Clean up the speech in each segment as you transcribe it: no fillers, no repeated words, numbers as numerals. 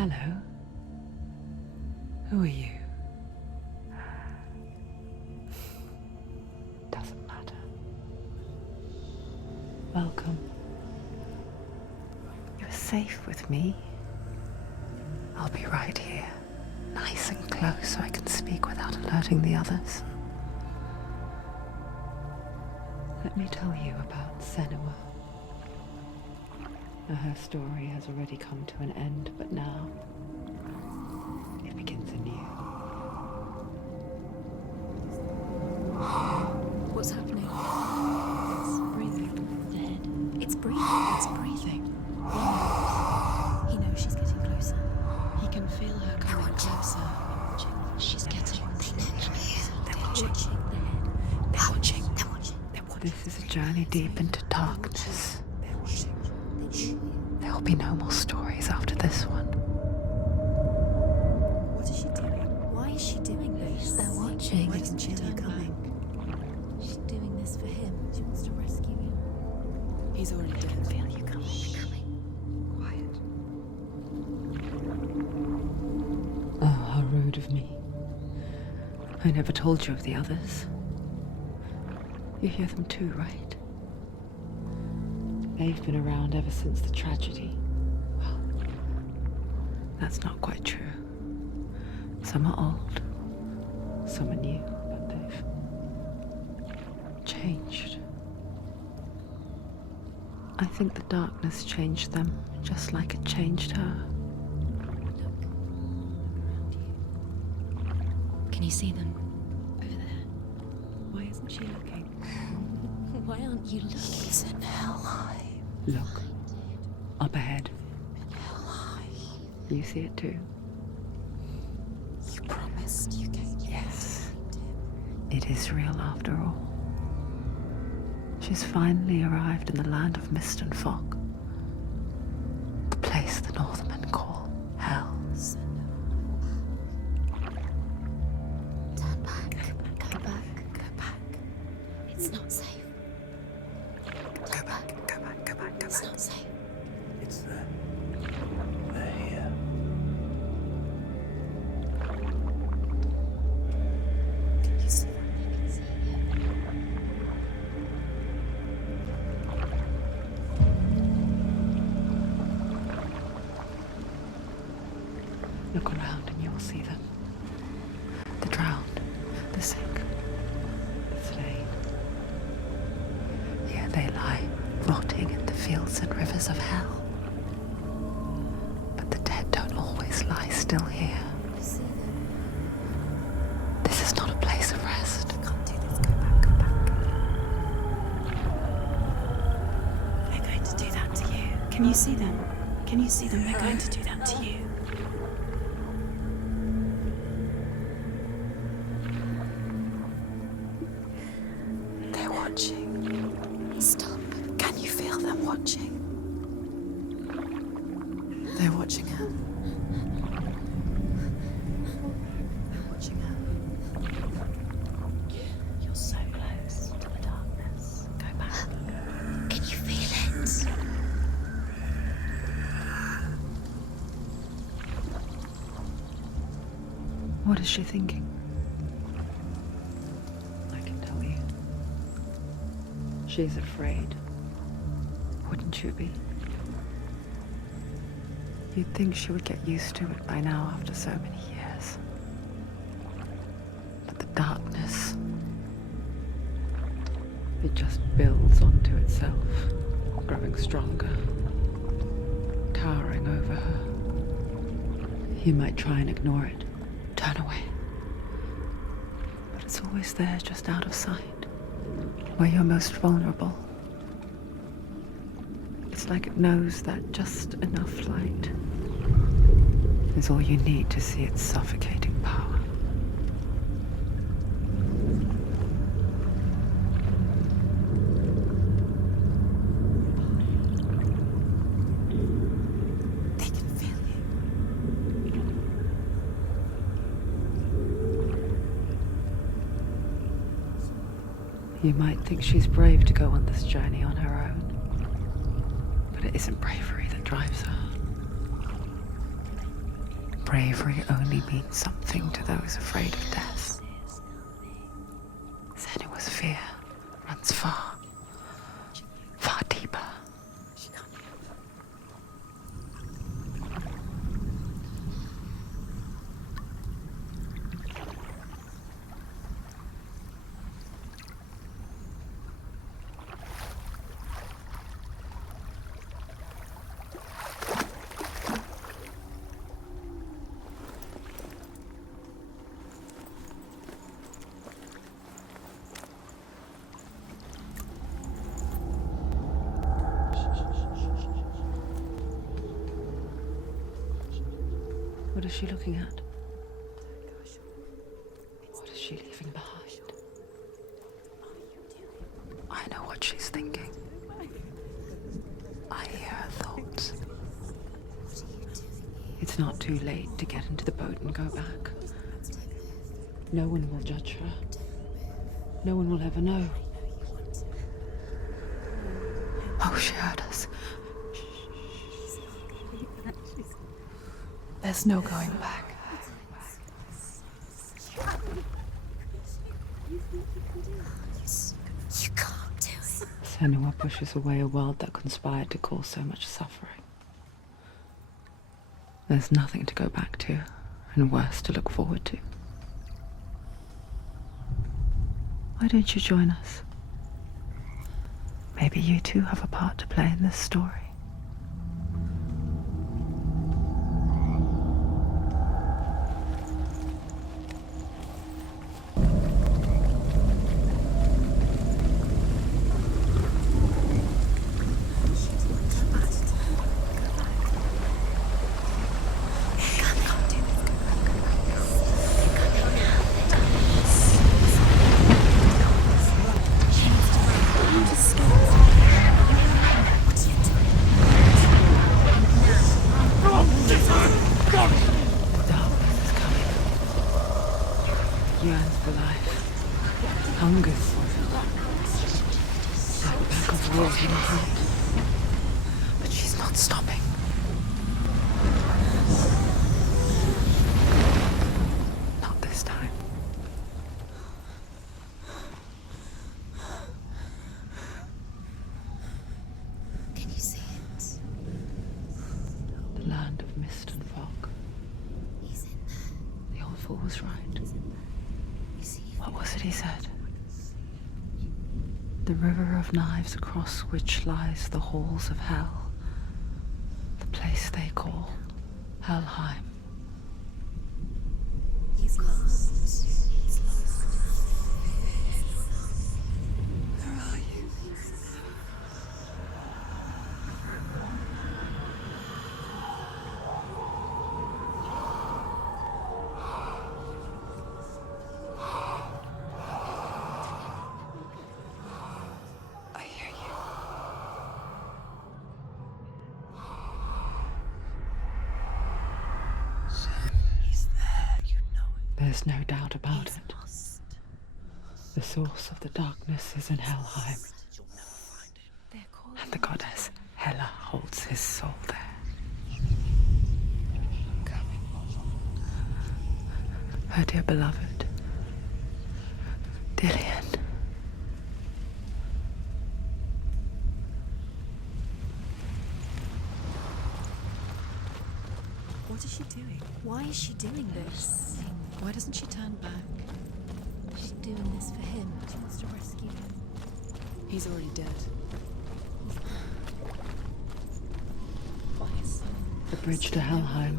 Hello. Who are you? Doesn't matter. Welcome. You're safe with me. I'll be right here, nice and close so I can speak without alerting the others. Let me tell you about Senua. Her story has already come to an end, but now it begins anew. What's happening? It's breathing. Dead. It's breathing. It's breathing. He knows she's getting closer. He can feel her coming closer. She's getting closer. They're watching. They're watching. They're watching. This is a journey deep into darkness. There will be no more stories after this one. What is she doing? Why is she doing this? They're watching. Why doesn't she turn coming? She's doing this for him. She wants to rescue him. He's already dead. I can feel you coming. Quiet. Oh, how rude of me. I never told you of the others. You hear them too, right? They've been around ever since the tragedy. Well, that's not quite true. Some are old, some are new, but they've changed. I think the darkness changed them, just like it changed her. Can you see them? Over there. Why isn't she looking? Why aren't you looking? He's in Helheim. Look, up ahead. You see it too? You promised you gave me. Yes. It is real after all. She's finally arrived in the land of mist and fog. The place the Northmen call Hell. Turn back. Go back. Go back. It's not safe. Go back. It's not safe. It's there. They're here. Can you see them? Look around and you'll see them. The drowned, the sick, the slain. Here they lie, rotting in the fields and rivers of hell. But the dead don't always lie still here. You see them? This is not a place of rest. You can't do this. Go back. Go back. They're going to do that to you. Can you see them? Can you see them? They're going to do that to you. They're watching. Stop. Can you feel them watching? They're watching her. They're watching her. You're so close to the darkness. Go back. Can you feel it? What is she thinking? I can tell you. She's afraid. Wouldn't you be? You'd think she would get used to it by now after so many years. But the darkness, it just builds onto itself, growing stronger, towering over her. You might try and ignore it, turn away. But it's always there, just out of sight, where you're most vulnerable. It's like it knows that just enough light is all you need to see its suffocating power. They can feel you. You might think she's brave to go on this journey on her own. But it isn't bravery that drives her. bravery only means something to those afraid of death. Senua's fear runs far, far deeper. What is she looking at? What is she leaving behind? I know what she's thinking. I hear her thoughts. It's not too late to get into the boat and go back. No one will judge her. No one will ever know. Oh, she heard us. There's no going back. You can't do it. Senua pushes away a world that conspired to cause so much suffering. There's nothing to go back to, and worse to look forward to. Why don't you join us? Maybe you too have a part to play in this story. Yearns for life, hungers for it, like a pack of wolves in a hunt. But she's not stopping. Not this time. Can you see it? The land of mist and fog. He's in there. The old fool was right. You see? What was it he said? The river of knives across which lies the halls of hell. The place they call Helheim. He's lost. He's lost. Where are you? I hear you. He's there, you know it. There's no doubt about He's it. lost. The source of the darkness is in Helheim, You'll never find him. They're calling and the goddess Hela holds his soul there. Her dear beloved, Dillian. What is she doing? Why is she doing this? Why doesn't she turn back? She's doing this for him. She wants to rescue him. He's already dead. The bridge to Helheim.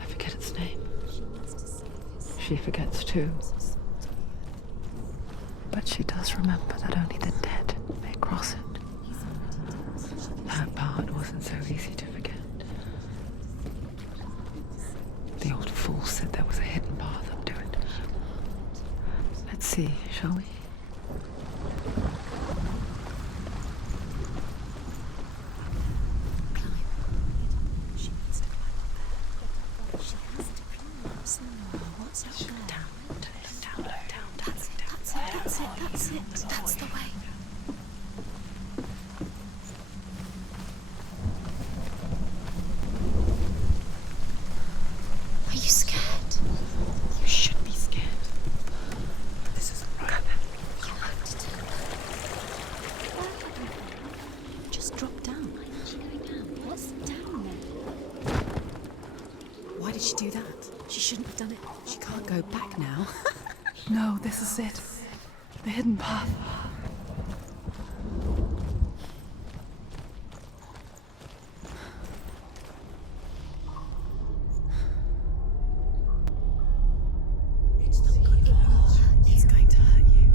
I forget its name. She forgets too. But she does remember that only the dead may cross it. That part wasn't so easy to forget. The old fool said there was a hidden path up to it. Let's see, shall we? She needs to climb up there. She has to climb up. Senua, what's up there? Down. That's it. That's the way. shouldn't have done it. She can't go back now. No, this is it. The hidden path. It's not good. It will hurt. It's going to hurt you.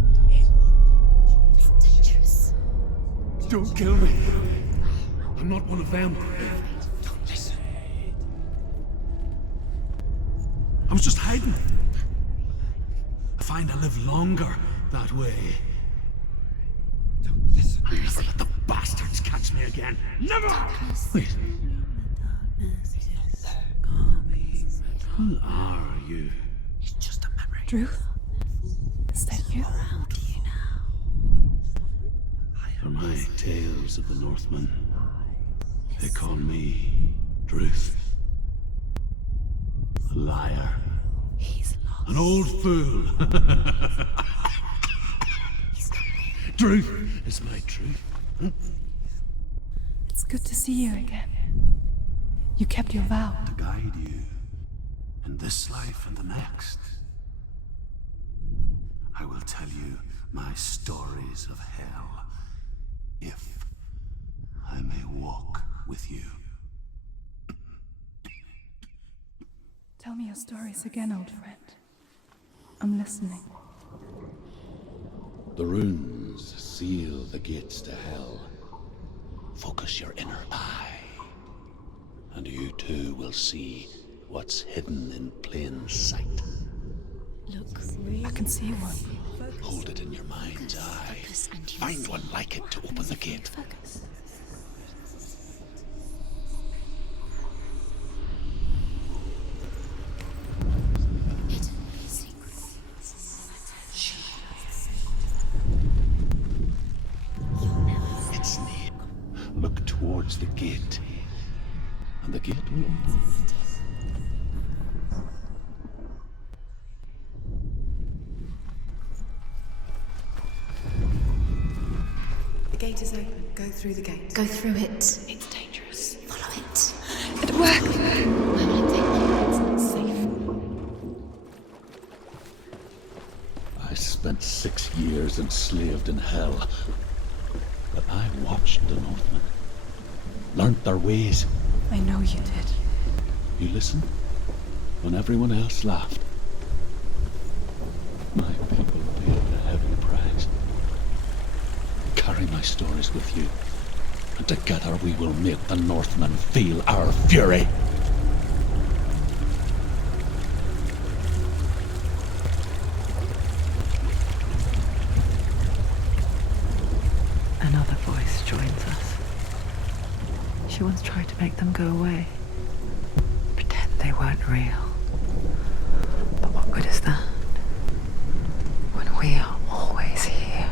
It's dangerous. Don't kill me. I'm not one of them. Don't listen. I was just hiding. I find I live longer that way. Don't listen. I'll never let the bastards catch me again. Never! Wait. Who are you? It's just a memory. Druth? Is that you? Proud of you now. For my tales of the Northmen, they call me Druth. A liar. He's lost. An old fool. Druth is my truth. It's good to see you again. You kept your vow. To guide you in this life and the next. I will tell you my stories of hell, if I may walk with you. Tell me your stories again, old friend. I'm listening. The runes seal the gates to hell. Focus your inner eye, and you too will see what's hidden in plain sight. Look, I can see one. Hold it in your mind's eye. focus and you Find see. one like it to open the gate. Focus. Hidden secrets. You'll never It's near. Look towards the gate, and the gate will open. The gate is open. Go through the gate. go through it. It's dangerous. Follow it. It worked! Where will it take you? It's not safe. I spent 6 years enslaved in hell, but I watched the Northmen, learnt their ways. I know you did. You listened when everyone else laughed. My people paid a heavy price. Carry my stories with you, and together we will make the Northmen feel our fury. Another voice joins us. She once tried to make them go away. Pretend they weren't real. But what good is that? When we are always here.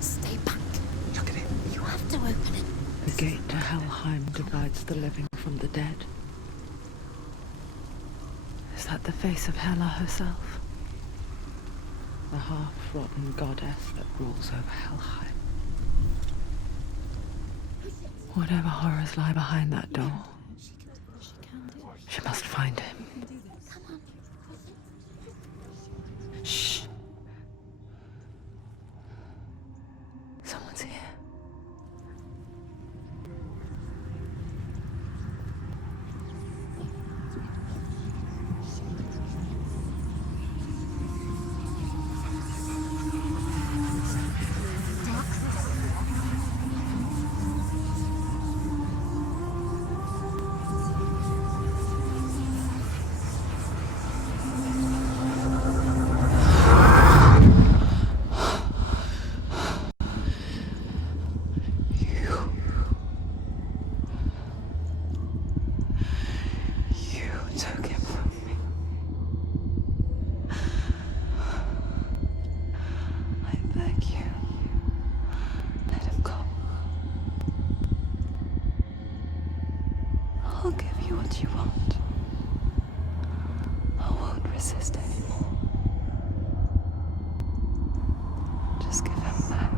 Stay back. Look at it. You have to open it. The gate to Helheim divides the living from the dead. Is that the face of Hela herself? The half-rotten goddess that rules over Helheim. Whatever horrors lie behind that door, she must find him. Shh. Someone's here. Just give him back.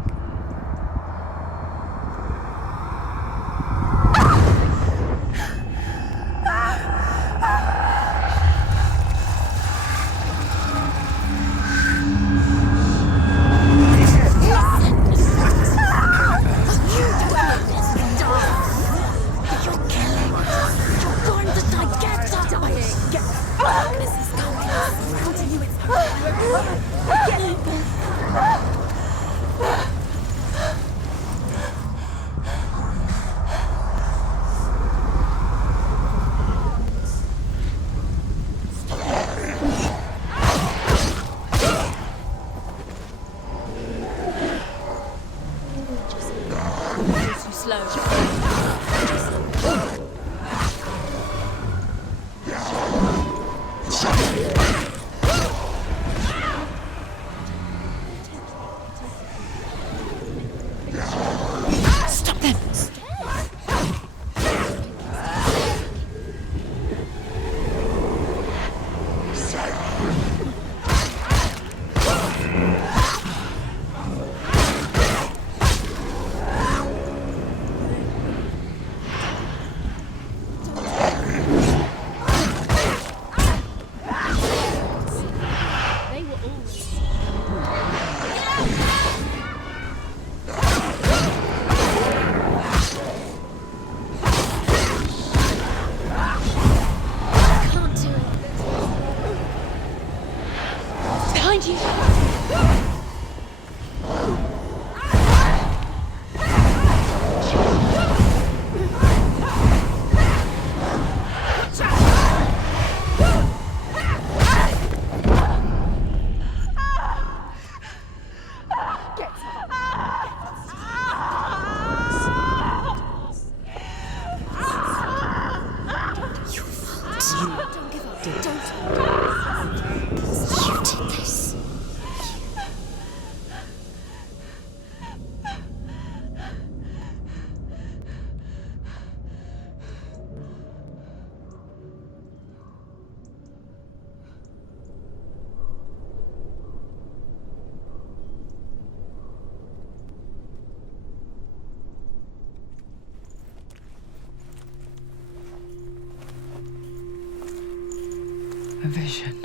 A vision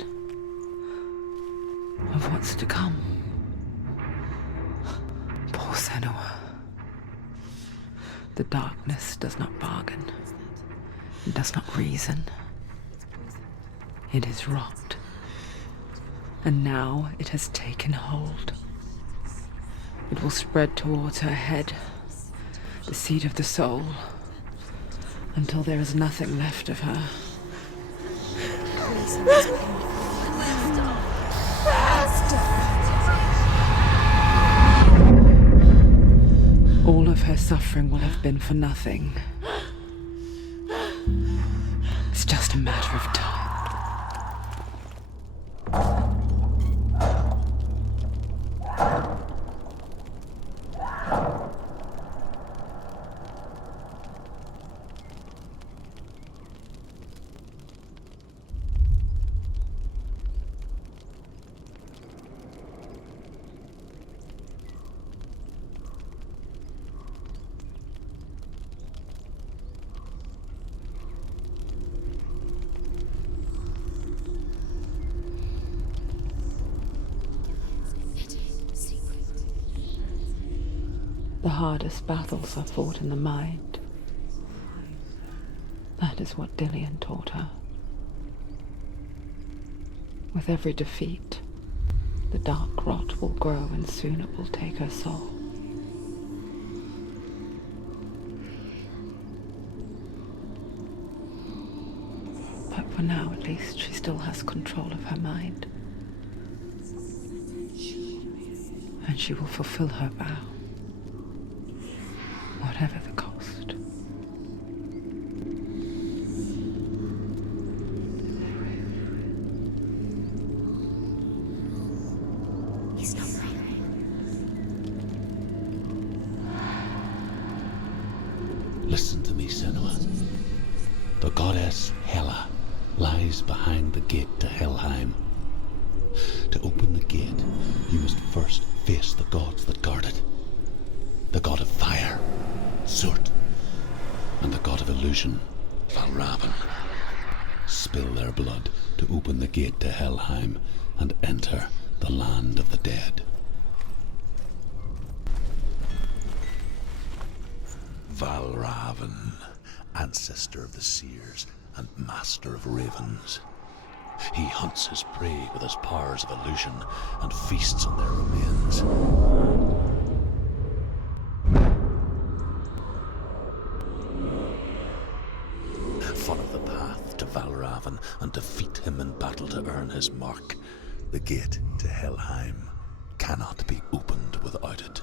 of what's to come. Poor Senua. The darkness does not bargain. It does not reason. It is rot. And now it has taken hold. It will spread towards her head, the seat of the soul, until there is nothing left of her. All of her suffering will have been for nothing. It's just a matter of time. The hardest battles are fought in the mind. That is what Dillian taught her. With every defeat, the dark rot will grow and soon it will take her soul. But for now, at least, she still has control of her mind. And she will fulfill her vow. Whatever the cost. He's not real. Listen to me, Senua. The goddess Hela lies behind the gate to Helheim. To open the gate, you must first face the gods that the god of fire, Surt, and the god of illusion, Valravan, spill their blood to open the gate to Helheim and enter the land of the dead. Valravan, ancestor of the seers and master of ravens. He hunts his prey with his powers of illusion and feasts on their remains. Follow the path to Valravan and defeat him in battle to earn his mark. The gate to Helheim cannot be opened without it.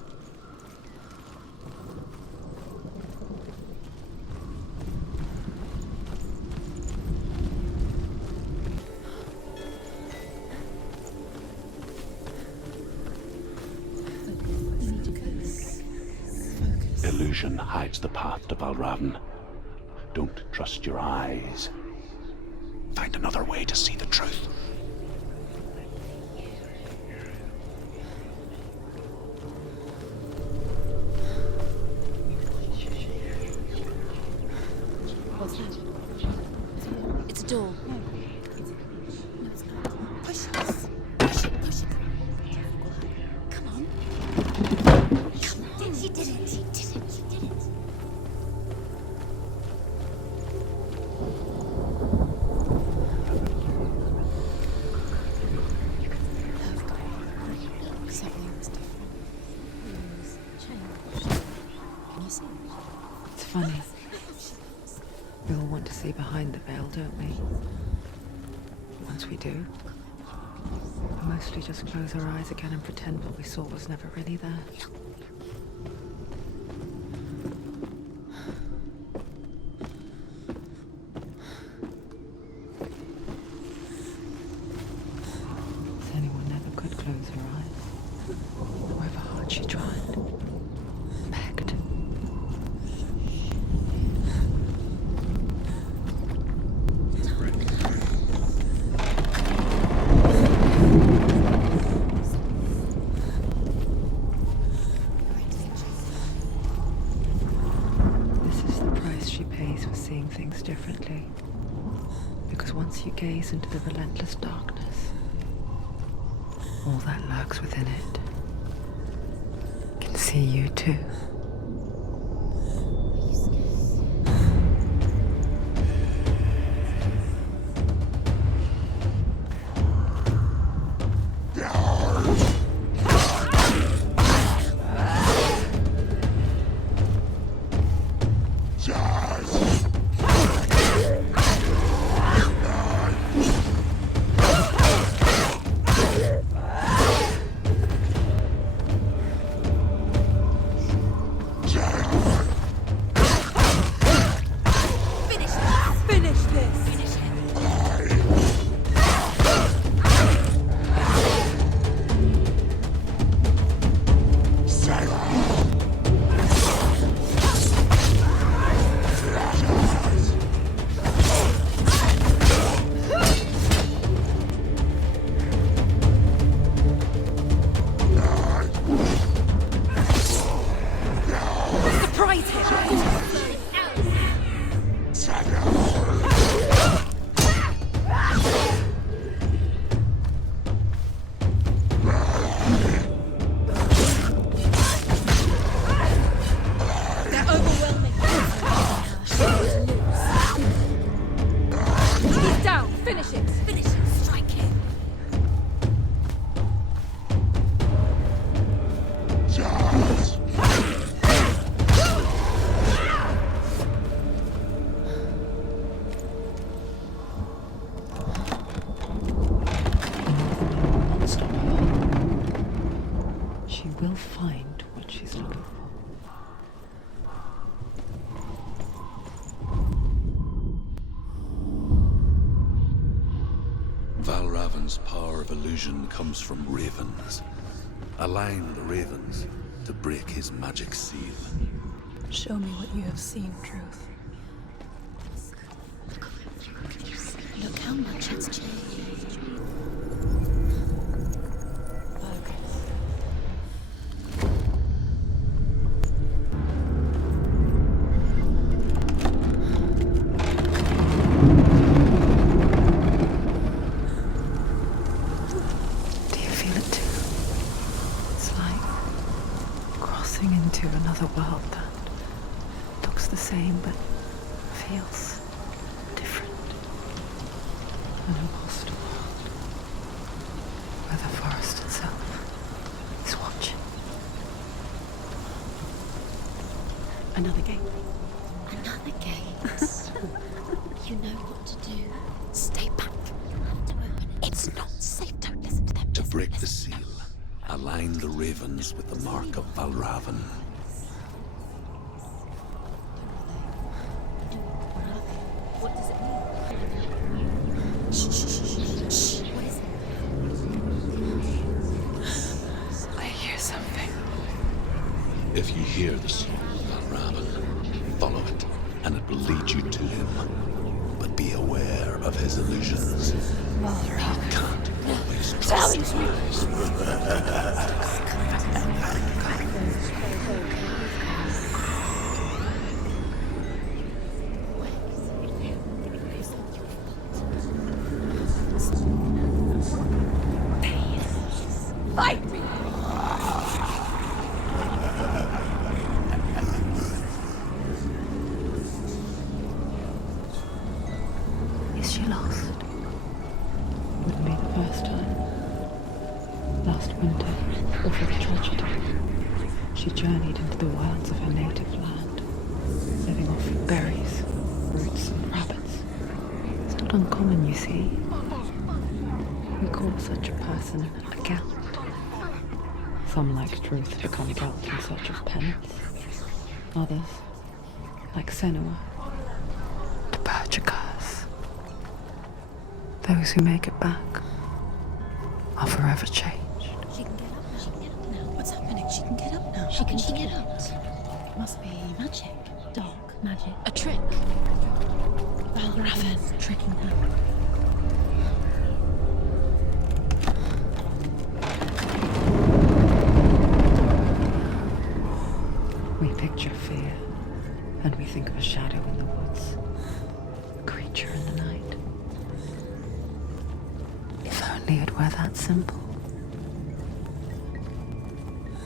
Illusion hides the path to Valravan. Don't trust your eyes. Find another way to see the truth. What's that? It's a door. No, it's not. Push this. Push it, push it. Come on. Come on. She did it. She did it. She did it. Something was different. Things changed. Can you see? It's funny. We all want to see behind the veil, don't we? Once we do, we mostly just close our eyes again and pretend what we saw was never really there. Senua never could close her eyes. However hard she tried. Begged. Things differently, because once you gaze into the relentless darkness, all that lurks within it can see you too. Will find what she's looking for. Valravan's power of illusion comes from ravens. Align the ravens to break his magic seal. Show me what you have seen, Truth. Look how much has changed. crossing into another world that looks the same but feels different. An imposter world where the forest itself is watching. Another gate. Another gate. You know what to do. Stay back. You have to open it. It's not safe. Don't listen to them. To break the seal, align the ravens with the mark of Valravan. What does it mean? Shh. What is it? I hear something. If you hear the song of Valravan, follow it, and it will lead you to him. But be aware of his illusions. He can't always trust you. Fight me! Is she lost? Wouldn't be the first time. Last winter, before the tragedy, she journeyed into the wilds of her native land, living off berries, roots, and rabbits. It's not uncommon, you see. We call such a person a gelt. Some, like Truth, become gelt in search of penance. Others, like Senua, to purge a curse. Those who make it back are forever changed. She can get up now. She can get up now. What's happening? She can get up now. How can she get up? It must be magic. Dark magic. A trick. Valravan tricking her. We picture fear, and we think of a shadow in the woods, a creature in the night. If only it were that simple.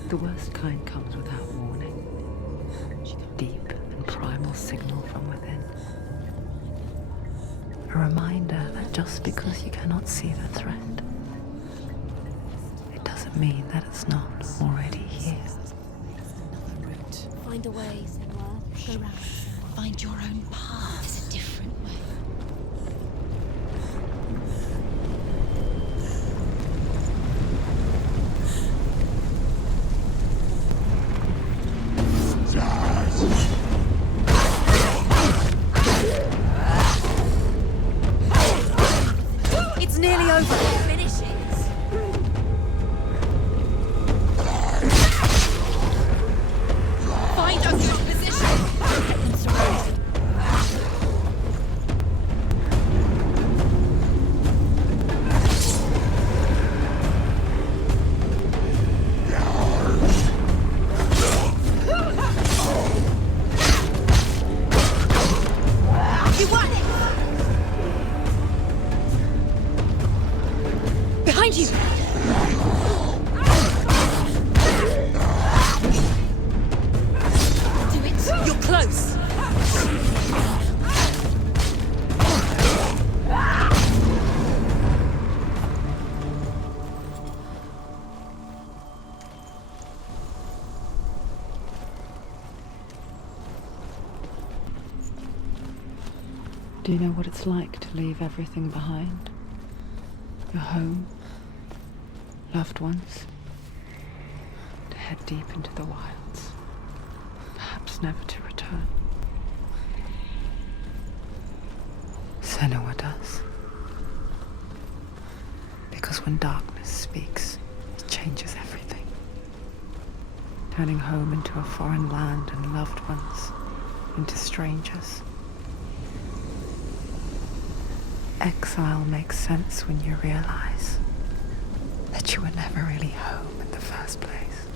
The worst kind comes without warning. Deep and primal signal from within. A reminder that just because you cannot see the threat, it doesn't mean that it's not already here. Find a way, Senua. Go round. Find your own path. There's a different way. It's nearly over. Finish it. Find a good position. And surround. You won it. Behind you. Do it. You're close. Do you know what it's like to leave everything behind? Your home, loved ones, to head deep into the wilds, perhaps never to return. Senua does. Because when darkness speaks, it changes everything. Turning home into a foreign land and loved ones into strangers. Exile makes sense when you realize that you were never really home in the first place.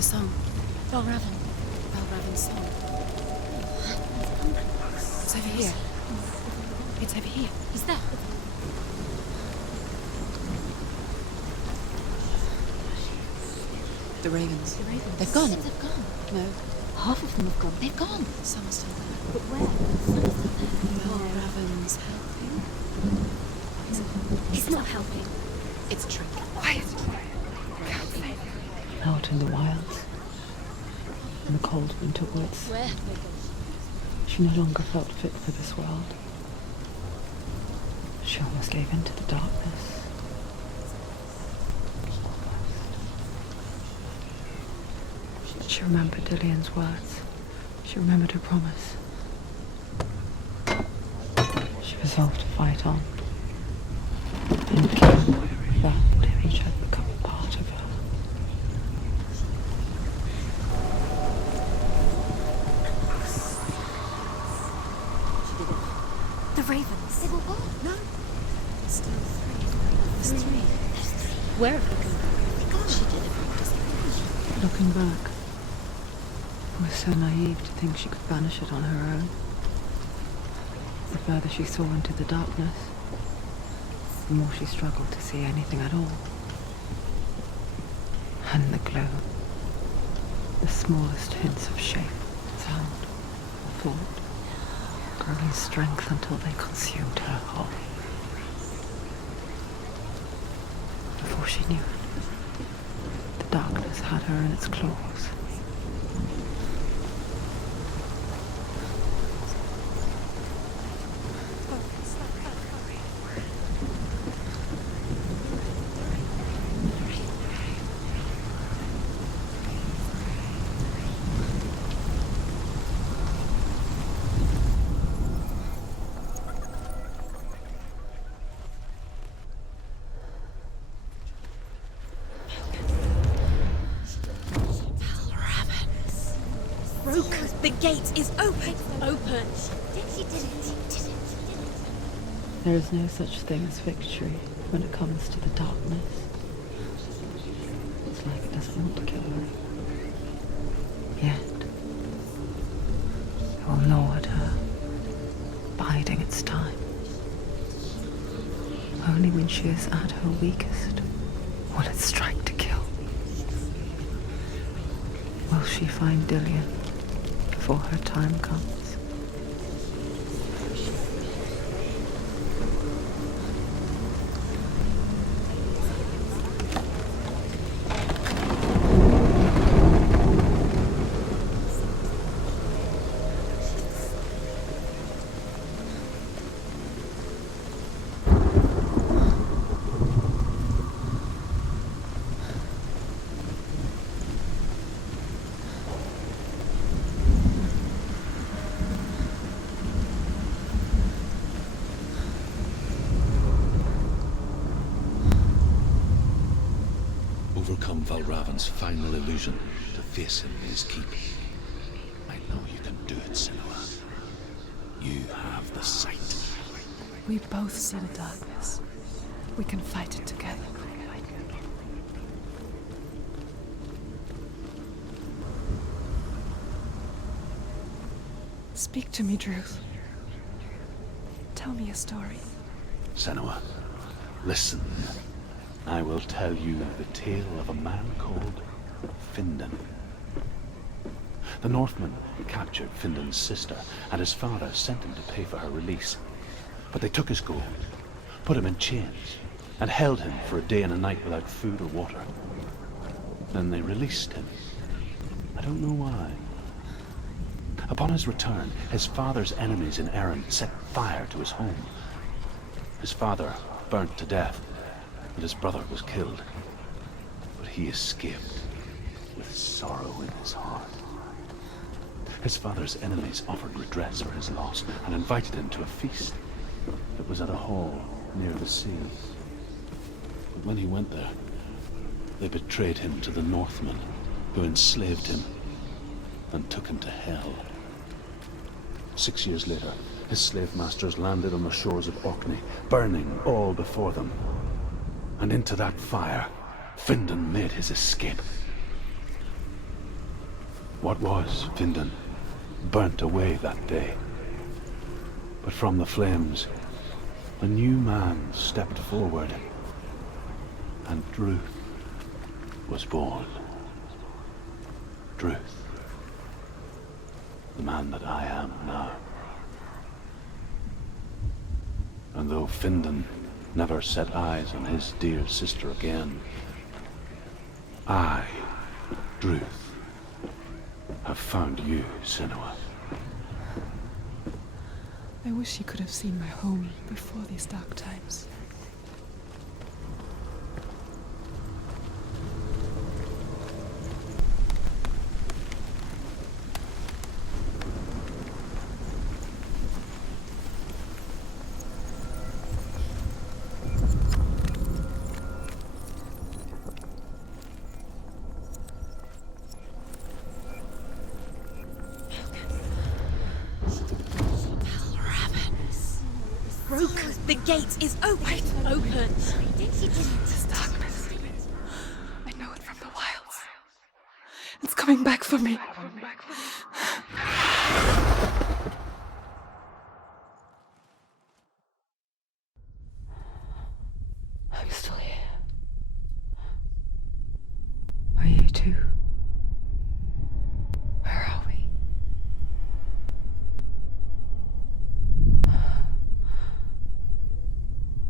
The song. Valravan. Valravan's song. It's over here. It's over here. He's there. The ravens. The ravens. They've gone. They've gone. No, Half of them have gone. They've gone. some are still there. But where? Some are still there. Valravan's helping. He's not helping. It's a trick. Out in the wilds, in the cold winter woods, Where? she no longer felt fit for this world. She almost gave in to the darkness. She remembered Dillian's words. She remembered her promise. She resolved to fight on and kill that which had become part of her. The ravens. They were gone. No. Still three. There's three. There's three. Where have they gone? They're gone. She did it. Looking back, I was so naive to think she could banish it on her own. The further she saw into the darkness, the more she struggled to see anything at all. And the gloom, the smallest hints of shape, sound, or thought, growing strength until they consumed her whole. Before she knew it, the darkness had her in its claws. Broke. The gate is open. Open. She did it. There is no such thing as victory when it comes to the darkness. It's like it doesn't want to kill her. Yet, it will gnaw at her, biding its time. Only when she is at her weakest will it strike to kill. Will she find Dillian before her time comes? Overcome Valravan's final illusion to face him in his keep. I know you can do it, Senua. You have the sight. We both see the darkness. We can fight it together. Speak to me, Druth. Tell me a story. Senua, listen. I will tell you the tale of a man called Findan. The Northmen captured Findan's sister, and his father sent him to pay for her release. But they took his gold, put him in chains, and held him for a day and a night without food or water. Then they released him. I don't know why. Upon his return, his father's enemies in Erin set fire to his home. His father burnt to death, and his brother was killed. But he escaped with sorrow in his heart. His father's enemies offered redress for his loss and invited him to a feast. It was at a hall near the sea. But when he went there, they betrayed him to the Northmen, who enslaved him and took him to hell. 6 years later, his slave masters landed on the shores of Orkney, burning all before them. And into that fire, Findan made his escape. What was Findan burnt away that day. But from the flames, a new man stepped forward, and Druth was born. Druth, the man that I am now. And though Findan never set eyes on his dear sister again, I, Druth, have found you, Senua. I wish you could have seen my home before these dark times. The gate is open. Open. This darkness. I know it from the wilds. It's coming back for me. I'm still here. Are you too? Where are we?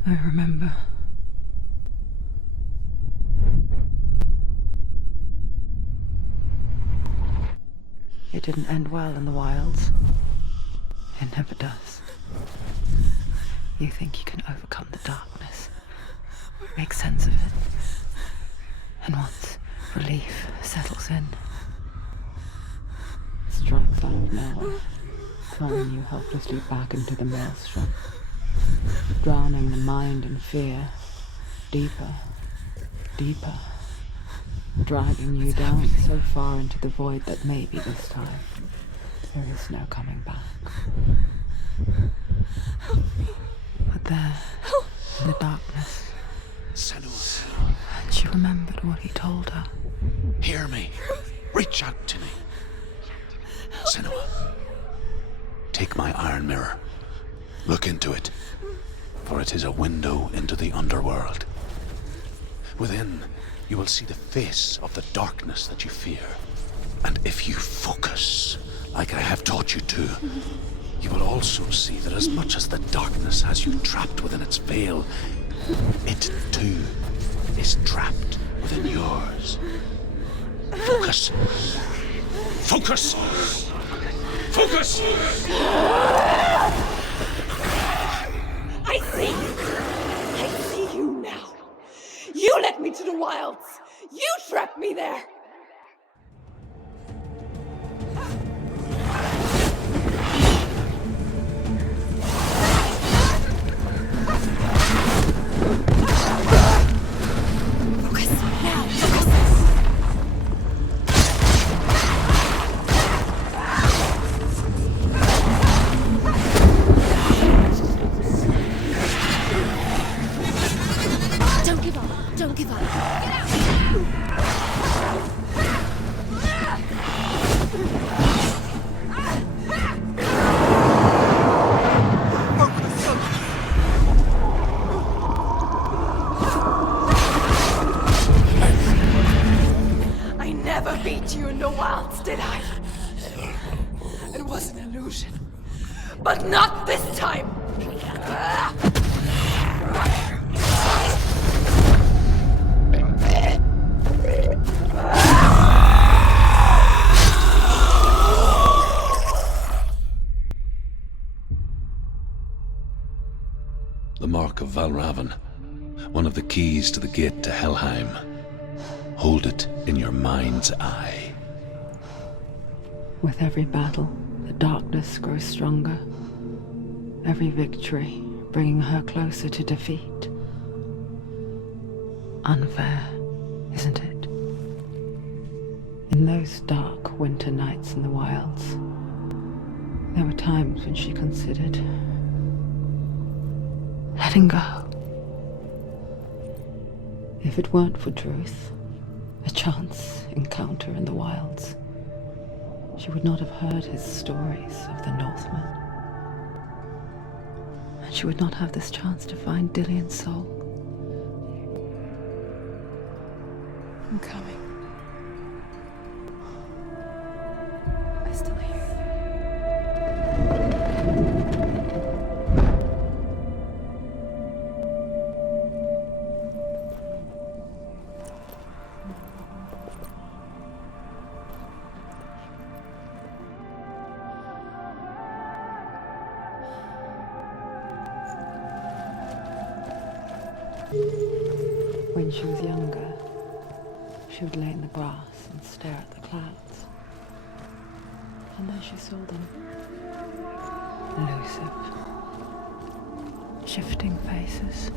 I remember. It didn't end well in the wilds. It never does. You think you can overcome the darkness, make sense of it, and once relief settles in, it strikes out of nowhere, throwing you helplessly back into the maelstrom, drowning the mind in fear, deeper, deeper, dragging you down so far into the void that maybe this time there is no coming back. But there, in the darkness, Senua, she remembered what he told her. hear me. Reach out to me. Senua, take my iron mirror. Look into it, for it is a window into the underworld. Within, you will see the face of the darkness that you fear. And if you focus, like I have taught you to, you will also see that as much as the darkness has you trapped within its veil, it too is trapped within yours. Focus. Focus! Focus! I see you now. You led me to the wilds. You trapped me there. Focus now. Focus. Don't give up. Don't give up. I never beat you in the wilds, did I? It was an illusion. But not this time. The mark of Valravan, one of the keys to the gate to Helheim. Hold it in your mind's eye. With every battle, the darkness grows stronger. Every victory bringing her closer to defeat. Unfair, isn't it? In those dark winter nights in the wilds, there were times when she considered letting go. If it weren't for Druth, a chance encounter in the wilds, she would not have heard his stories of the Northmen. And she would not have this chance to find Dillion's soul. I'm coming. I still hear you. When she was younger, she would lay in the grass and stare at the clouds. And then she saw them. Elusive, shifting faces.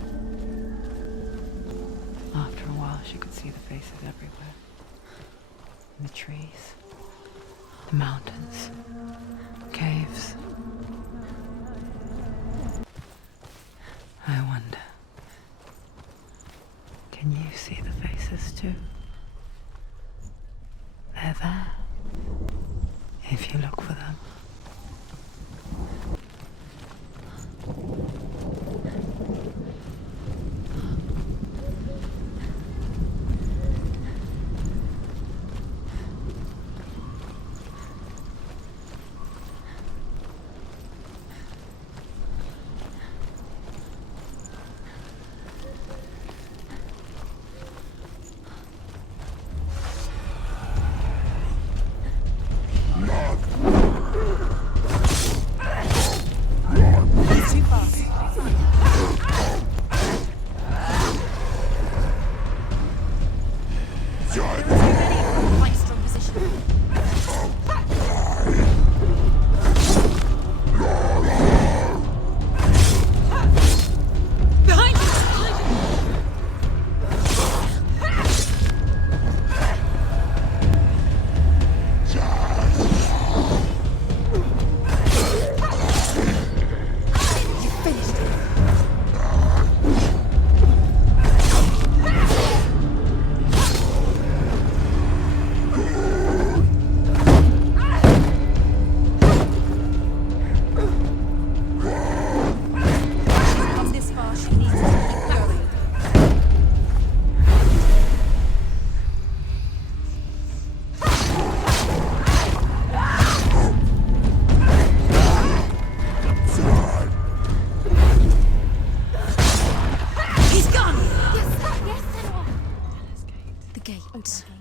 After a while, she could see the faces everywhere. In the trees, the mountains, caves. I wonder, can you see the faces too? They're there, if you look for them.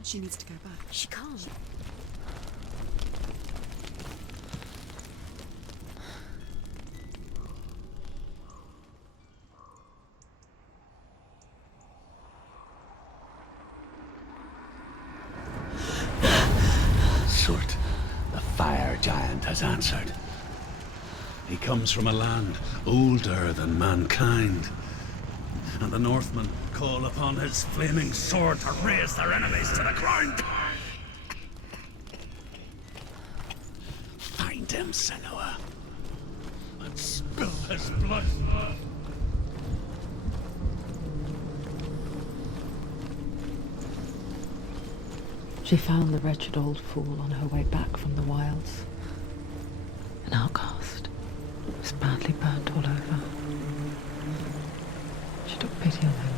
She needs to go back. She can't. Surt, the fire giant, has answered. He comes from a land older than mankind. And the Northmen call upon his flaming sword to raise their enemies to the ground. Find him, Senua, and spill his blood. She found the wretched old fool on her way back from the wilds. An outcast. He was badly burnt all over. She took pity on him,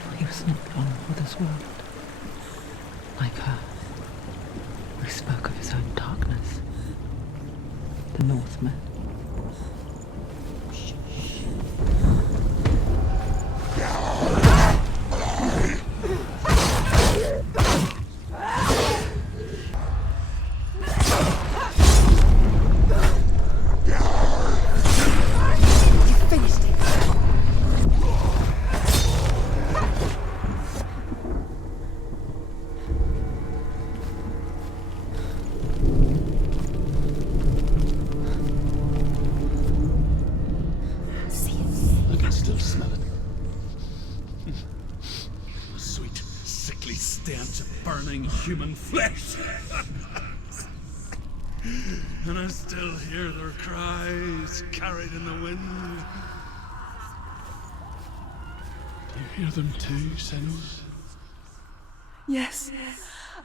for he was not long for this world. Like her, who spoke of his own darkness. The Northmen. Human flesh. And I still hear their cries carried in the wind. You hear them too, Senua? Yes,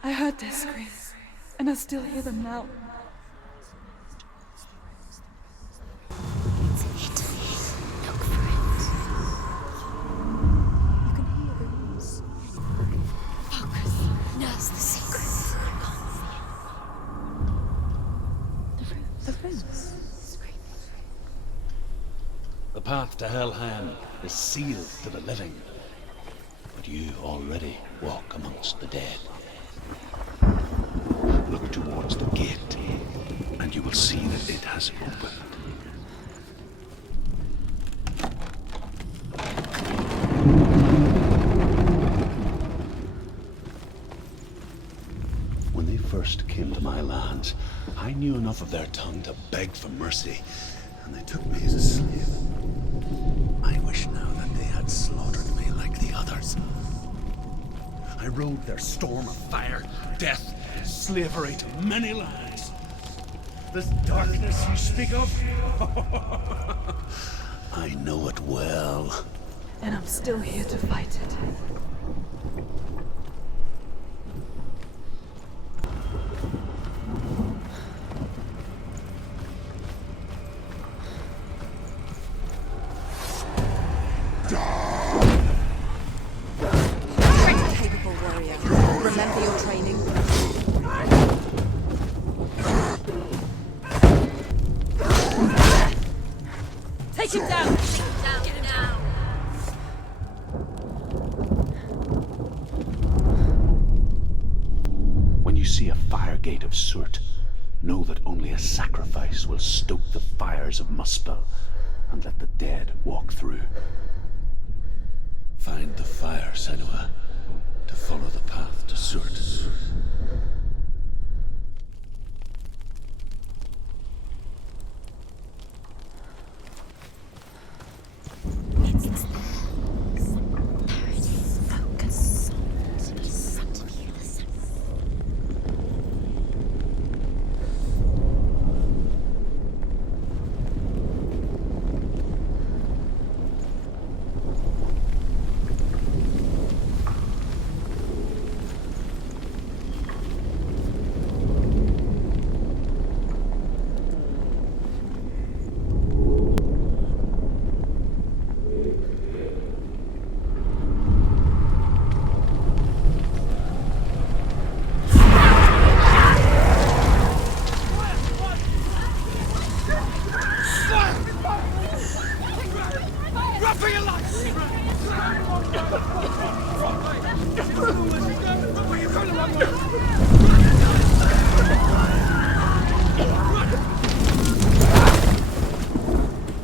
I heard their screams. And I still hear them now. It's it. Look for it. You can hear the roots. Focus. Nurse the secret. The roots. The path to Helheim is sealed to the living, but you already walk amongst the dead. Look towards the gate, and you will see that it has opened. When they first came to my lands, I knew enough of their tongue to beg for mercy, and they took me as a slave. I wish now that they had slaughtered me like the others. I rode their storm of fire, death, slavery to many lands. This darkness you speak of, I know it well. And I'm still here to fight it. Capable warrior. Remember your training. Take him down! Get him down! When you see a fire gate of Surt, know that only a sacrifice will stoke the fires of Muspel and let the dead walk through. Find the fire, Senua, to follow the path to Surt. It's there. There it is. Focus. In front of you, the sun.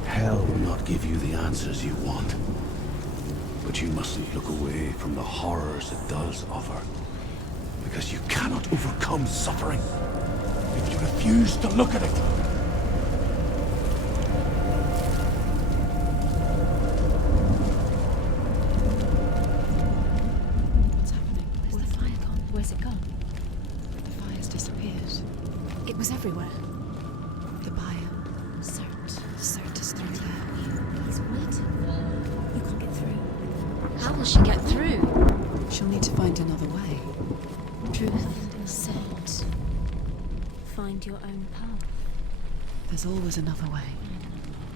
Hell will not give you the answers you want. But you mustn't look away from the horrors it does offer. Because you cannot overcome suffering if you refuse to look at it. What's happening? Where's the fire gone? Where's it gone? The fire's disappeared. It was everywhere. The biome. Cert is through there. He's waiting for her. You can't get through. How will she get through? She'll need to find another way. Truth said, find your own path. There's always another way.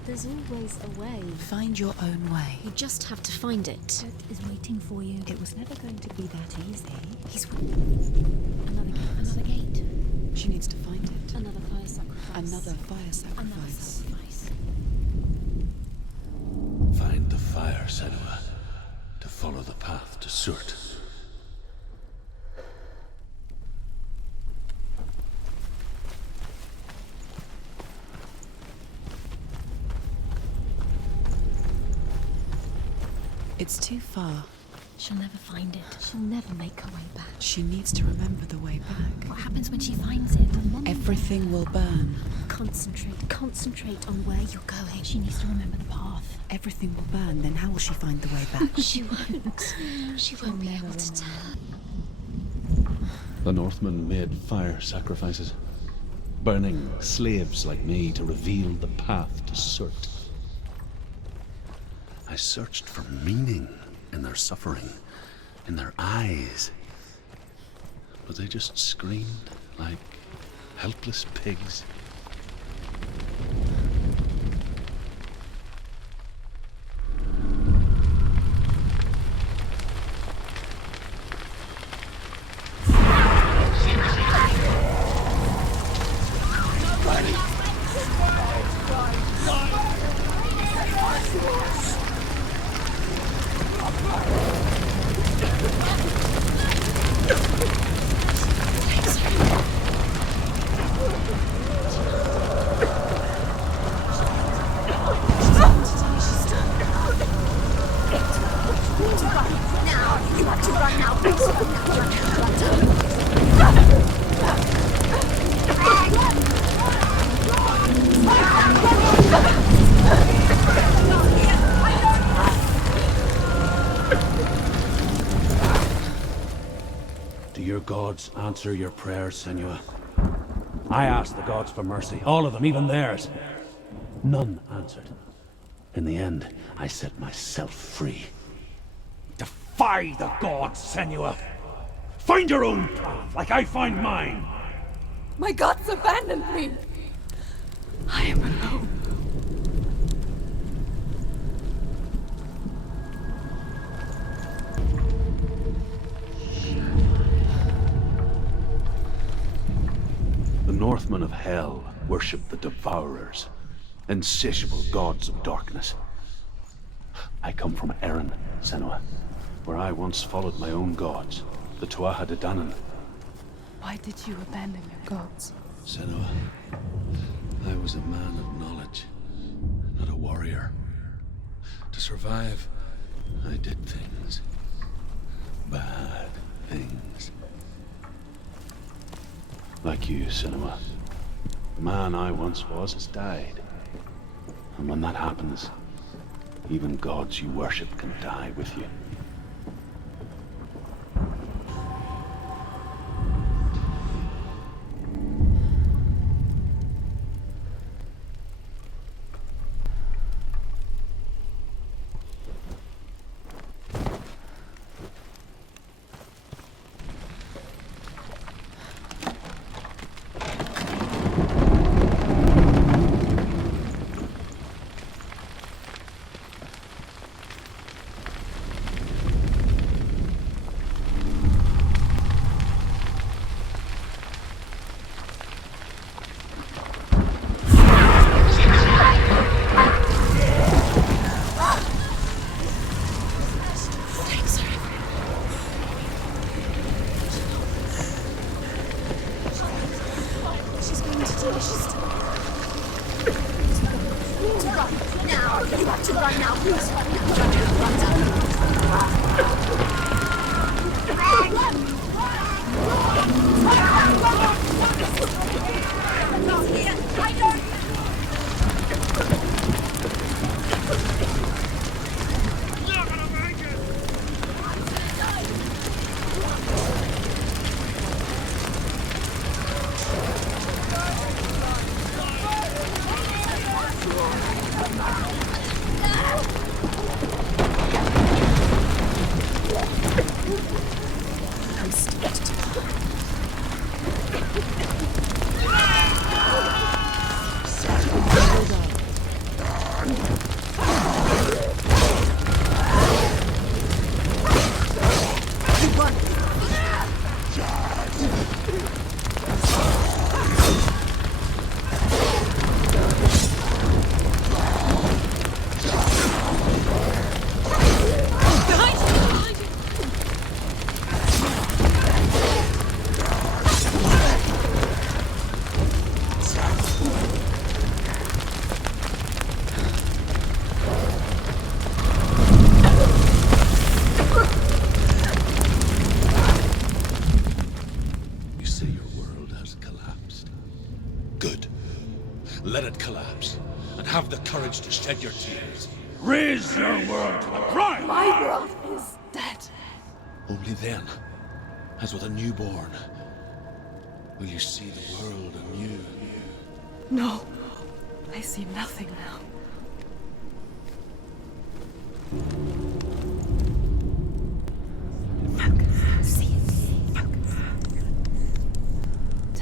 There's always a way. Find your own way. You just have to find it. Seth is waiting for you. It was never going to be that easy. He's another gate. Another gate. She needs to find it. Another fire sacrifice. Another fire sacrifice. Find the fire, Senua, to follow the path to Surt. It's too far. She'll never find it. She'll never make her way back. She needs to remember the way back. What happens when she finds it? Everything will burn. Concentrate on where you're going. She needs to remember the path. Everything will burn, then how will she find the way back? She won't. She won't be able to tell. The Northmen made fire sacrifices, burning slaves like me to reveal the path to Surt. I searched for meaning in their suffering, in their eyes, but they just screamed like helpless pigs. Do your gods answer your prayers, Senua? I asked the gods for mercy, all of them, even theirs. None answered. In the end, I set myself free. Defy the gods, Senua! Find your own path, like I find mine! My gods abandoned me! I am alone. The Northmen of Hell worship the Devourers, insatiable gods of darkness. I come from Erin, Senua, where I once followed my own gods, the Tuatha De Danann. Why did you abandon your gods? Senua, I was a man of knowledge, not a warrior. To survive, I did things. Bad things. Like you, Senua. The man I once was has died. And when that happens, even gods you worship can die with you. Let it collapse, and have the courage to shed your tears. Raise your world to the prime! My world is dead. Only then, as with a newborn, will you see the world anew. No, I see nothing now.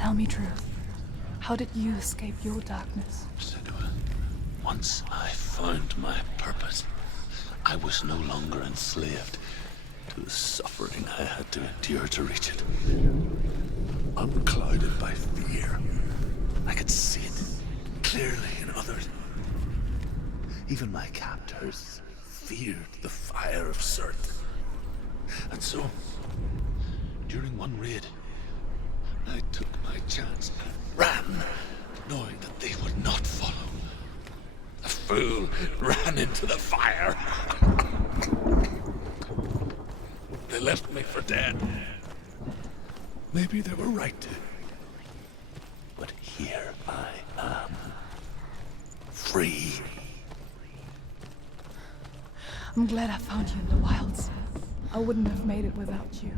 Tell me truth. How did you escape your darkness? Senua, once I found my purpose, I was no longer enslaved to the suffering I had to endure to reach it. Unclouded by fear, I could see it clearly in others. Even my captors feared the fire of Surt. And so, during one raid, I took my chance and ran, knowing that they would not follow. The fool ran into the fire. They left me for dead. Maybe they were right to. But here I am. Free. I'm glad I found you in the wilds. I wouldn't have made it without you.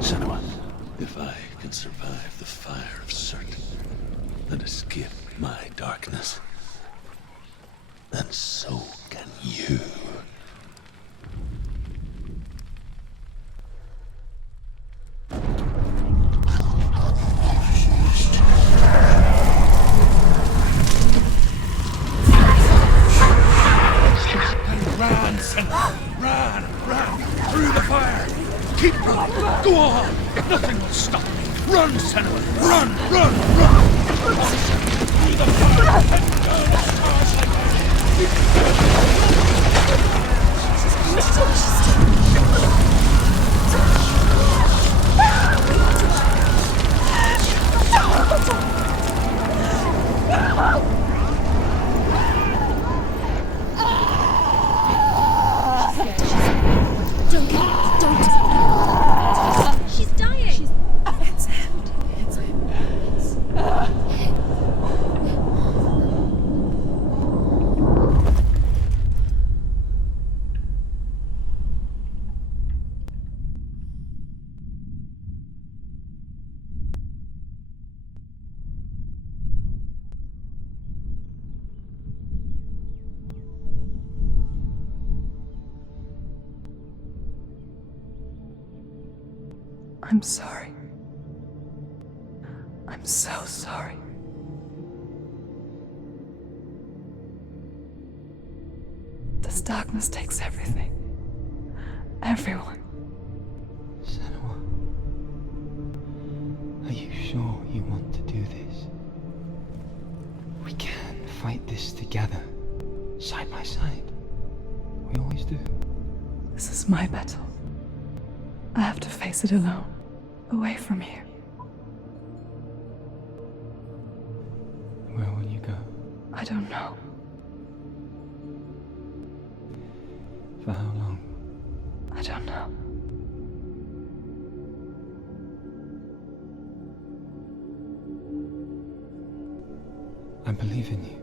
Senua, if I can survive the fire of Surt and escape my darkness, then so can you. Run, Senua! Run! Through the fire! Keep running! Go on! Nothing will stop me! Run, Senua! Run! Through the fire and down the stars She's dying. It's him. I'm sorry. I'm so sorry. This darkness takes everything. Everyone. Senua, are you sure you want to do this? We can fight this together, side by side. We always do. This is my battle. I have to face it alone, away from here. Where will you go? I don't know. For how long? I don't know. I believe in you.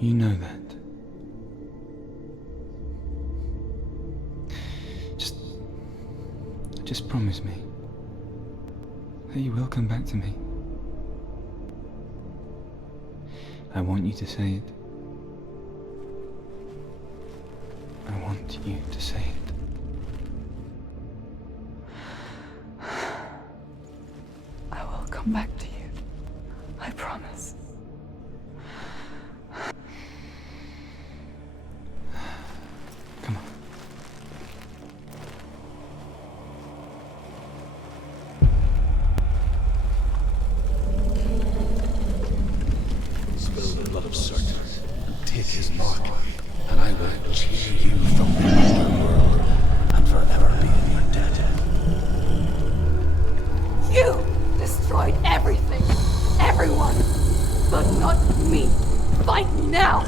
You know that. Just promise me that you will come back to me. I want you to say it. I want you to say it. I will come back to you. I promise. Come on. Spill the blood of Surt and take his mark, and I will cheer you from the underworld and forever be in your debt. You destroyed everything, everyone, but not me. Fight me now.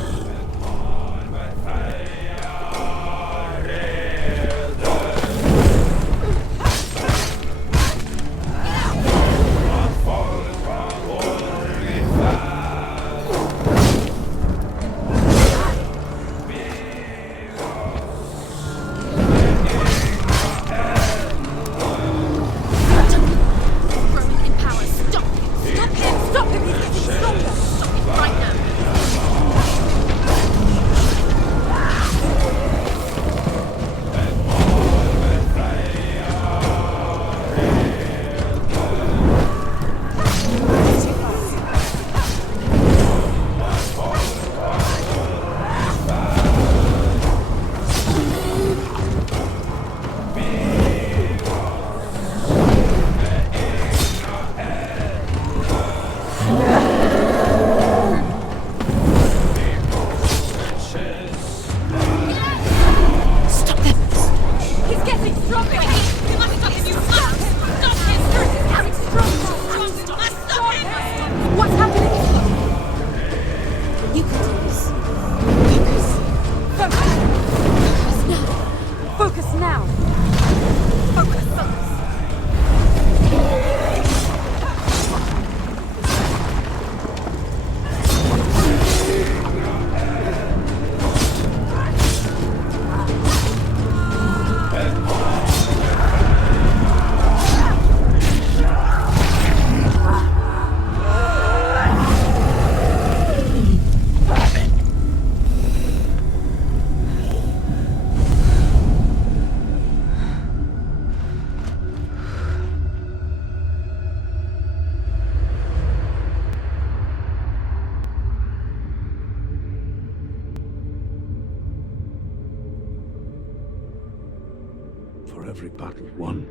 every battle won,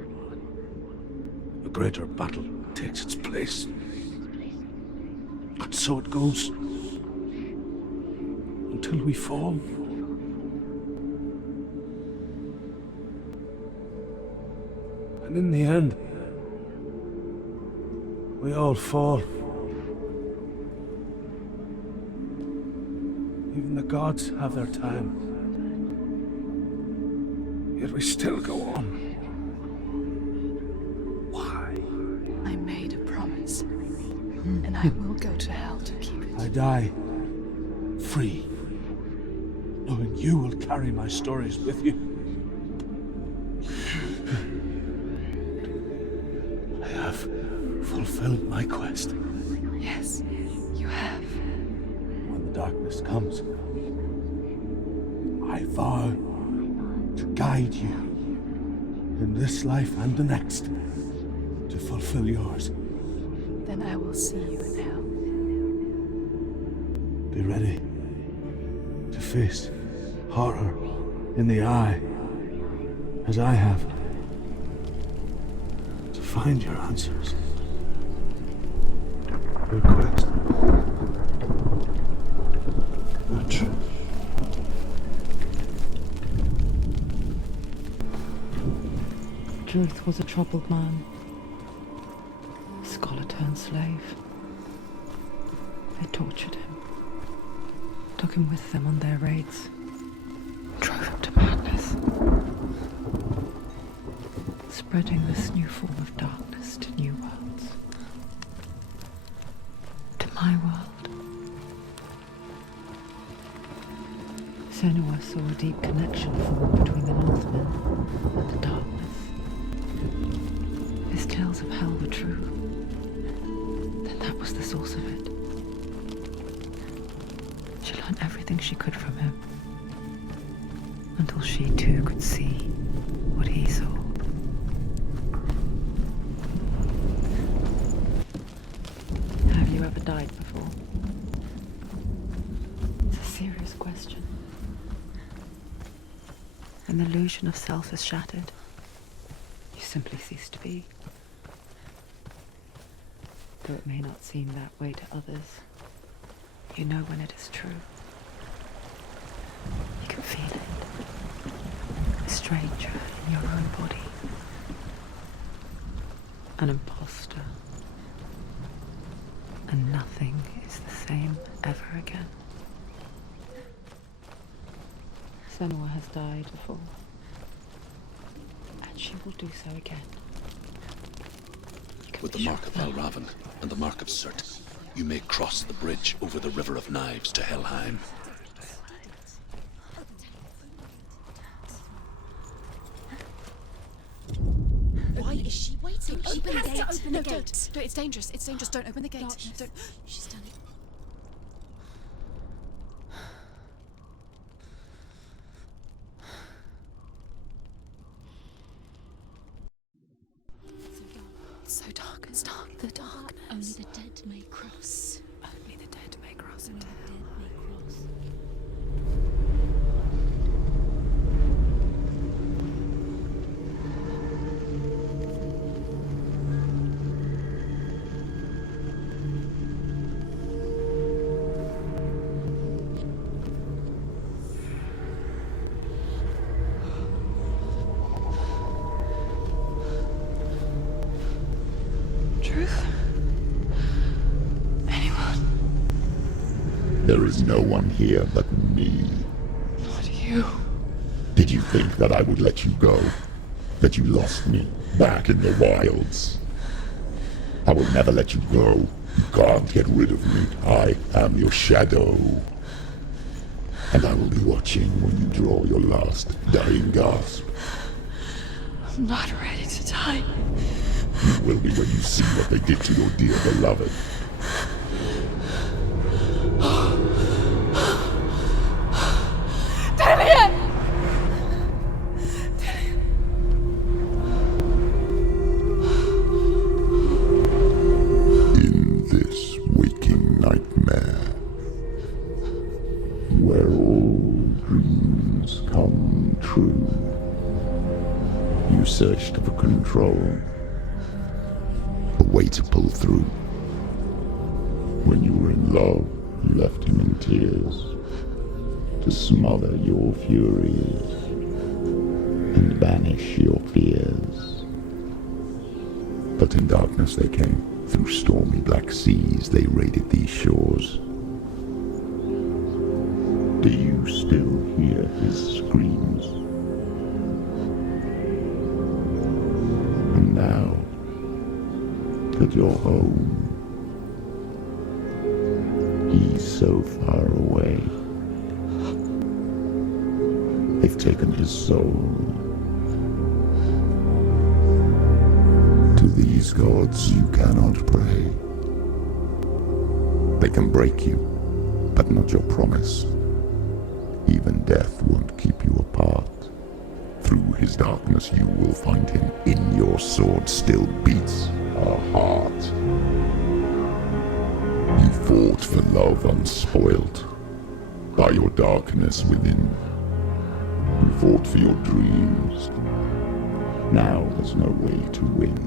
a greater battle takes its place. And so it goes. Until we fall. And in the end, we all fall. Even the gods have their time. Yet we still go on. Why? I made a promise, and I will go to hell to keep it. I die free, knowing you will carry my stories with you. I have fulfilled my quest. Yes, you have. When the darkness comes, I vow to guide you in this life and the next to fulfill yours. Then I will see you in hell. Be ready to face horror in the eye, as I have, to find your answers. Your quest. Your truth. Truth was a troubled man, a scholar turned slave. They tortured him, took him with them on their raids, drove him to madness, spreading this new form of darkness to new worlds. To my world. Senua saw a deep connection form between the Northmen and the darkness. His tales of hell were true. Then that was the source of it. She learned everything she could from him, until she too could see what he saw. Have you ever died before? It's a serious question. When the illusion of self is shattered, you simply cease to be. Though it may not seem that way to others, you know when it is true. You can feel it. A stranger in your own body. An imposter. And nothing is the same ever again. Senua has died before. And she will do so again. With the mark of Valravan and the mark of Surt, you may cross the bridge over the River of Knives to Helheim. Why is she waiting? Open the gate. Open the gate. Don't. It's dangerous. It's dangerous. Don't open the gate. Don't. She's done it. It's so dark. It's dark. The darkness. Only the dead may cross. Only the dead may cross Only into the hell. dead may cross. Truth? Anyone? There is no one here but me. Not you. Did you think that I would let you go? That you lost me back in the wilds? I will never let you go. You can't get rid of me. I am your shadow. And I will be watching when you draw your last dying gasp. I'm not ready to die. You will be when you see what they did to your dear beloved. In this waking nightmare, where all dreams come true, you You searched for control, a way to pull through. When you were in love, you left him in tears to smother your furies and banish your fears. But in darkness they came, through stormy black seas they raided these shores. Do you still hear his screams? And now that you're home, he's so far away. They've taken his soul. To these gods you cannot pray. They can break you, but not your promise. Even death won't keep you apart. Through his darkness you will find him. In your sword still beats a heart. You fought for love unspoilt by your darkness within. You fought for your dreams. Now there's no way to win.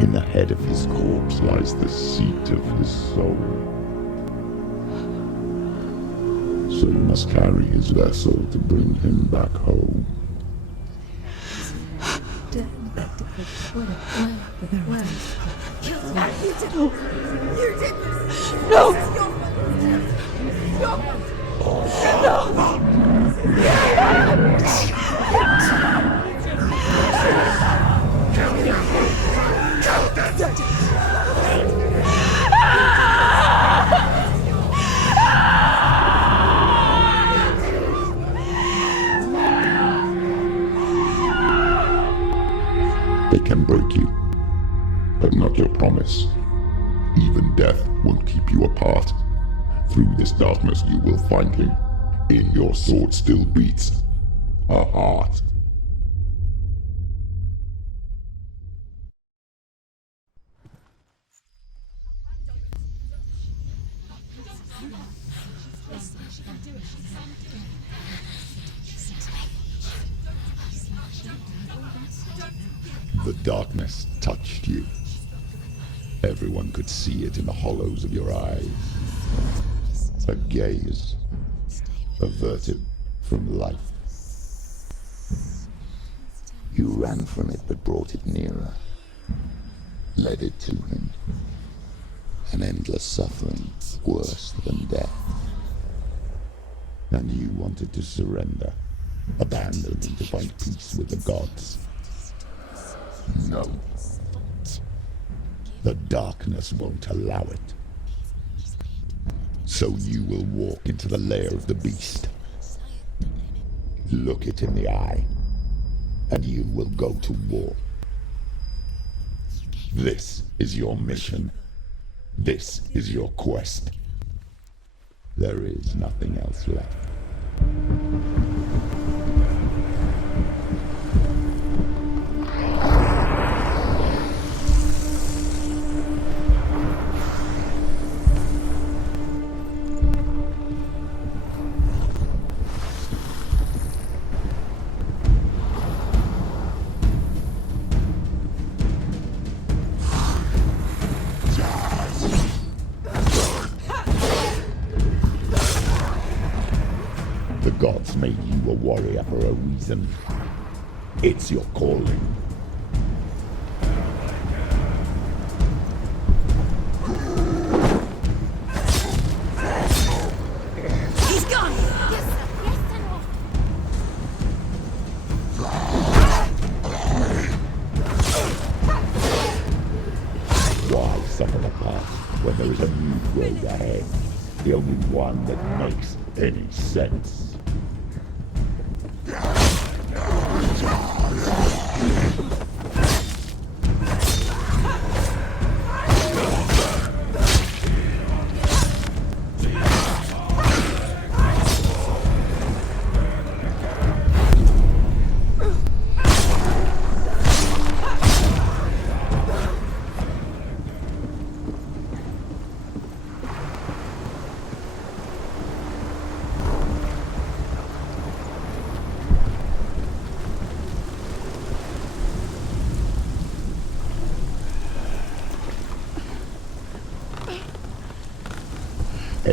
In the head of his corpse lies the seat of his soul. So you must carry his vessel to bring him back home. They can break you, but not your promise. Even death won't keep you apart. Through this darkness you will find him. In your sword still beats a heart. The darkness touched you. Everyone could see it in the hollows of your eyes. A gaze averted from life. You ran from it but brought it nearer. Led it to him. An endless suffering, worse than death. And you wanted to surrender, abandon and to find peace with the gods. No. The darkness won't allow it. So you will walk into the lair of the beast. Look it in the eye, and you will go to war. This is your mission. This is your quest. There is nothing else left. The gods made you a warrior for a reason. It's your calling. He's gone! Yes, sir. Yes, Senua. Why suffer the past when there is a new road ahead? The only one that makes any sense.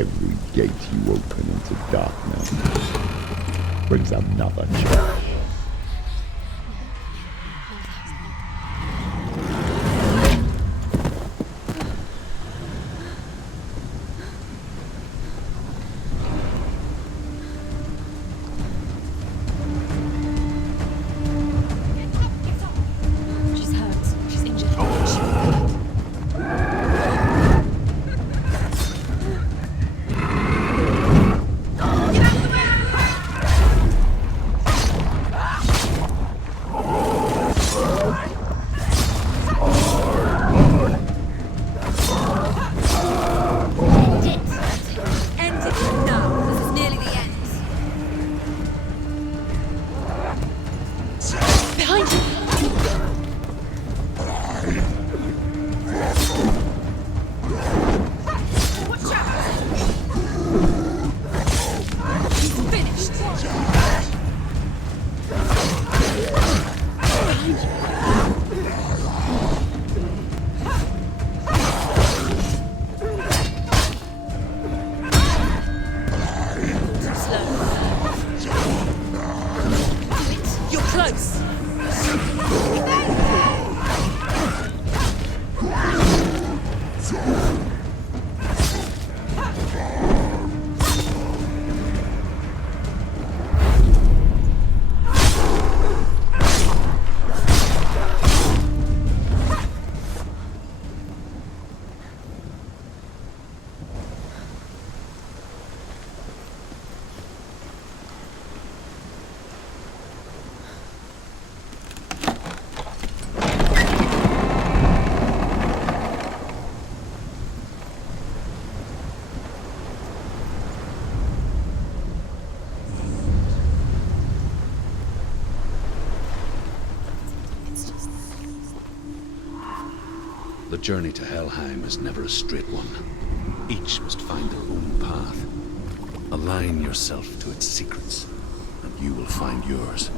Every gate you open into darkness brings another challenge. She's hurt. She's injured. End it now. This is nearly the end. Behind you. Watch out. He's finished. Behind you. Too slow. Do it. You're close. The journey to Helheim is never a straight one. Each must find their own path. Align yourself to its secrets, and you will find yours.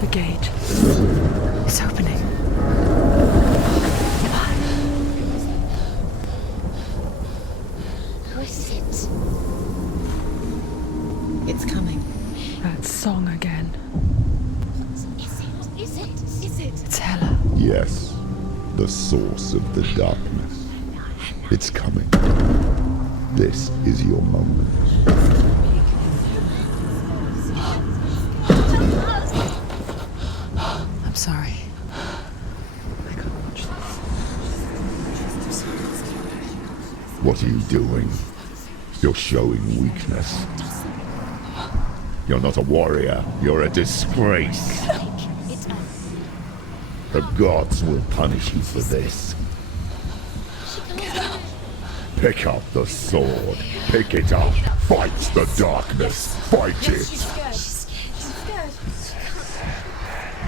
The gate. It's opening. Who is it? It's coming. That song again. Is it? Is it? Is it? It's Hela. Yes, the source of the darkness. It's coming. This is your moment. I'm sorry. I can't watch this. What are you doing? You're showing weakness. You're not a warrior. You're a disgrace. The gods will punish you for this. Pick up the sword. Pick it up. Fight the darkness. Fight it.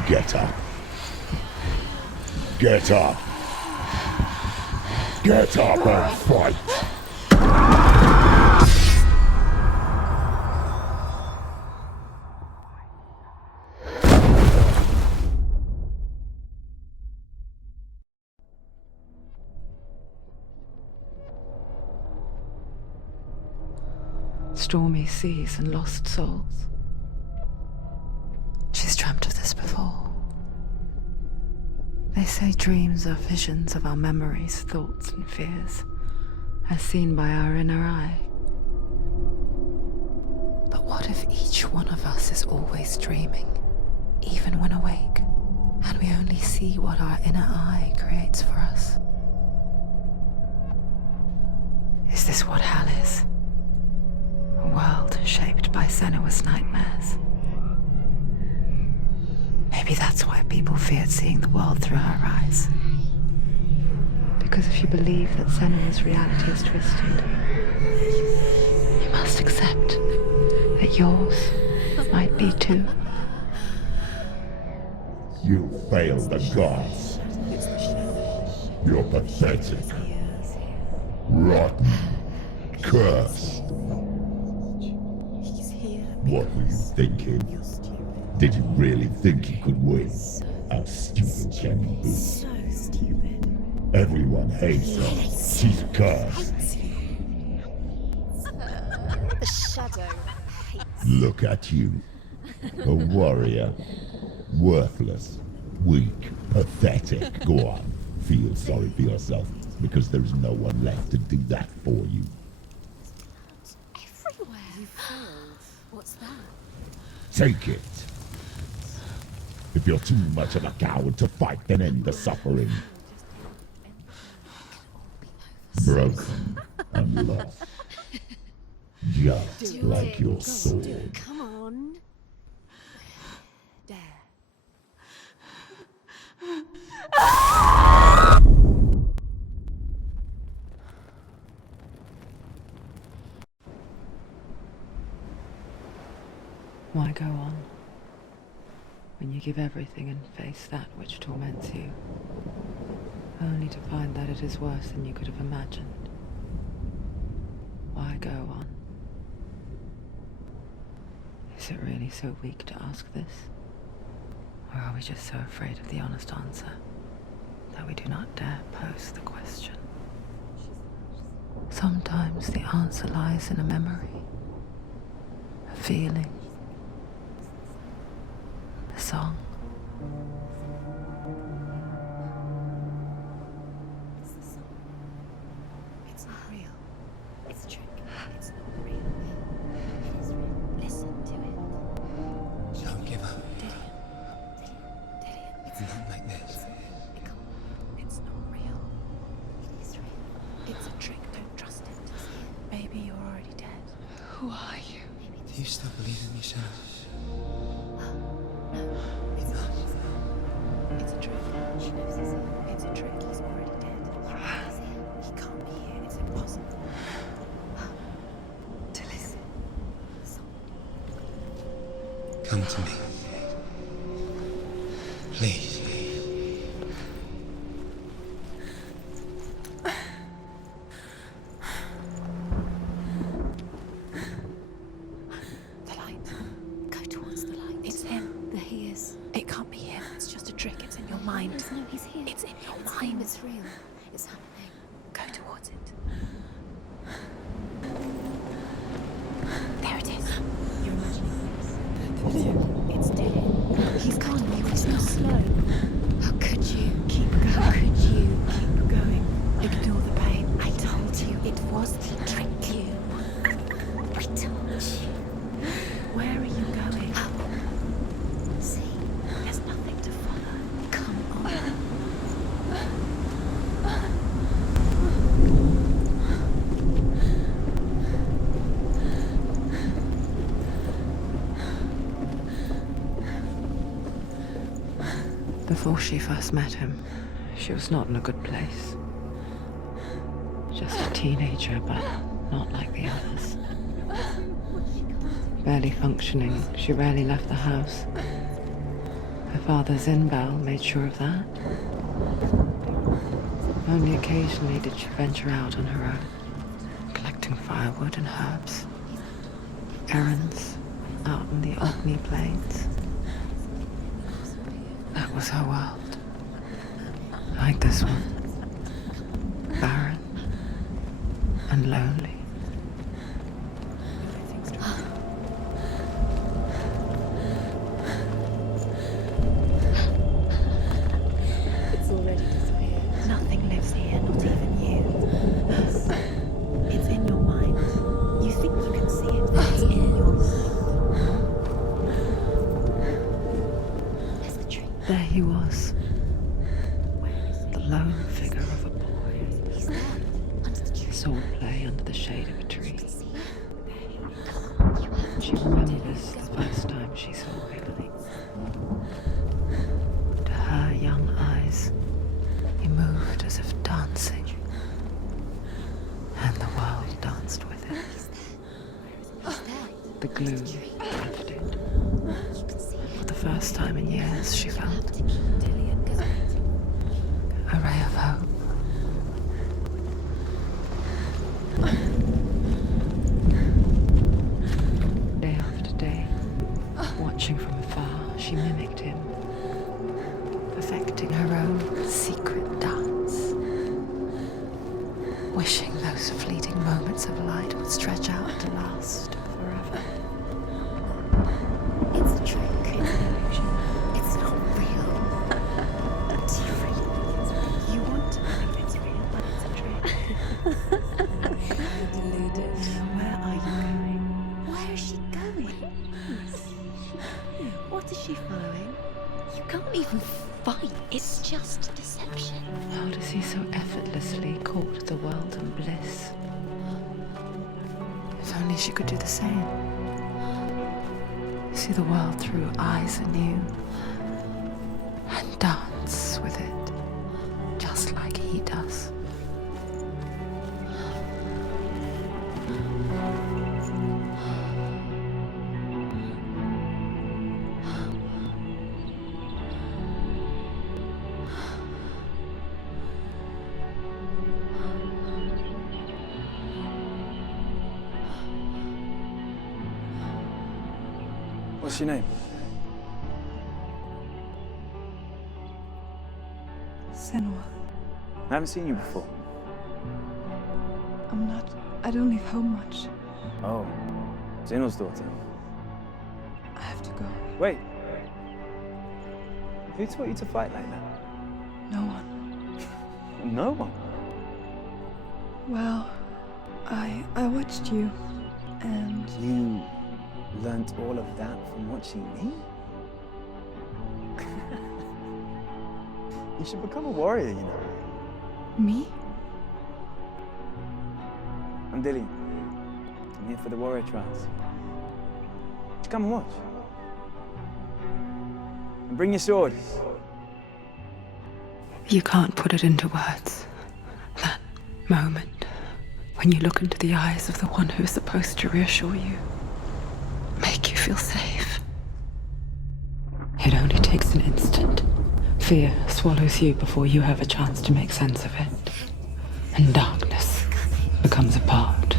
Get up. Get up. Get up and fight. Stormy seas and lost souls. She's dreamt of this before. They say dreams are visions of our memories, thoughts and fears, as seen by our inner eye. But what if each one of us is always dreaming, even when awake, and we only see what our inner eye creates for us? this what hell is? A world shaped by Senua's nightmares. Maybe that's why people feared seeing the world through her eyes. Because if you believe that Senua's reality is twisted, you must accept that yours might be too. You failed the gods. You're pathetic. Rotten. Cursed. What were you thinking? Did you really think you could win? How stupid can you be? So stupid. Everyone hates her. She's cursed. The shadow hates. Look at you. A warrior. Worthless. Weak. Pathetic. Go on. Feel sorry for yourself, because there is no one left to do that for you. Everywhere. You failed. What's that? Take it. If you're too much of a coward to fight, then end the suffering. Broken and lost. Just like your sword. Come on. Dare. Why go on when you give everything and face that which torments you, only to find that it is worse than you could have imagined? Why go on? Is it really so weak to ask this? Or are we just so afraid of the honest answer that we do not dare pose the question? Sometimes the answer lies in a memory, a feeling, a song. It's the song. It's not real. It's a trick. It's not real. It is real. Listen to it. Don't give up. Dillian. It's Not like this. It's not real. It is real. It's a trick. Don't trust it. Maybe you're already dead. Who are you? Do you still believe in yourself? No, it's not. It's a trick. She knows he's here. It's a trick. He's already dead. He's here. He can't be here. It's impossible. Dillian. Come to me. Please. The light. Go towards the light. It's him. There he is. It can't be him. It's just a trick. It's in your mind. No, he's here. It's in your mind. It's real. It's happening. Go towards it. There it is. You're imagining this. It's Dillian. He's gone. You were so slow. How could you? Keep going. How could you? Keep going. Ignore the pain. I told you it was the trick. You. I told you. Where are you going? Up. See, there's nothing to follow. Come on. Before she first met him, she was not in a good place. Just a teenager, but not like the others. Barely functioning, she rarely left the house. Her father's in-bell made sure of that. Only occasionally did she venture out on her own, collecting firewood and herbs. Errands out in the Orkney Plains. That was her world. Like this one. Barren and lonely. It's already disappeared. Nothing lives here, not even you. It's in your mind. You think you can see it, but it's in your mind. There's the tree. There he was. The lone figure of a boy. He's there, under the tree. Swordplay under the shade of a tree. She remembers the first time she saw Hellblade. To her young eyes, he moved as if dancing, and the world danced with him. The glue lifted. For the first time in years, she felt a ray of hope. Day after day, watching from afar, she mimicked him, perfecting her own secret dance, wishing those fleeting moments of light would stretch out to last forever. It's a trick. It's an illusion. It's not real. Do you really? You want to believe it's real, but it's a trick. You're deluded. Where are you going? Where is she going? What is she following? You can't even fight. It's just deception. How does he so effortlessly court the world and bliss? If only she could do the same. See the world through eyes anew and dance with it, just like he does. What's your name? Senua. I haven't seen you before. I don't leave home much. Oh, Zenua's daughter. I have to go. Wait. Who taught you to fight like that? No one. No one? Well, I watched you, and You learnt all of that from watching me? You should become a warrior, you know. me? I'm Dilly. I'm here for the warrior trials. Come and watch. And bring your sword. You can't put it into words. That moment when you look into the eyes of the one who is supposed to reassure you, make you feel safe. It only takes an instant. Fear swallows you before you have a chance to make sense of it. And darkness becomes a part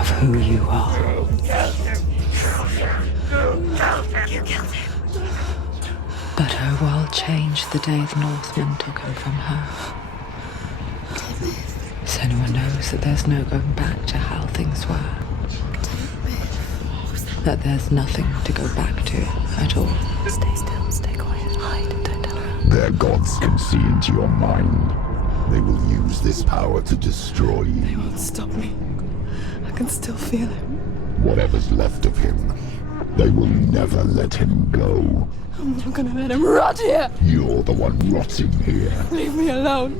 of who you are. But her world changed the day the Northmen took him from her. Senua knows that there's no going back to how things were. That there's nothing to go back to at all. Stay still, stay quiet, hide, don't tell her. Their gods can see into your mind. They will use this power to destroy you. They won't stop me. I can still feel him. Whatever's left of him, they will never let him go. I'm not gonna let him rot here. You're the one rotting here. Leave me alone.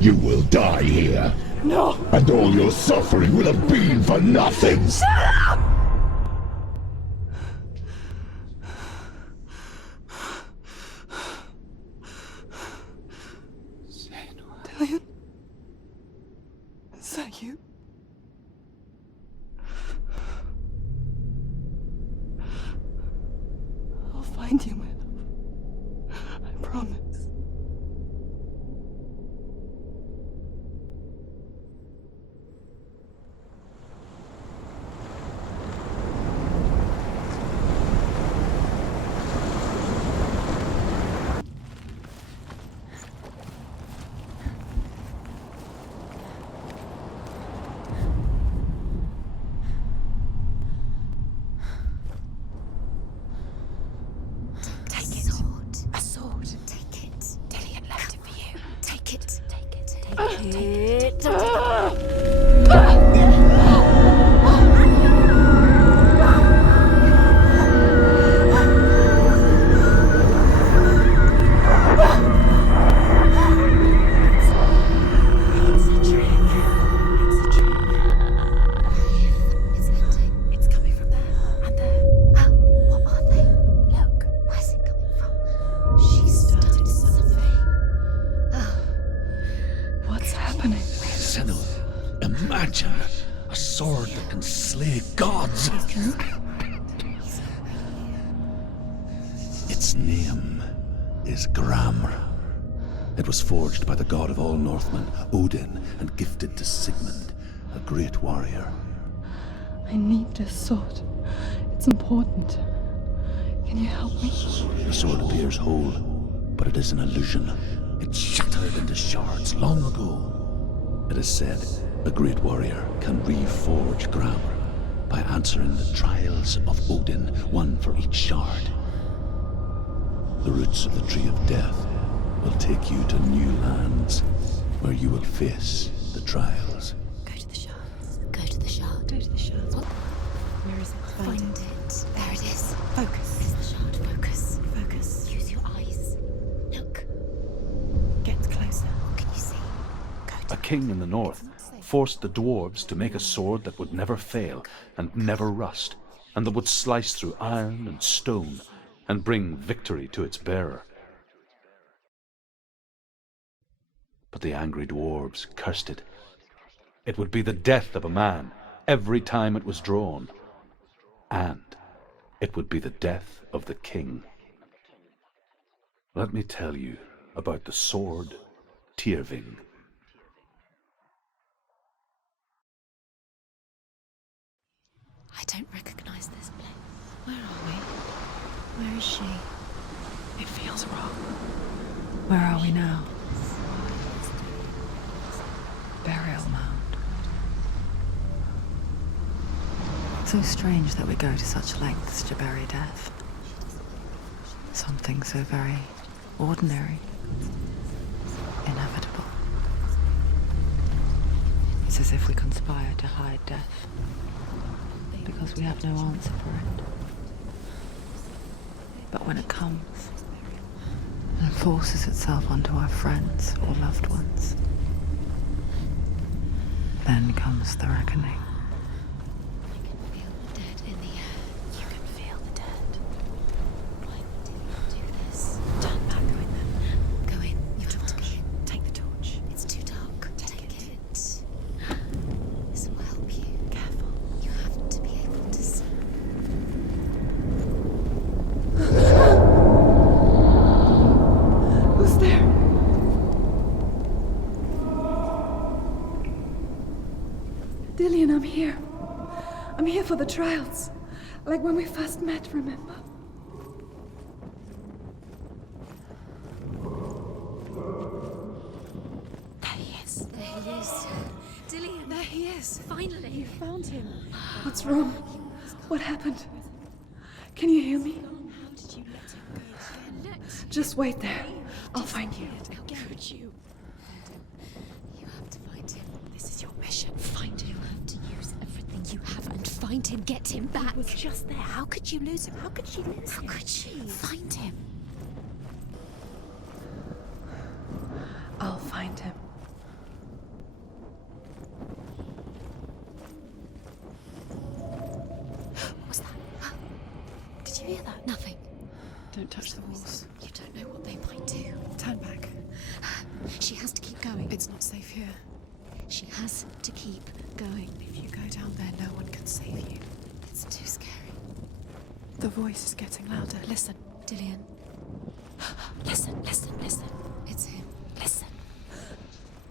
You will die here. No. And all your suffering will have been for nothing. Shut up! Dillion? Is that you? I'll find you, my love. I promise. A sword. Take it. Dillion left it for you. Take it. Take it. Take it. It's a trick. It's a trick. is. Its name is Gramr. It was forged by the god of all Northmen, Odin, and gifted to Sigmund, a great warrior. I need this sword. It's important. Can you help me? The sword appears whole, but it is an illusion. It shattered into shards long ago. It is said a great warrior can reforge Gramr by answering the trials of Odin, one for each shard. The roots of the tree of death will take you to new lands where you will face the trials. Go to the shards. Go to the shard. Go to the shards. What? Where is it? Find it. There it is. Focus. There's the shard. Focus. Focus. Use your eyes. Look. Get closer. What can you see? Go to A king in the north forced the dwarves to make a sword that would never fail and never rust, and that would slice through iron and stone and bring victory to its bearer. But the angry dwarves cursed it. It would be the death of a man every time it was drawn, and it would be the death of the king. Let me tell you about the sword Tyrving. I don't recognize this place. Where are we? Where is she? It feels wrong. Where are we now? Burial mound. So strange that we go to such lengths to bury death. Something so very ordinary, inevitable. It's as if we conspire to hide death, because we have no answer for it. But when it comes and forces itself onto our friends or loved ones, then comes the reckoning. I can feel the dead in the air. You can feel the dead. Why do you do this? Turn back. Go in there. Go in. You have to go in. Take the torch. It's too dark. Take it. This will help you. Careful. You have to be able to see. Who's there? Dillian, I'm here. I'm here for the trials. Like when we first met, remember? There he is. There he is. Dillian. There he is. Finally. You found him. What's wrong? What happened? Can you hear me? How did you let him go? Just wait there. I'll find you. How could you? You have to find him. This is your mission. Find him. You have to use everything you have and find him. Get him back. He was just there. How could you lose him? How could she lose How him? could she? Find him. I'll find him. What was that? Did you hear that? Nothing. Don't touch the walls. You don't know what they might do. Turn back. She has to keep going. It's not safe here. She has to keep going. If you go down there, no one can save you. It's too scary. The voice is getting louder. Listen. Dillian. Listen, listen, listen. It's him. Listen.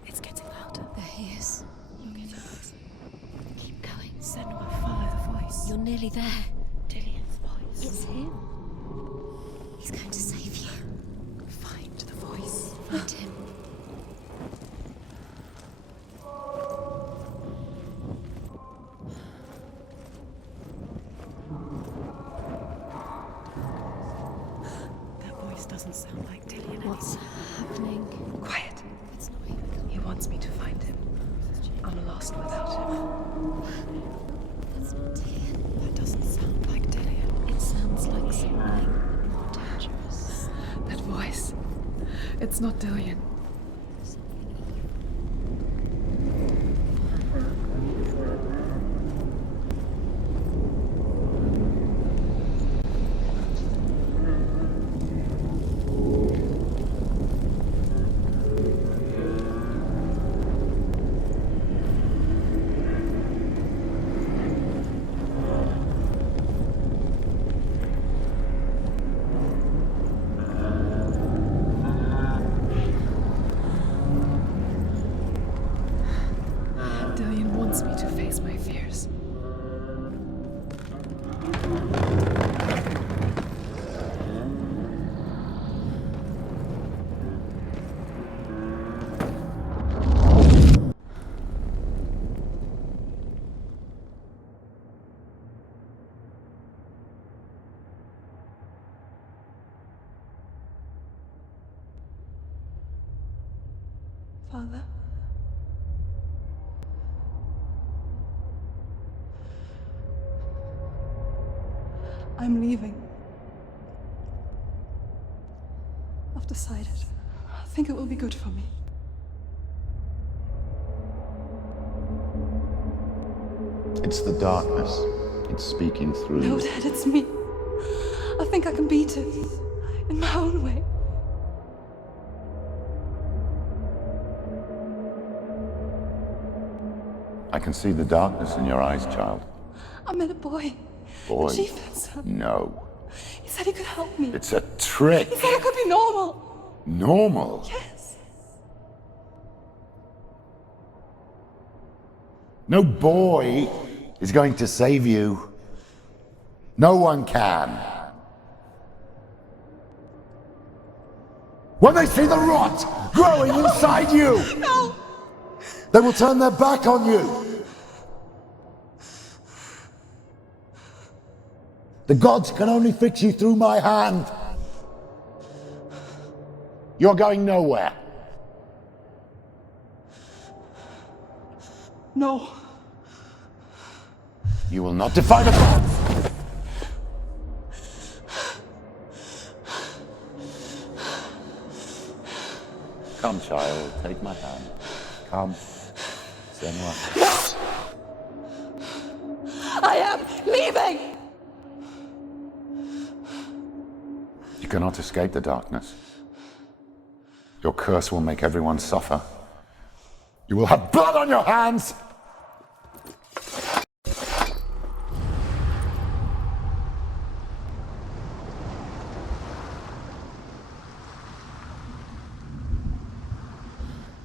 It's getting louder. There he is. You're getting closer. Keep going. Senua, follow the voice. You're nearly there. Dillian's voice. It's him. He's going to save you. Find the voice. Find him. That voice doesn't sound like Dillian What's happening? Quiet. It's not even. He wants me to find him. I'm lost without him. That's not Dillian. That doesn't sound like Dillian. It sounds like something more dangerous. That voice. It's not Dillian. Something evil. Father? I'm leaving. I've decided. I think it will be good for me. It's the darkness. It's speaking through No, you. Dad, it's me. I think I can beat it. In my own way. I can see the darkness in your eyes, child. I met a boy. Boy. The chief answered. No. He said he could help me. It's a trick. He said I could be normal. Normal? Yes. No boy is going to save you. No one can. When they see the rot growing inside you, No! they will turn their back on you. The gods can only fix you through my hand. You're going nowhere. No. You will not defy the gods. Come, child, take my hand. Come, Senua. I am leaving! You cannot escape the darkness. Your curse will make everyone suffer. You will have blood on your hands!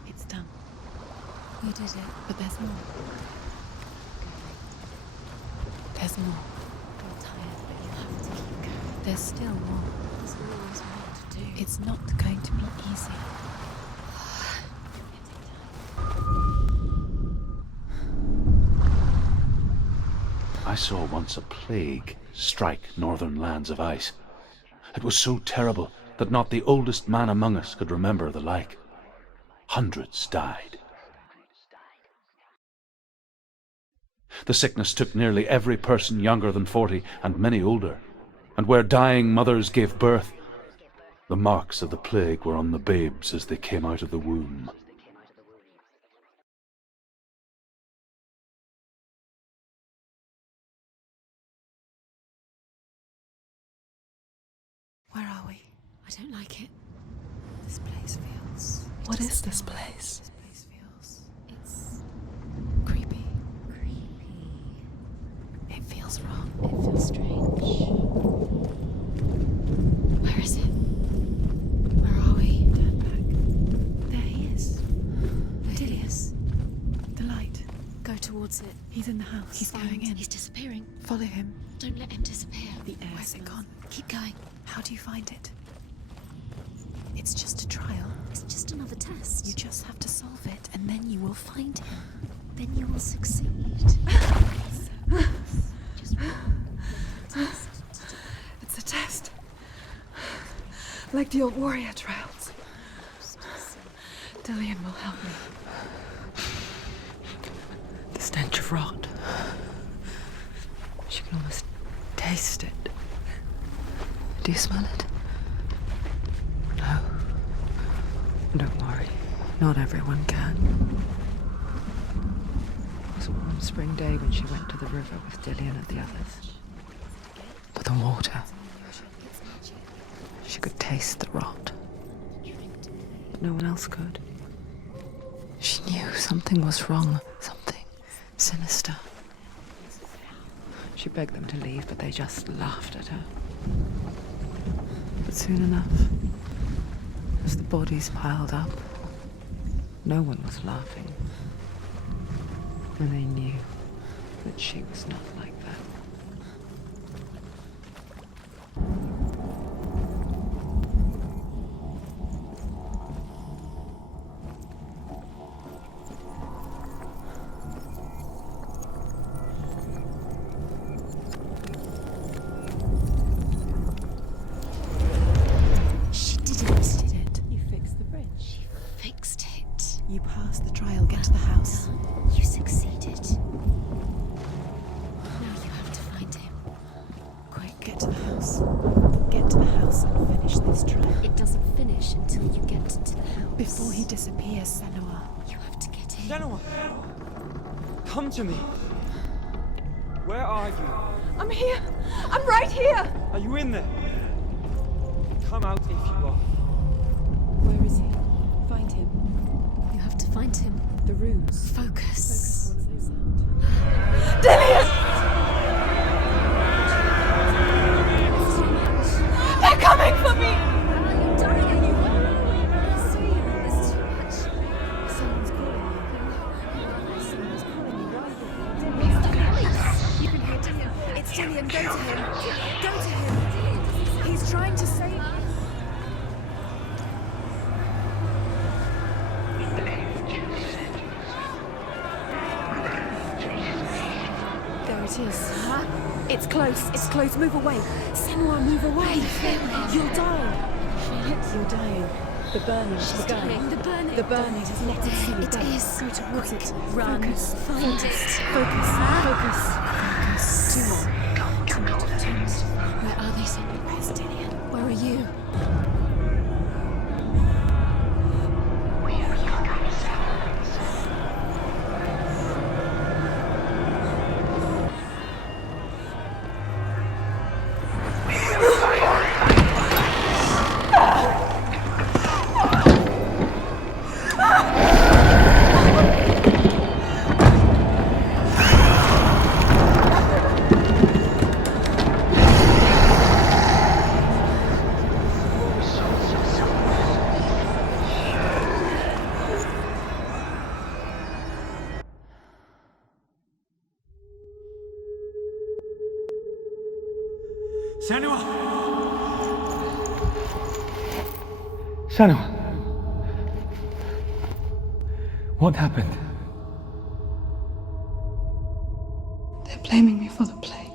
It's done. You did it, but there's more. There's more. You're tired, but you have to keep going. There's still more. There's always more to do. It's not going to be easy. I saw once a plague strike northern lands of ice. It was so terrible that not the oldest man among us could remember the like. Hundreds died. The sickness took nearly every person younger than 40 and many older, and where dying mothers gave birth, the marks of the plague were on the babes as they came out of the womb. Where are we? I don't like it. This place feels... What is this place? This place feels... It's... creepy. Creepy. It feels wrong. It feels strange. Where is it? Where are we? Turn back. There he is. There he is. The light. Go towards it. He's in the house. He's going in. He's disappearing. Follow him. Don't let him disappear. The air Where's it smells. gone? Keep going. How do you find it? It's just a trial. It's just another test. You just have to solve it, and then you will find him. Then you will succeed. Just test. It's a test. Like the old warrior trials. Dillian will help me. The stench of rot. She can almost taste it. Do you smell it? No. Don't worry. Not everyone can. It was a warm spring day when she went to the river with Dillian and the others. But the water. She could taste the rot. But no one else could. She knew something was wrong. Something sinister. She begged them to leave, but they just laughed at her. But soon enough, as the bodies piled up, no one was laughing. And they knew that she was not like that. She did it. You fixed the bridge. Fixed it. You house and finish this trip. It doesn't finish until you get to the house. Before he disappears, Senua. You have to get in. Senua! Come to me! Where are you? I'm here! I'm right here! Are you in there? Come out if you are. Where is he? Find him. You have to find him. The runes. Focus. Dillian! They're coming for me! Are you dying? Are you? I see you. There's too much. Someone's calling you. Someone's calling you right here. You can hear Dillian. It's Dillian. Go to him. Go to him. He's trying to save you. There it is. It's close. It's close. Move away. Senua, move away. You'll die. You're dying. The burning. The burning. The burning. The burning. Let it see. It is. Go towards it. Run. Focus. Find it. Focus. Focus. Focus. Two more. Two more. Where are they, Senua? Where's Dillian? Where are you? Senua! Senua! What happened? They're blaming me for the plague.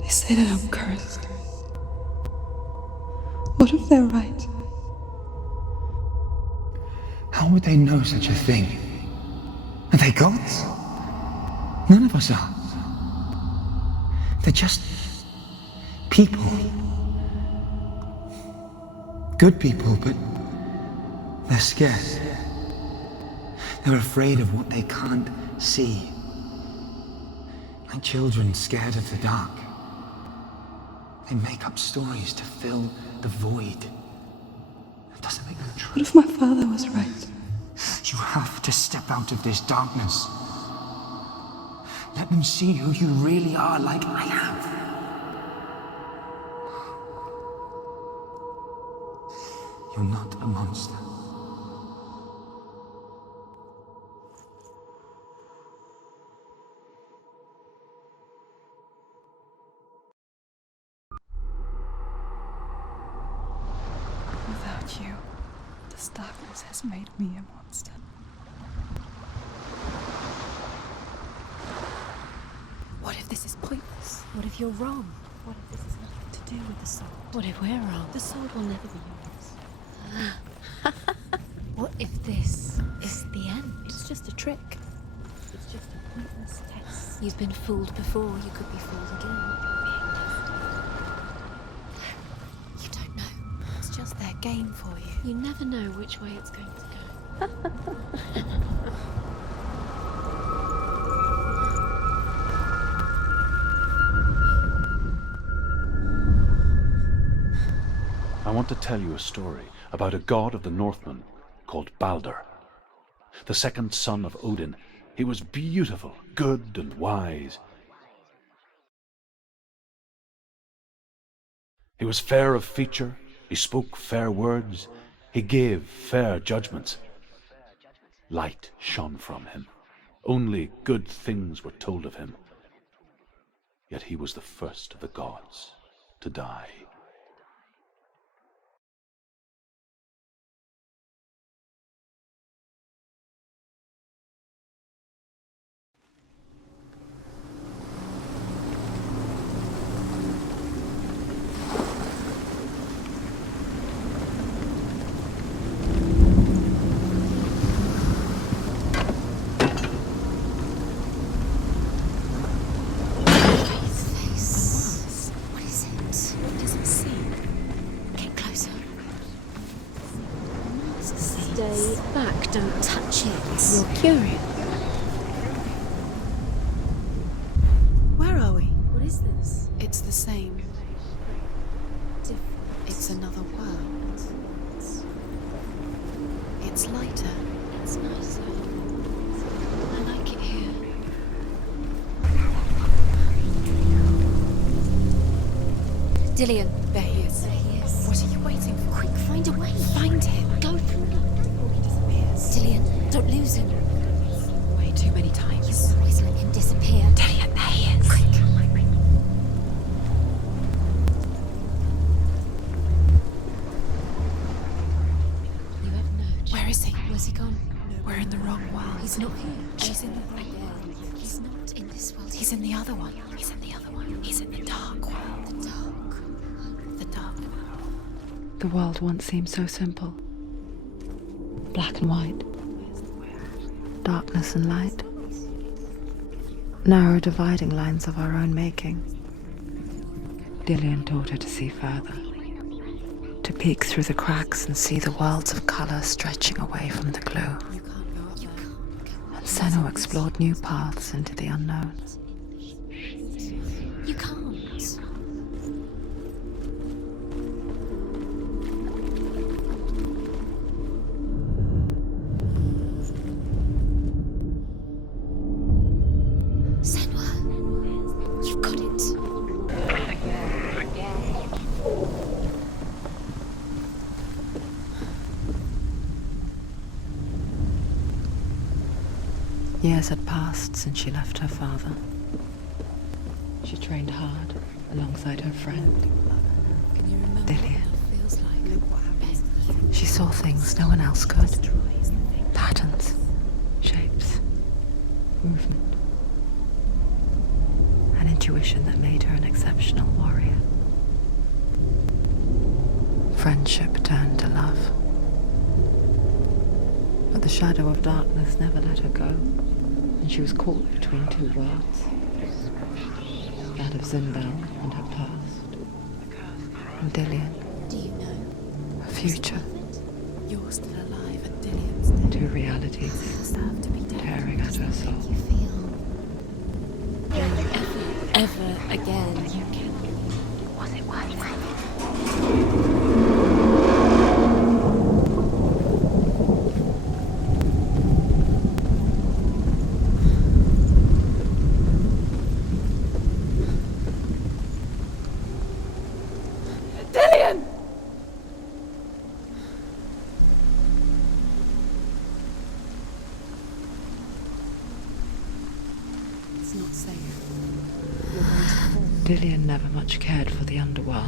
They say that I'm cursed. What if they're right? How would they know such a thing? Are they gods? None of us are. They're just people. Good people, but they're scared. They're afraid of what they can't see. Like children scared of the dark. They make up stories to fill the void. That doesn't make them true. What if my father was right? You have to step out of this darkness. Let them see who you really are, like I have. You're not a monster. Without you, this darkness has made me a monster. What if this is pointless? What if you're wrong? What if this has nothing to do with the sword? What if we're wrong? The sword will never be yours. What if this is the end? It's just a trick. It's just a pointless test. You've been fooled before, you could be fooled again. You don't know. It's just their game for you. You never know which way it's going to go. I want to tell you a story about a god of the Northmen called Balder. The second son of Odin. He was beautiful, good and wise. He was fair of feature, he spoke fair words, he gave fair judgments. Light shone from him. Only good things were told of him. Yet he was the first of the gods to die. What is it? back, don't touch it. You're curious. Where are we? What is this? It's the same. Different. It's another world. It's lighter. It's nicer. I like it here. Dillian. There he is. There he is. What are you waiting for? Quick, find a way. Find him. Go through. Before he disappears. Dillian, don't lose him. Way too many times. You always let him disappear. Dillian, there he is. Quick. You have no chance. Where is he? Where's he gone? We're in the wrong world. He's not here. She's in the wrong world. He's not in this world. He's in the other one. He's in the other one. He's in the dark world. the dark. The dark world. The world once seemed so simple. Black and white. Darkness and light. Narrow dividing lines of our own making. Dillian taught her to see further. To peek through the cracks and see the worlds of colour stretching away from the glue. You can't go up there. And Senua explored new paths into the unknown. You can't. Senua, you've got it. Years had passed since she left her father. She trained hard alongside her friend, Can you remember Dillian. what it feels like? What happened? She saw things no one else could. Patterns, shapes, movement. An intuition that made her an exceptional warrior. Friendship turned to love. But the shadow of darkness never let her go, and she was caught between two worlds. That of Zinbel and her past. And Dillian, Do you know? her future. You're still alive and Dillian's dead. Two realities Doesn't have to be dead. tearing at her soul. You feel Ever again. You can. was it worth it? Dillian! It's not safe. Dillian never much cared for the underworld,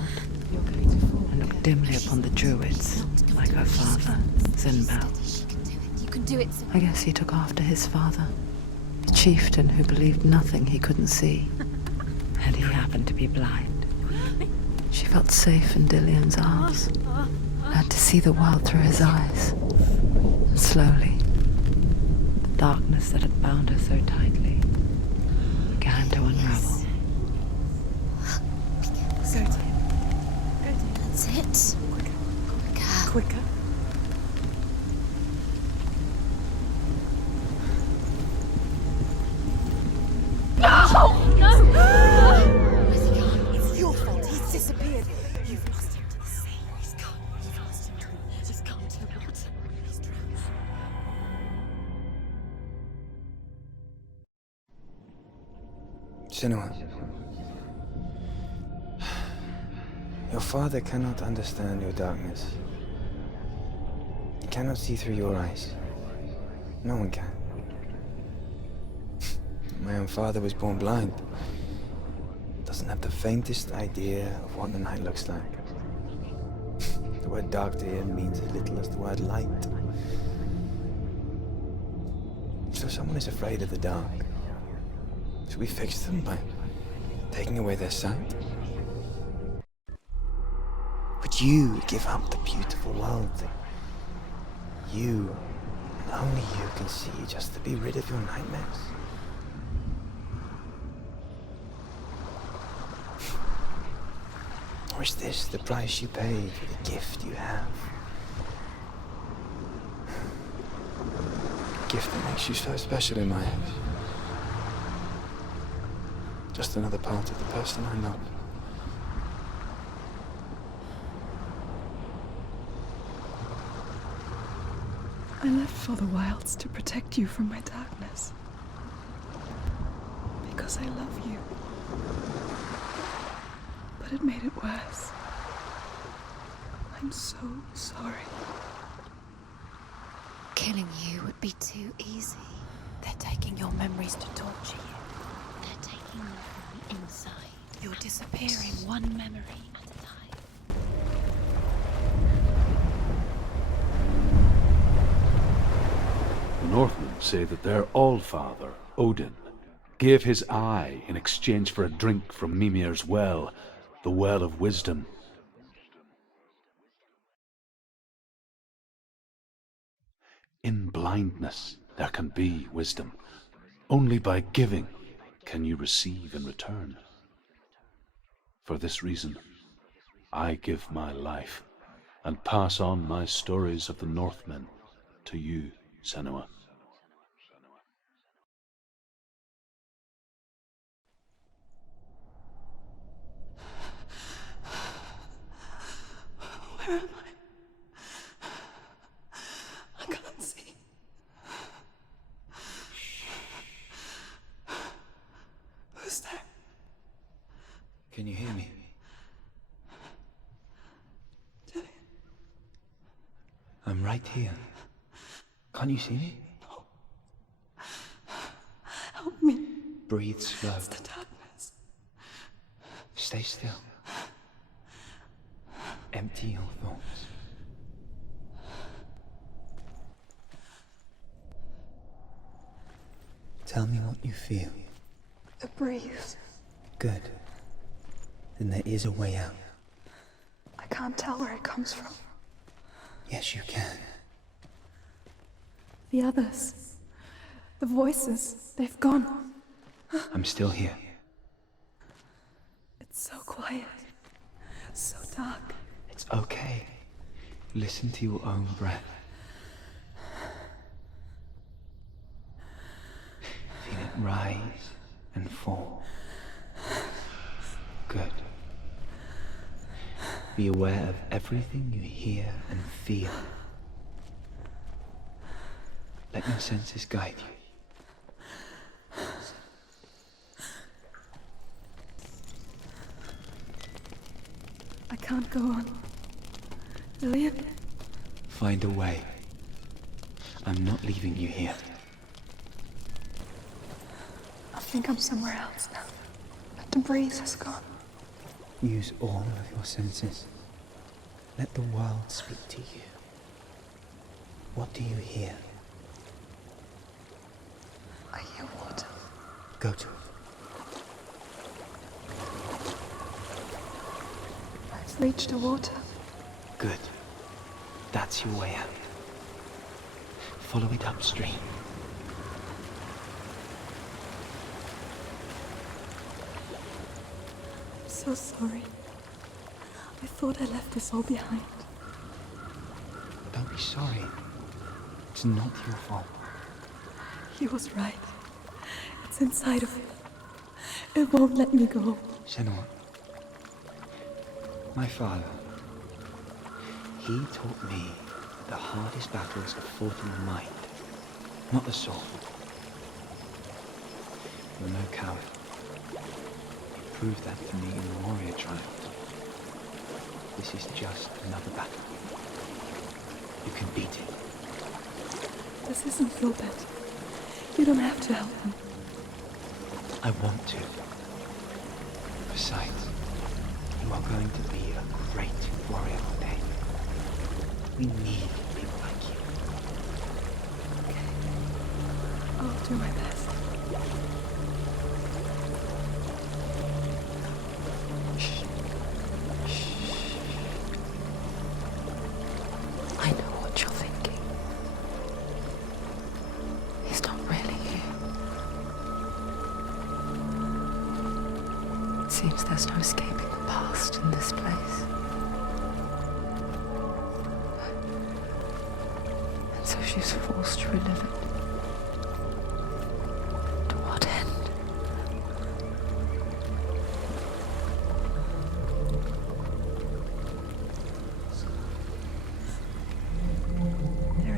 You're going to fall. and looked dimly upon the druids, like her father, Zinbel. You can do it. I guess he took after his father, the chieftain who believed nothing he couldn't see, and he happened to be blind. She felt safe in Dillian's arms, had to see the world through his eyes. And slowly, the darkness that had bound her so tightly began to unravel. Go to him. Go to him. That's it. Quicker. Quicker. Where's he gone? It's your fault. He's disappeared. You've lost him to the sea. He's gone. You've lost him to the He's gone to the water. He's drowned. Senua, your father cannot understand your darkness. He cannot see through your eyes. No one can. My own father was born blind. Doesn't have the faintest idea of what the night looks like. The word dark to him means as little as the word light. So someone is afraid of the dark. Should we fix them by taking away their sight? Would you give up the beautiful world that you, and only you, can see just to be rid of your nightmares? Or is this the price you pay for the gift you have? gift that makes you so special in my eyes. Just another part of the person I love. I left for the wilds to protect you from my darkness. Because I love you. But it made it worse. I'm so sorry. Killing you would be too easy. They're taking your memories to torture you. They're taking them from the inside. You're disappearing one memory at a time. The Northmen say that their Allfather, Odin, gave his eye in exchange for a drink from Mimir's well, the Well of Wisdom. In blindness there can be wisdom. Only by giving can you receive in return. For this reason, I give my life and pass on my stories of the Northmen to you, Senua. Where am I? I can't see. Who's there? Can you hear me? Dillian. I'm right here. Can't you see me? No. Help me. Breathe slow. It's the darkness. Stay still. Empty your thoughts. Tell me what you feel. The breeze. Good. Then there is a way out. I can't tell where it comes from. Yes, you can. The others. The voices. They've gone. I'm still here. It's so quiet. So dark. It's okay. Listen to your own breath. Feel it rise and fall. Good. Be aware of everything you hear and feel. Let your senses guide you. I can't go on. Dillian? Find a way. I'm not leaving you here. I think I'm somewhere else now. But the breeze has gone. Use all of your senses. Let the world speak to you. What do you hear? I hear water. Go to it. I've reached the water. Good. That's your way out. Follow it upstream. I'm so sorry. I thought I left this all behind. Don't be sorry. It's not your fault. He was right. It's inside of me. It won't let me go. Senua. My father. He taught me the hardest battles are fought in the mind, not the sword. You're no coward. You proved that to me in the warrior trials. This is just another battle. You can beat it. This isn't your bet. You don't have to help me. I want to. Besides, you are going to be a great warrior one day. We need people like you. Okay. I'll do my best. I know what you're thinking. He's not really here. It seems there's no escaping the past in this place. And so she's forced to relive it.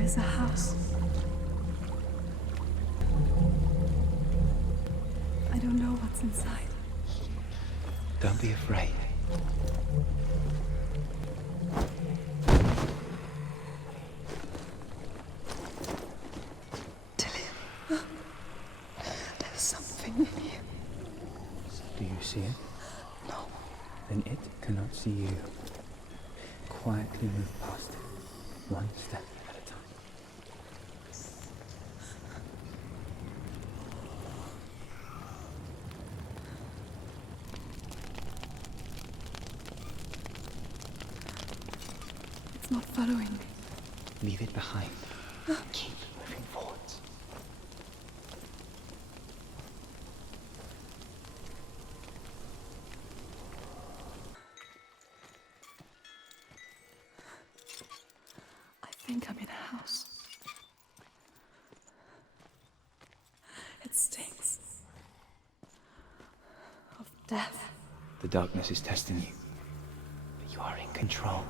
is a house. I don't know what's inside. Don't be afraid. Dillian, there's something in here. Do you see it? No. Then it cannot see you. Quietly move past it, one step at a time. It's not following me. Leave it behind. Keep moving forwards. I think I'm in a house. It stinks of death. The darkness is testing you, but you are in control.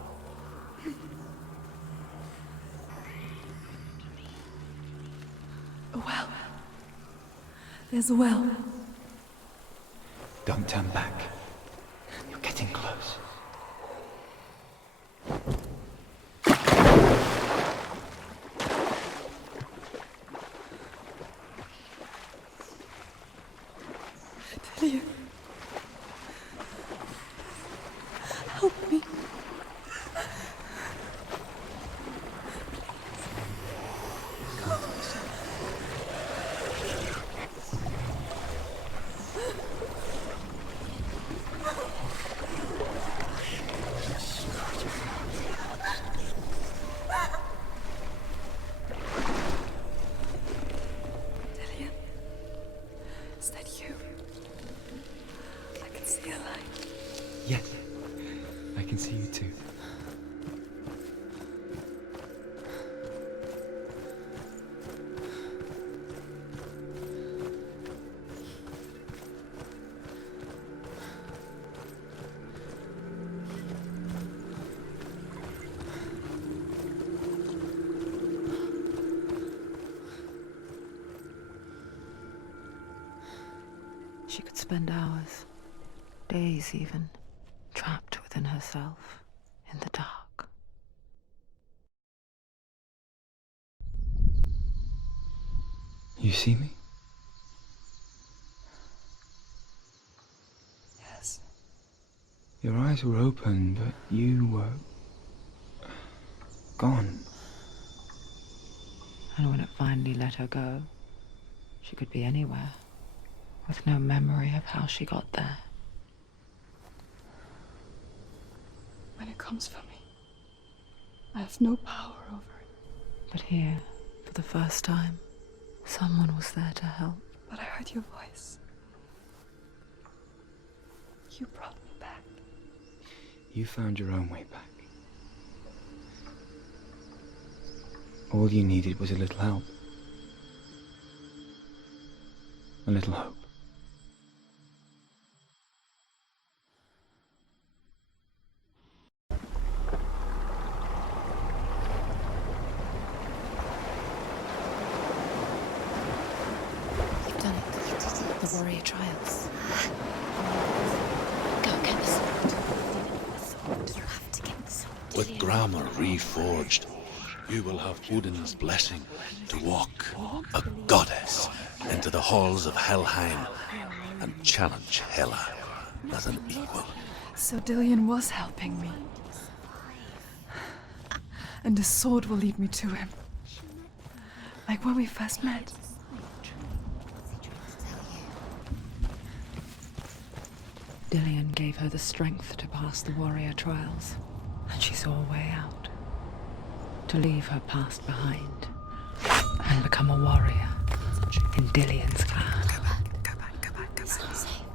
A well. There's a well. Don't turn back. You're getting close. Dillian. Help me. Dillian, is that you? I can see a light. Yes, I can see you too. She could spend hours, days even, trapped within herself, in the dark. You see me? Yes. Your eyes were open, but you were gone. And when it finally let her go, she could be anywhere, with no memory of how she got there. When it comes for me, I have no power over it. But here, for the first time, someone was there to help. But I heard your voice. You brought me back. You found your own way back. All you needed was a little help. A little hope. You've done it. The warrior trials. Go get the sword. You have to get the sword. With grammar reforged, you will have Odin's blessing to walk, a goddess, into the halls of Helheim and challenge Hela as an equal. So Dillian was helping me. And the sword will lead me to him. Like when we first met. Dillian gave her the strength to pass the warrior trials, and she saw a way out. To leave her past behind and become a warrior in Dillian's clan. Go back. It's not safe.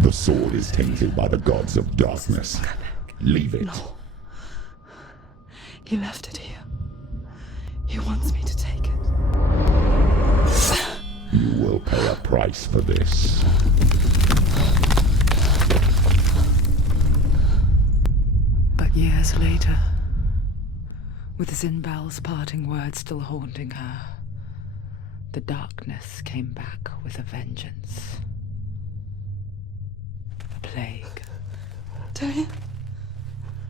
The sword is tainted by the gods of darkness. Leave it. No. He left it here. He wants me to take it. You will pay a price for this. But years later, With Zinbal's parting words still haunting her, the darkness came back with a vengeance. A plague. Darian?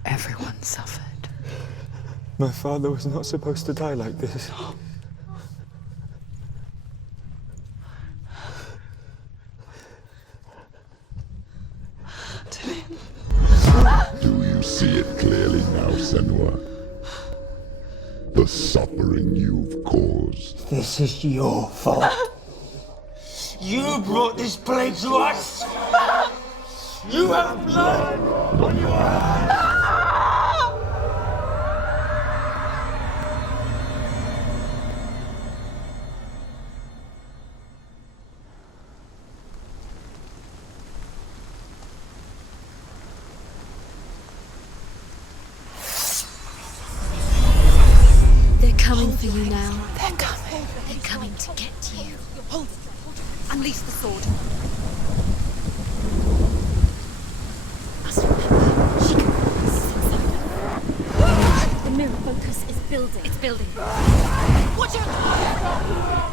Everyone suffered. My father was not supposed to die like this. Do you see it clearly now, Senua? The suffering you've caused. This is your fault. You brought this plague to us. You have blood on your hands. They're coming for you now. They're coming. They're coming to get you. Hold it. Unleash the sword. Must remember, she can The mirror focus is building. It's building. Watch out!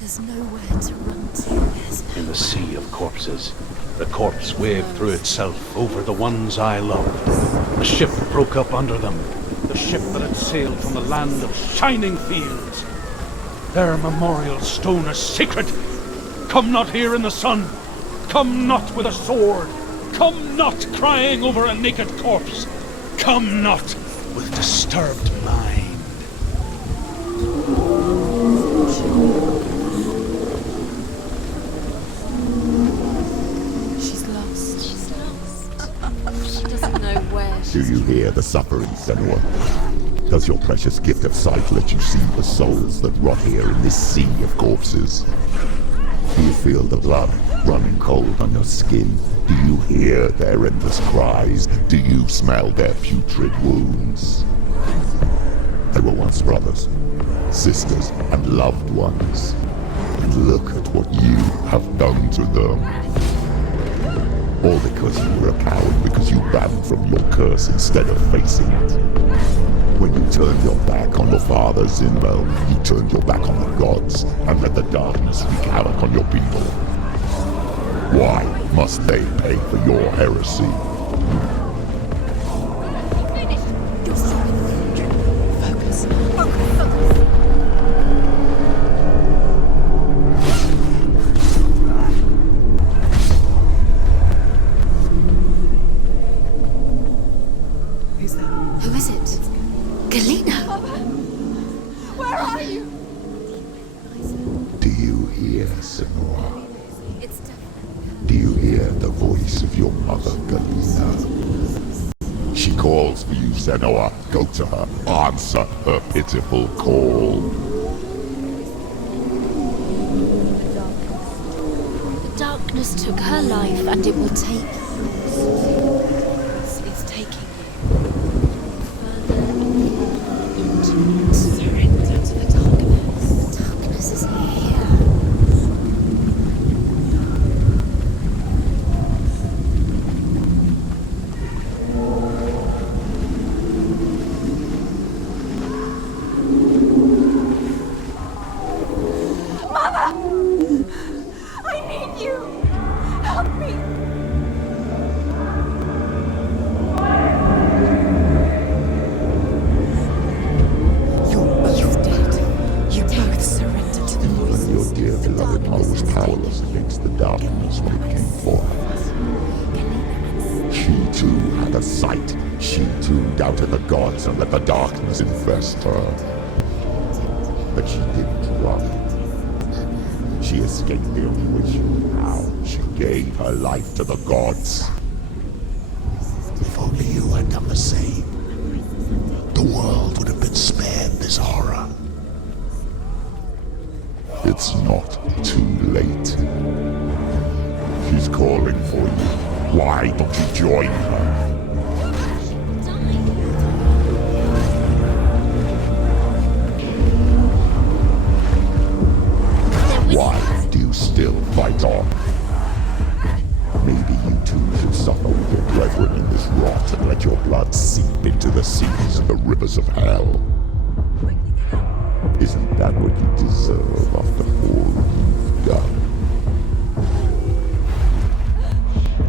There's nowhere to run to. In the sea of corpses, the corpse waved through itself over the ones I loved. The ship broke up under them, the ship that had sailed from the land of shining fields. Their memorial stone is sacred. Come not here in the sun. Come not with a sword. Come not crying over a naked corpse. Come not with disturbed mind. She's lost. She's lost. She doesn't know where Do she's you hear the suffering, Senua? Does your precious gift of sight let you see the souls that rot here in this sea of corpses? Do you feel the blood running cold on your skin? Do you hear their endless cries? Do you smell their putrid wounds? They were once brothers, sisters, and loved ones. And look at what you have done to them. All because you were a coward, because you ran from your curse instead of facing it. When you turned your back on your father, Zinbel, you turned your back on the gods and let the darkness wreak havoc on your people. Why must they pay for your heresy? You're sorry. Focus. Who's that? Who is it? Galena! Where are you? Do you hear, Senua? It's Do you hear the voice of your mother, Galena? She calls for you, Senua. Go to her. Answer her pitiful call. The darkness took her life, and it will take yours. It's taking you further into surrender to the darkness. The darkness is here. I need you! Help me! You're dead. You both surrender to the Even voices. your dear beloved mother was powerless against the darkness when it came for her. She too had a sight. She too doubted the gods and let the darkness infest her. But she didn't run. She escaped the only way she knew how. She gave her life to the gods. If only you had done the same, the world would have been spared this horror. It's not too late. She's calling for you. Why don't you join her? still, fight on. Maybe you too should suffer with your brethren in this rot and let your blood seep into the seas and the rivers of hell. Isn't that what you deserve after all you've done?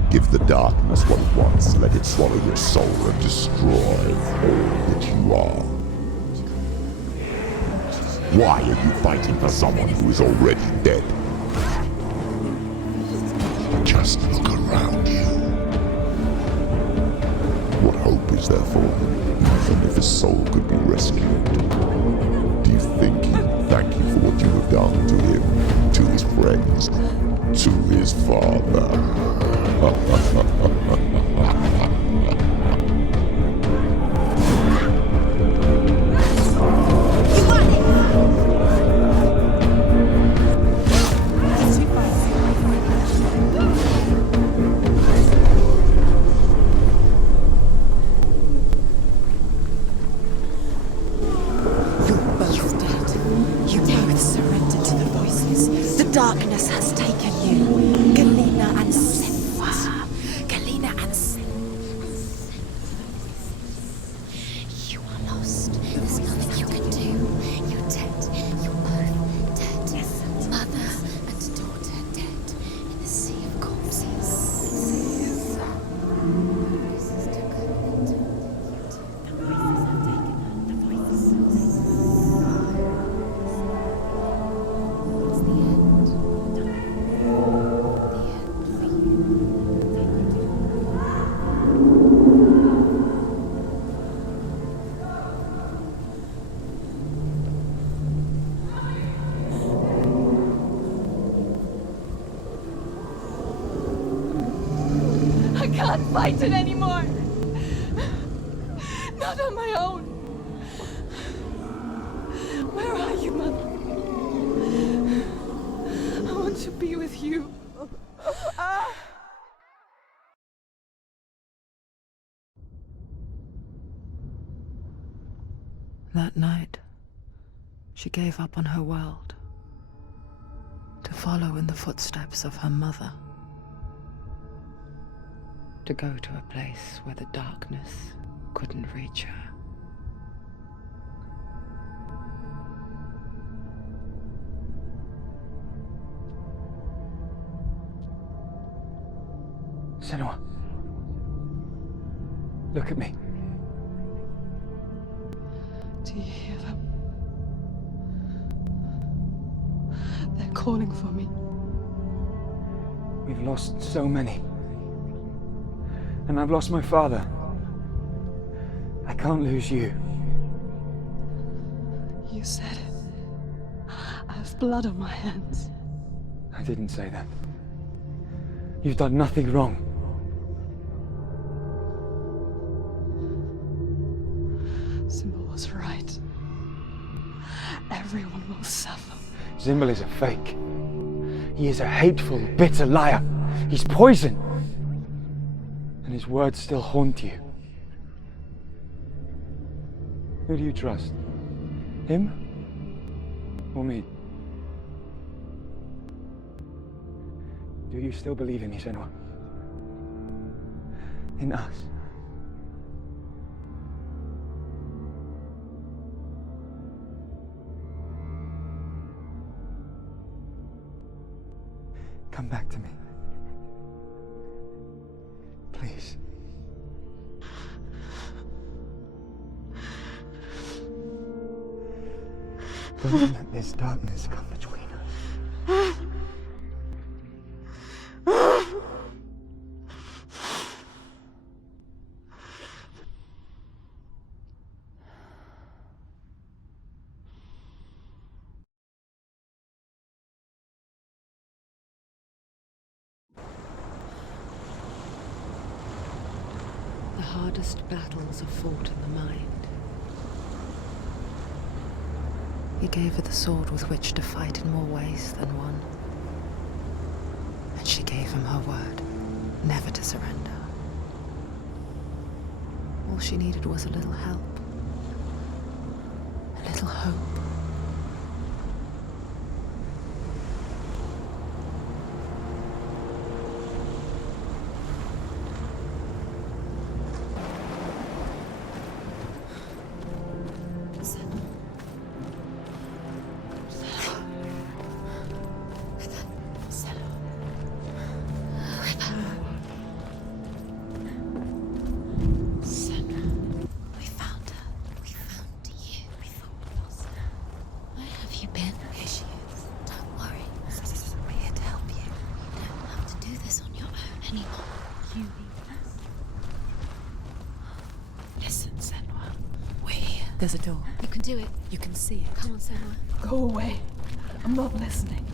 Give the darkness what it wants, let it swallow your soul and destroy all that you are. Why are you fighting for someone who is already dead? Just look around you. What hope is there for him, even if his soul could be rescued? Do you think he'd thank you for what you have done to him, to his friends, to his father? Darkness has taken you, Galena and Senua. Galena and Senua. You are lost. There's nothing you can do. You're dead. You're both dead. Mother and daughter dead in the sea of corpses. I can't fight it anymore. Not on my own. Where are you, Mother? I want to be with you. That night, she gave up on her world to follow in the footsteps of her mother, to go to a place where the darkness couldn't reach her. Senua, look at me. Do you hear them? They're calling for me. We've lost so many. And I've lost my father. I can't lose you. You said it. I have blood on my hands. I didn't say that. You've done nothing wrong. Symbol was right. Everyone will suffer. Zimbel is a fake. He is a hateful, bitter liar. He's poison. And his words still haunt you. Who do you trust? Him? Or me? Do you still believe in me, Senua? In us? Come back to me. Please. Don't let this darkness come between us. The hardest battles are fought in the mind. He gave her the sword with which to fight in more ways than one. And she gave him her word, never to surrender. All she needed was a little help, a little hope. You. Listen, Senua. We're here. There's a door. You can do it. You can see it. Come on, Senua. Go away. I'm not listening.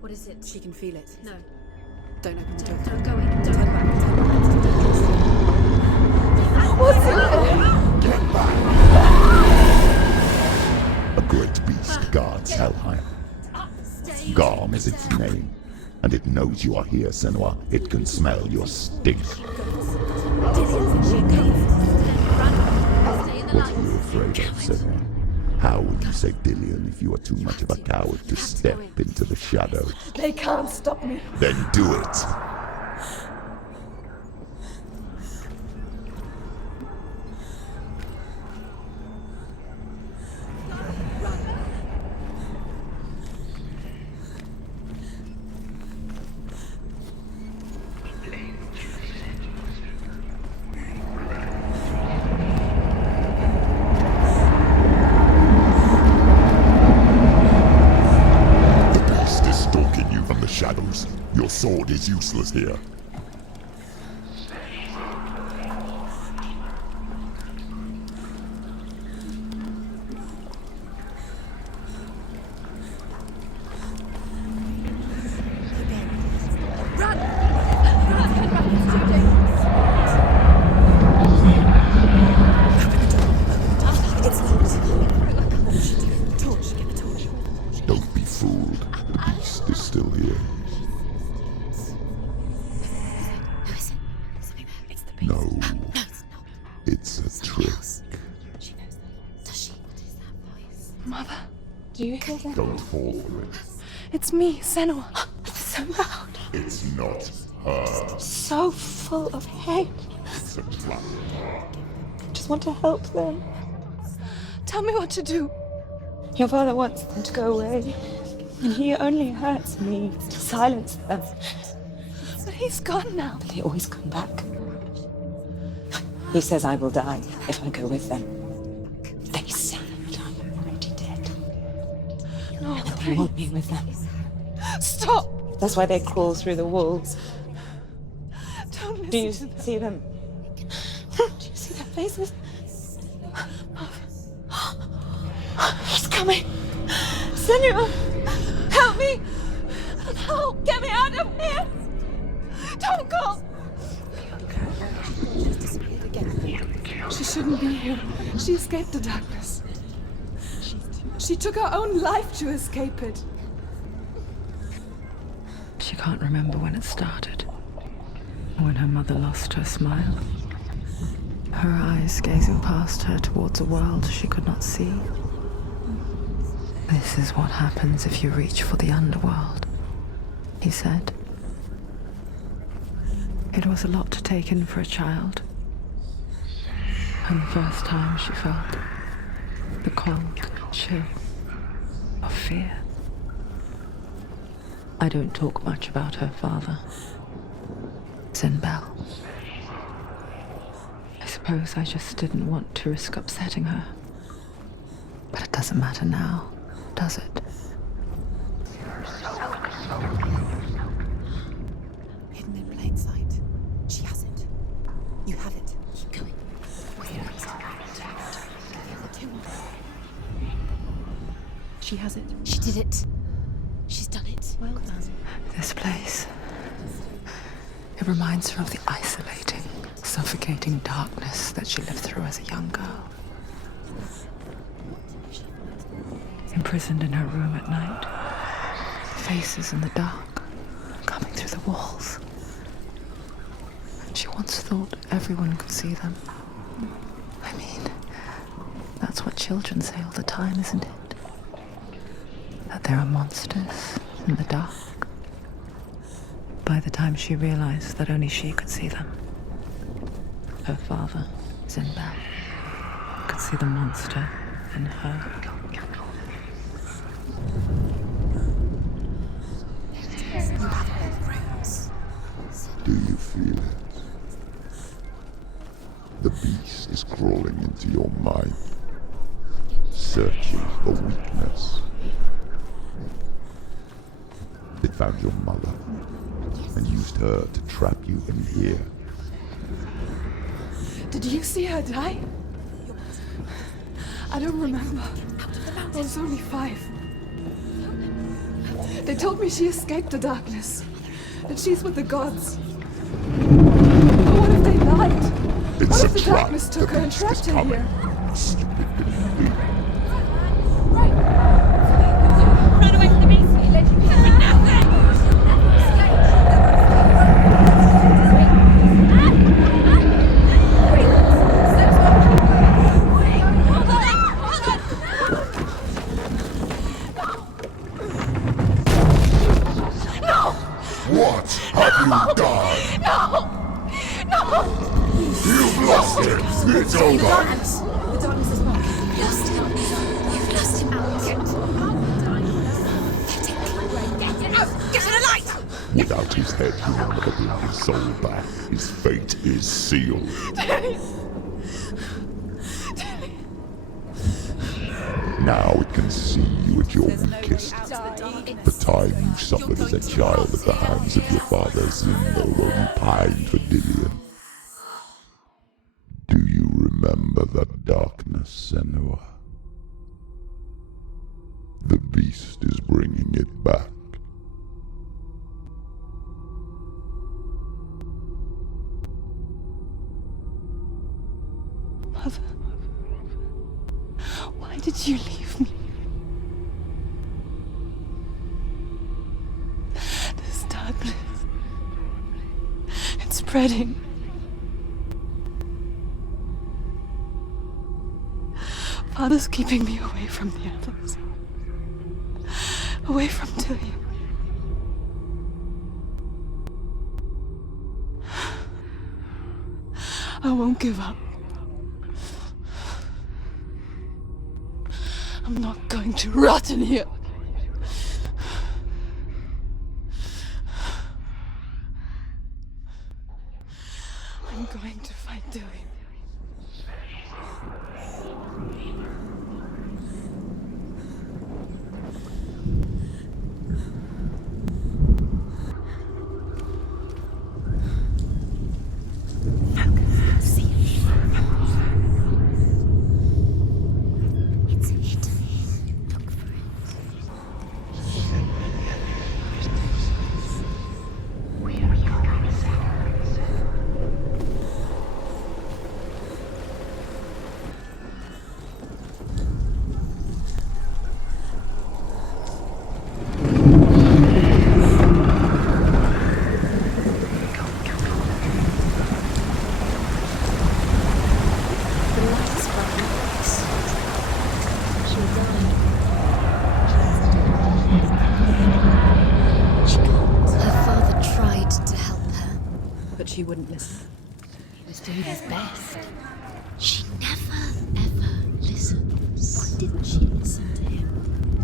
What is it? She can feel it. No. Don't open the door. Don't go in. Don't Turn go back. in. Turn back. What's in Get back! A great beast guards Helheim. Garm is its name, and it knows you are here, Senua. It can smell your stink. What are you afraid of, Senua? How will you save Dillion if you are too much of a coward to step into the shadows? They can't stop me. Then do it! The beast is stalking you from the shadows. Your sword is useless here. Torch. Get the torch. Don't be fooled. The beast is still here. Who is it? Something there. It's the beast. No, No, it's not. it's a trick. She knows that. Does she? What is that voice? Mother, do you hear that? Don't fall for it. It's me, Senua. It's so loud. It's not her. So full of hate. It's a trap. I just want to help them. Tell me what to do. Your father wants them to go away, and he only hurts me to silence them. But he's gone now. But they always come back. He says I will die if I go with them. They say that I'm already dead. No, and they want me with them. Stop! That's why they crawl through the walls. Don't listen. Do you see them? Do you see their faces? He's coming! Senua! Help me! Help! Get me out of here! Don't go! She's disappeared again. She shouldn't be here. She escaped the darkness. She took her own life to escape it. She can't remember when it started. When her mother lost her smile. Her eyes gazing past her towards a world she could not see. This is what happens if you reach for the underworld, he said. It was a lot to take in for a child. And the first time she felt the cold chill of fear. I don't talk much about her father, Zinbel. I suppose I just didn't want to risk upsetting her. But it doesn't matter now, does it? Hidden in plain sight. She has it. You have it. Keep going. She has it. She did it. She's done it. Well done. This place. It reminds her of the isolating, suffocating darkness that she lived through as a young girl. Imprisoned in her room at night. Faces in the dark, coming through the walls. She once thought everyone could see them. I mean, that's what children say all the time, isn't it? That there are monsters in the dark. By the time she realized that only she could see them, her father, Zinbel, could see the monster in her. beast is crawling into your mind, searching for weakness. It found your mother and used her to trap you in here. Did you see her die? I don't remember. I was only 5. They told me she escaped the darkness, that she's with the gods. But what if they lied? What if the darkness took her and trapped her here? Run away from the beast! He let you have nothing! What have you done? No! No! You've lost him! It's over! The darkness is back. You've lost him. You've lost him. Get to the light! Without his head, he will never bring his soul back. His fate is sealed. Now it can see you at your weakest. The time you suffered as a child at the hands of your father Zimbo while you pined for Dillion. Do you remember that darkness, Senua? The beast is bringing it back. Mother, why did you leave me? This darkness, it's spreading. Father's keeping me away from the others. Away from Dillion. I won't give up. I'm not going to rot in here. I'm going to fight Dillion. She wouldn't listen. He was doing his best. She never, ever listens. Why didn't she listen to him?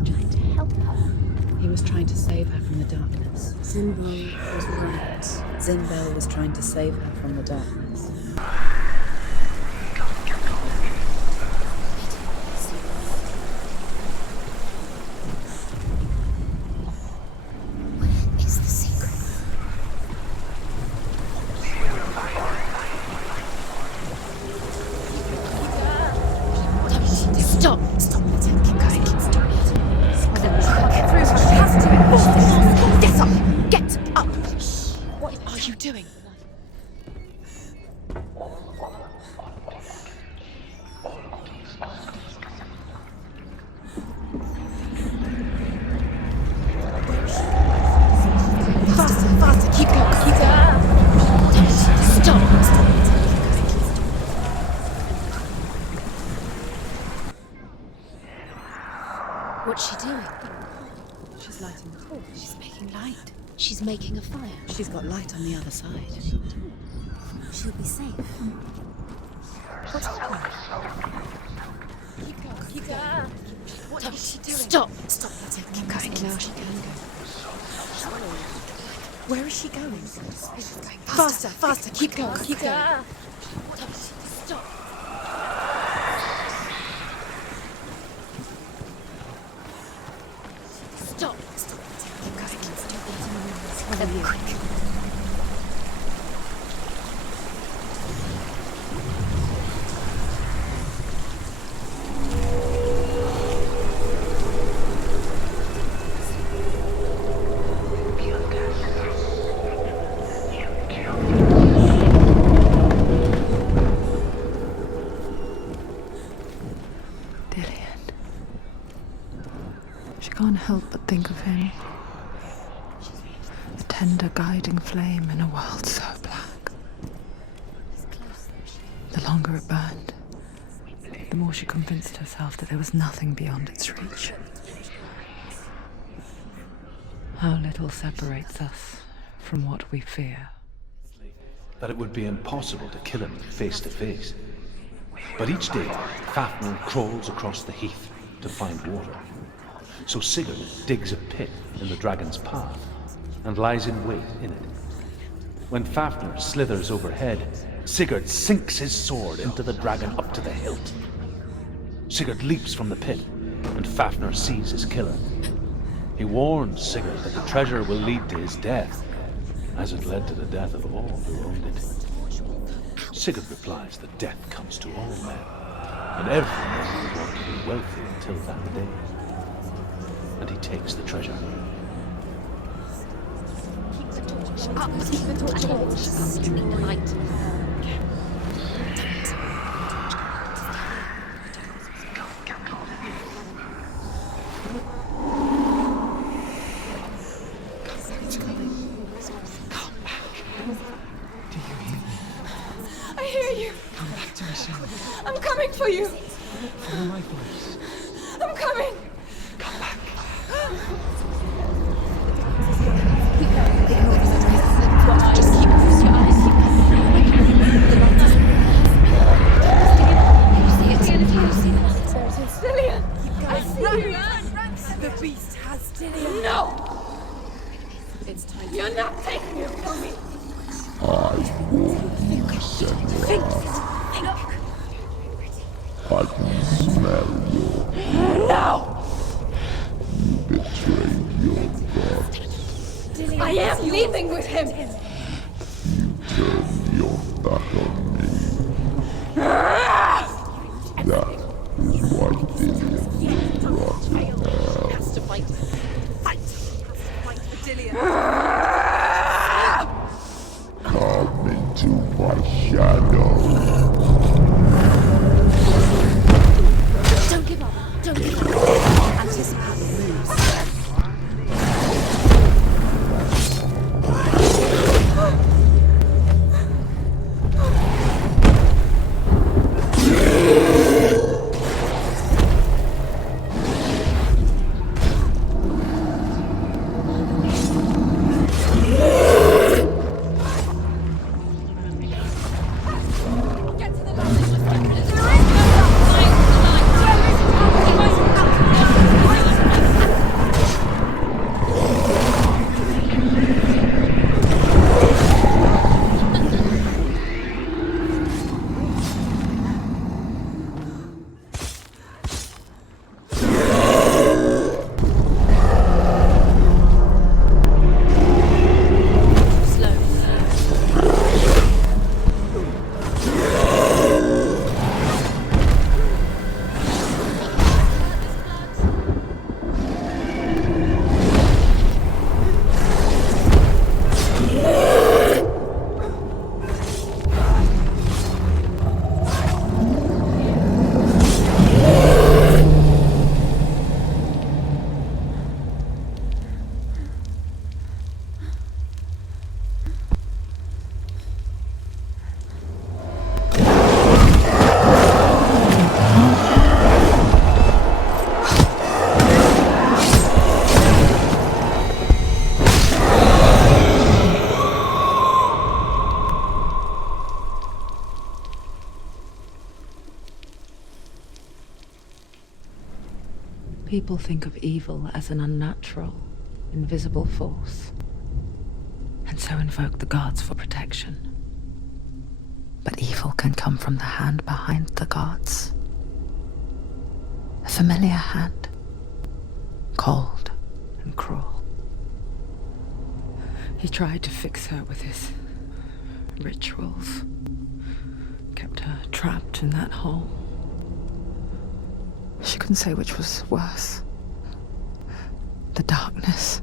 Trying to help her. He was trying to save her from the darkness. Zimbo was right. Zimbo was trying to save her from the darkness. Where is the secret? Stop! Stop! Keep going. Keep doing it. Get up! Get up! What are you doing? Faster! Faster! Keep going! Keep going! Stop! Stop! What's she doing? She's lighting the torch. She's making light. She's making a fire. She's got light on the other side. She'll be safe. What's happening? Keep going. Keep going. What is she doing? Stop! Stop! Keep going. Now she can go. Where is she going? She's going Faster! Faster! Keep going! Keep going! Stop! tell you. She can't help but think of him. A tender guiding flame in a world so black. The longer it burned, the more she convinced herself that there was nothing beyond its reach. How little separates us from what we fear. That it would be impossible to kill him face to face. But each day, Fafnir crawls across the heath to find water. So Sigurd digs a pit in the dragon's path and lies in wait in it. When Fafnir slithers overhead, Sigurd sinks his sword into the dragon up to the hilt. Sigurd leaps from the pit, and Fafnir sees his killer. He warns Sigurd that the treasure will lead to his death, as it led to the death of all who owned it. Sigurd replies that death comes to all men, and everyone will want to be wealthy until that day. And he takes the treasure. Keep the torch up. In the light. I hear you. Come back to me, Senua. I'm coming for you. Follow my voice. I'm coming. Come back. Just keep close your eyes. The light is you see it. You see it. There's it, Dillian. I see you. The beast has Dillian. No. It's time. You're not taking it from me. I warn you, Senua. I can smell your... No. You betrayed your god. I am leaving with him. You turned your back on me. That is why Dillian will rot in hell. Has to fight. Fight. Fight for Dillian. Come into my shadow. Don't give up. Don't give up. Anticipate the moves. People think of evil as an unnatural, invisible force, and so invoke the gods for protection. But evil can come from the hand behind the gods. A familiar hand, cold and cruel. He tried to fix her with his rituals, kept her trapped in that hole. She couldn't say which was worse. The darkness,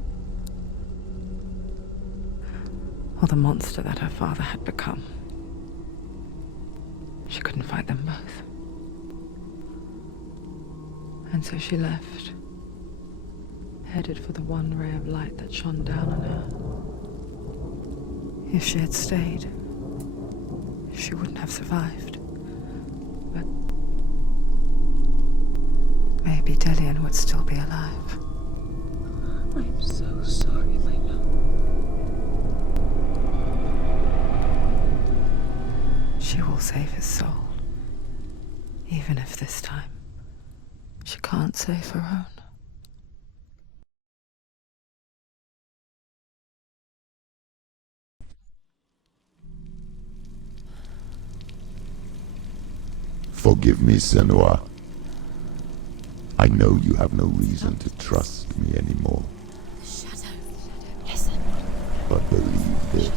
or the monster that her father had become. She couldn't fight them both. And so she left, headed for the one ray of light that shone down on her. If she had stayed, she wouldn't have survived. But maybe Dillian would still be alive. I'm so sorry, my love. She will save his soul, even if this time she can't save her own. Forgive me, Senua. I know you have no reason to trust me anymore. Shadow, listen. But believe this,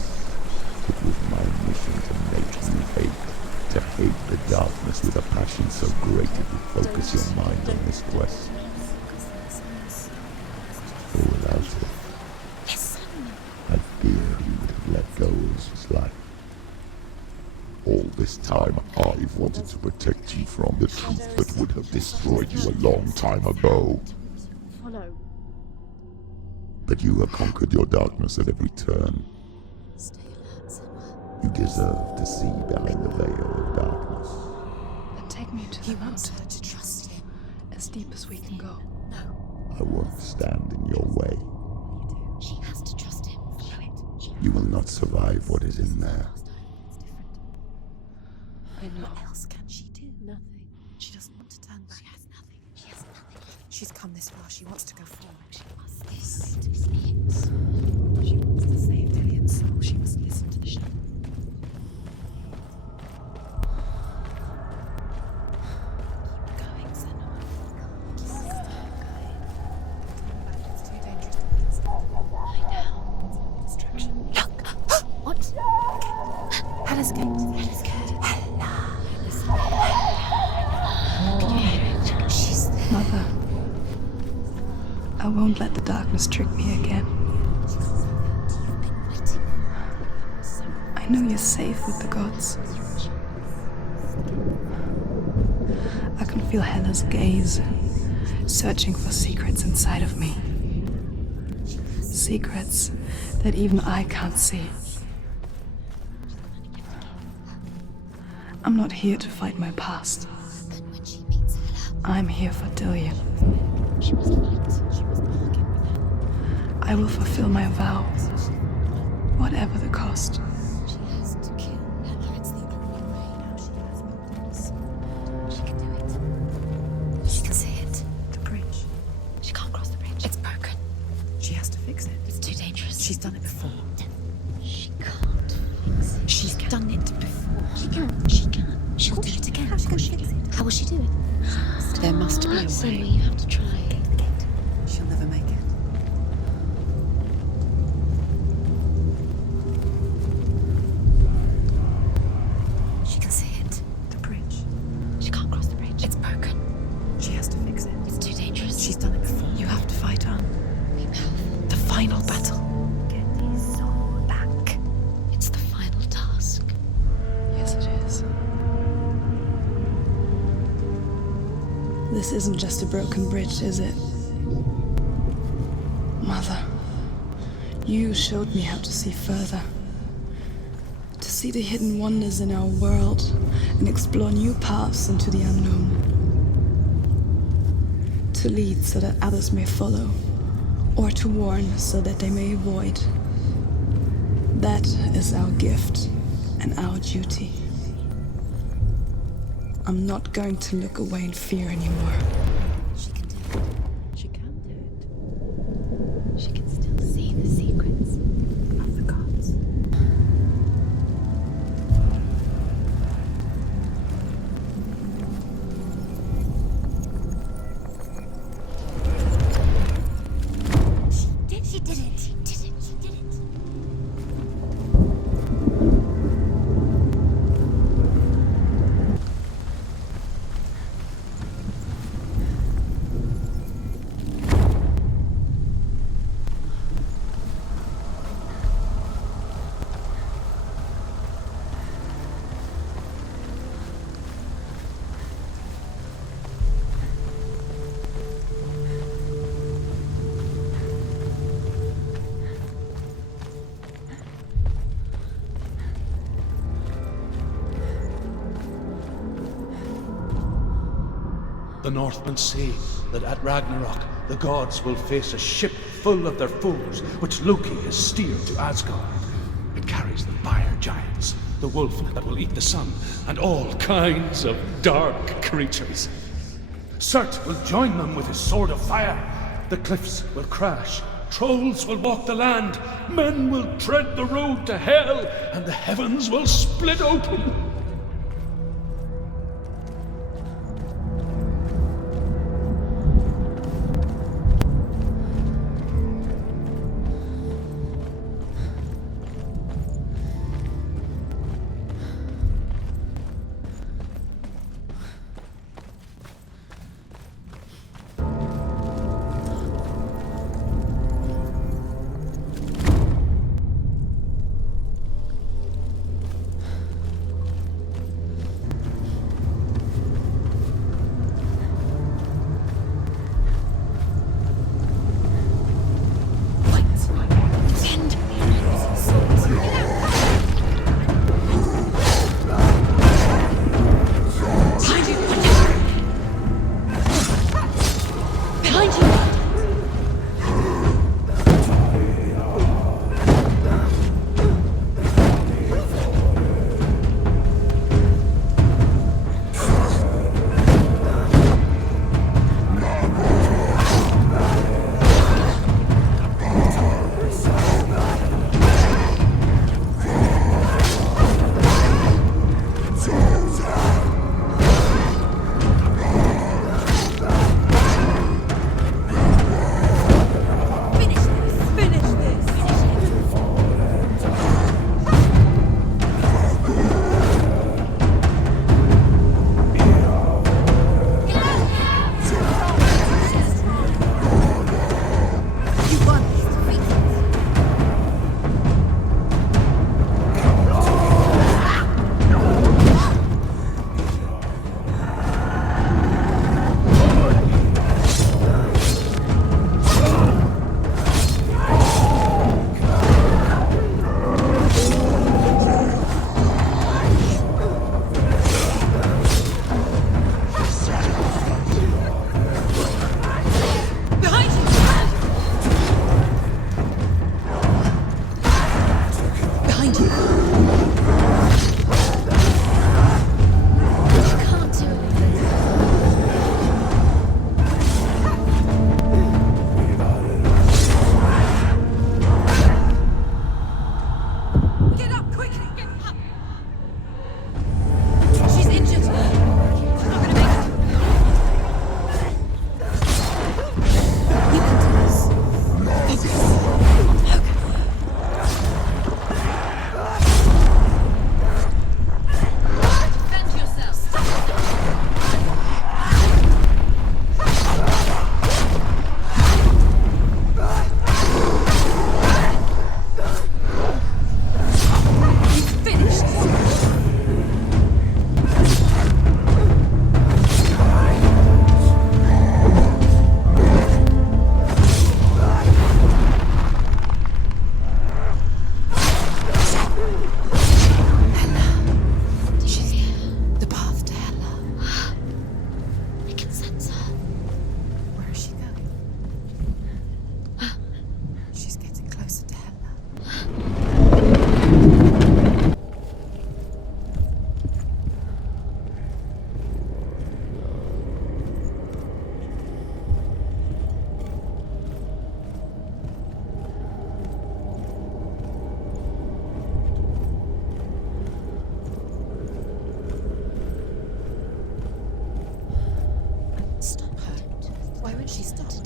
it was my mission to make you hate the darkness with a passion so great it would focus your mind on this quest. For without it, I fear you would have let go of his life. All this time, I've wanted to protect you from the truth that would have destroyed you a long time ago. Follow. But you have conquered your darkness at every turn. Stay alert, Senua. You deserve to see behind the veil of darkness. Then take me to the He wants mountain, her to trust him. as deep as we can go. No, I won't stand in your way. she has to trust him. Follow it. You will not survive what is in there. I know. What else can she do? Nothing. She doesn't want to turn back. She has nothing. She has nothing. She's come this far. She wants to go forward. She must. This is it. She wants to save Dillian's soul. She must listen to the shadow. Keep going, Senua. Keep going. It's too dangerous to lie down. Distraction. Look! What? Hell escaped. Hell escaped. Mother, I won't let the darkness trick me again. I know you're safe with the gods. I can feel Hela's gaze, searching for secrets inside of me. Secrets that even I can't see. I'm not here to fight my past. I'm here for Dillian. She must fight. She must bargain with her. I will fulfill my vow, whatever the cost. She has to kill Hela. It's the only way. Now she has weapons. She can do it. She can see it. The bridge. She can't cross the bridge. It's broken. She has to fix it. It's too dangerous. She's done it before. She can't fix it. She's done it before. She can. She can. She'll do it again. How's she going to fix it? How will she do it? There must be a way. Somewhere you have to try. She'll never make it. She can see it. The bridge. She can't cross the bridge. It's broken. She has to fix it. It's too dangerous. She's done it before. You have to fight on. Be powerful. The final battle. Get his soul back. It's the final task. Yes, it is. This isn't just a broken bridge, is it? Mother, you showed me how to see further. To see the hidden wonders in our world and explore new paths into the unknown. To lead so that others may follow, or to warn so that they may avoid. That is our gift and our duty. I'm not going to look away in fear anymore. She can do it. She can do it. She can still see the secrets of the gods. She did it. She did it. She did it. The Northmen say that at Ragnarok, the gods will face a ship full of their foes, which Loki has steered to Asgard. It carries the fire giants, the wolf that will eat the sun, and all kinds of dark creatures. Surt will join them with his sword of fire. The cliffs will crash, trolls will walk the land, men will tread the road to hell, and the heavens will split open.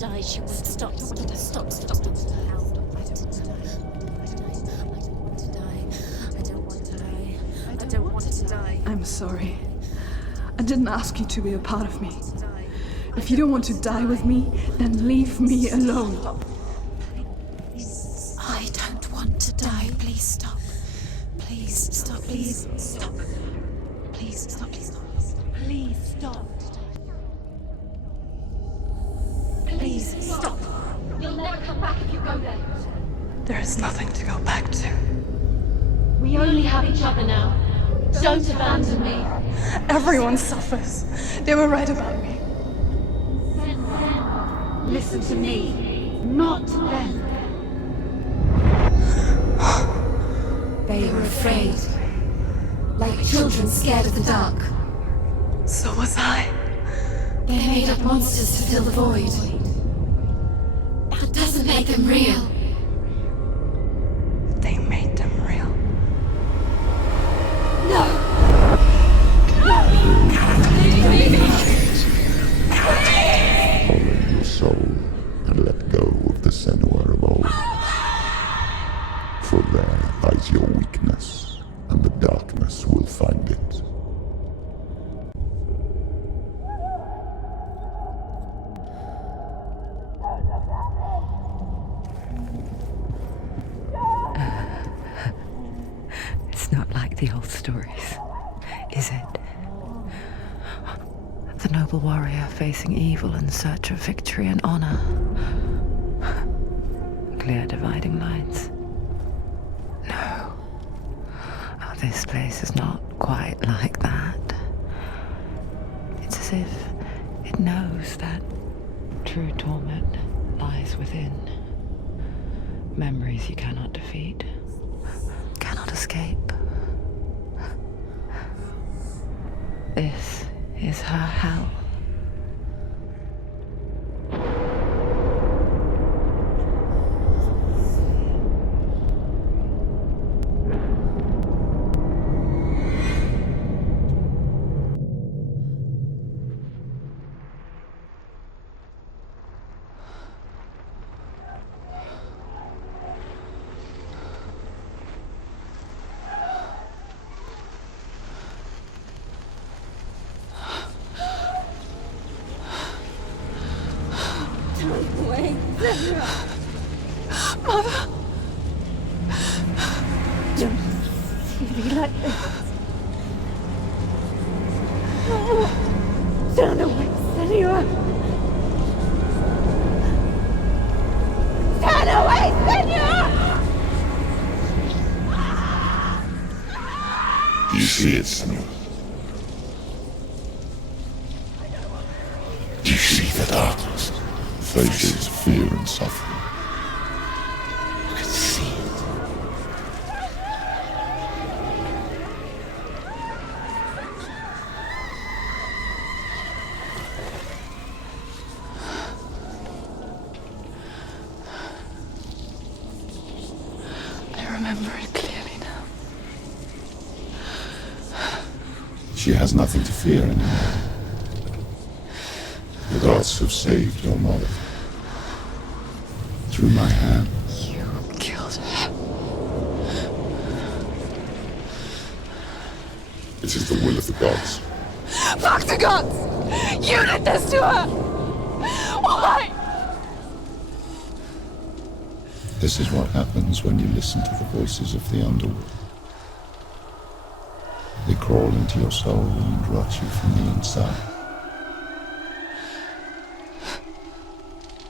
die, she won't stop. Stop. I don't want to die. I don't want to die. I don't want to die. I'm sorry. I didn't ask you to be a part of me. If you don't want to die with me, then leave me alone. I don't want to die. Please stop. Please stop. Please stop. Please stop. Please stop. Please stop. Please stop. You'll never come back if you go there. There is nothing to go back to. We only have each other now. Don't abandon me. Everyone suffers. They were right about me. Listen to me, not them. They were afraid. Like children scared of the dark. So was I. They made up monsters to fill the void. That doesn't make them real. They made them real. No! Follow your soul and let go of the Senua of old. For there lies your weakness, and the darkness will find it. It's not like the old stories, is it? The noble warrior facing evil in search of victory and honor. Clear dividing lines. No. Oh, this place is not quite like that. It's as if it knows that true torment lies within. Memories you cannot defeat, cannot escape. This is her hell. Wait, Senua. Mother! Don't be like this. Turn away, Senua. Turn away, Senua! You see it, Senua? You see the darkness, faces of fear and suffering. You can see it. I remember it clearly now. She has nothing to fear anymore. The gods have saved your mother. Through my hand. You killed her. It is the will of the gods. Fuck the gods! You did this to her! Why? This is what happens when you listen to the voices of the underworld. They crawl into your soul and rot you from the inside.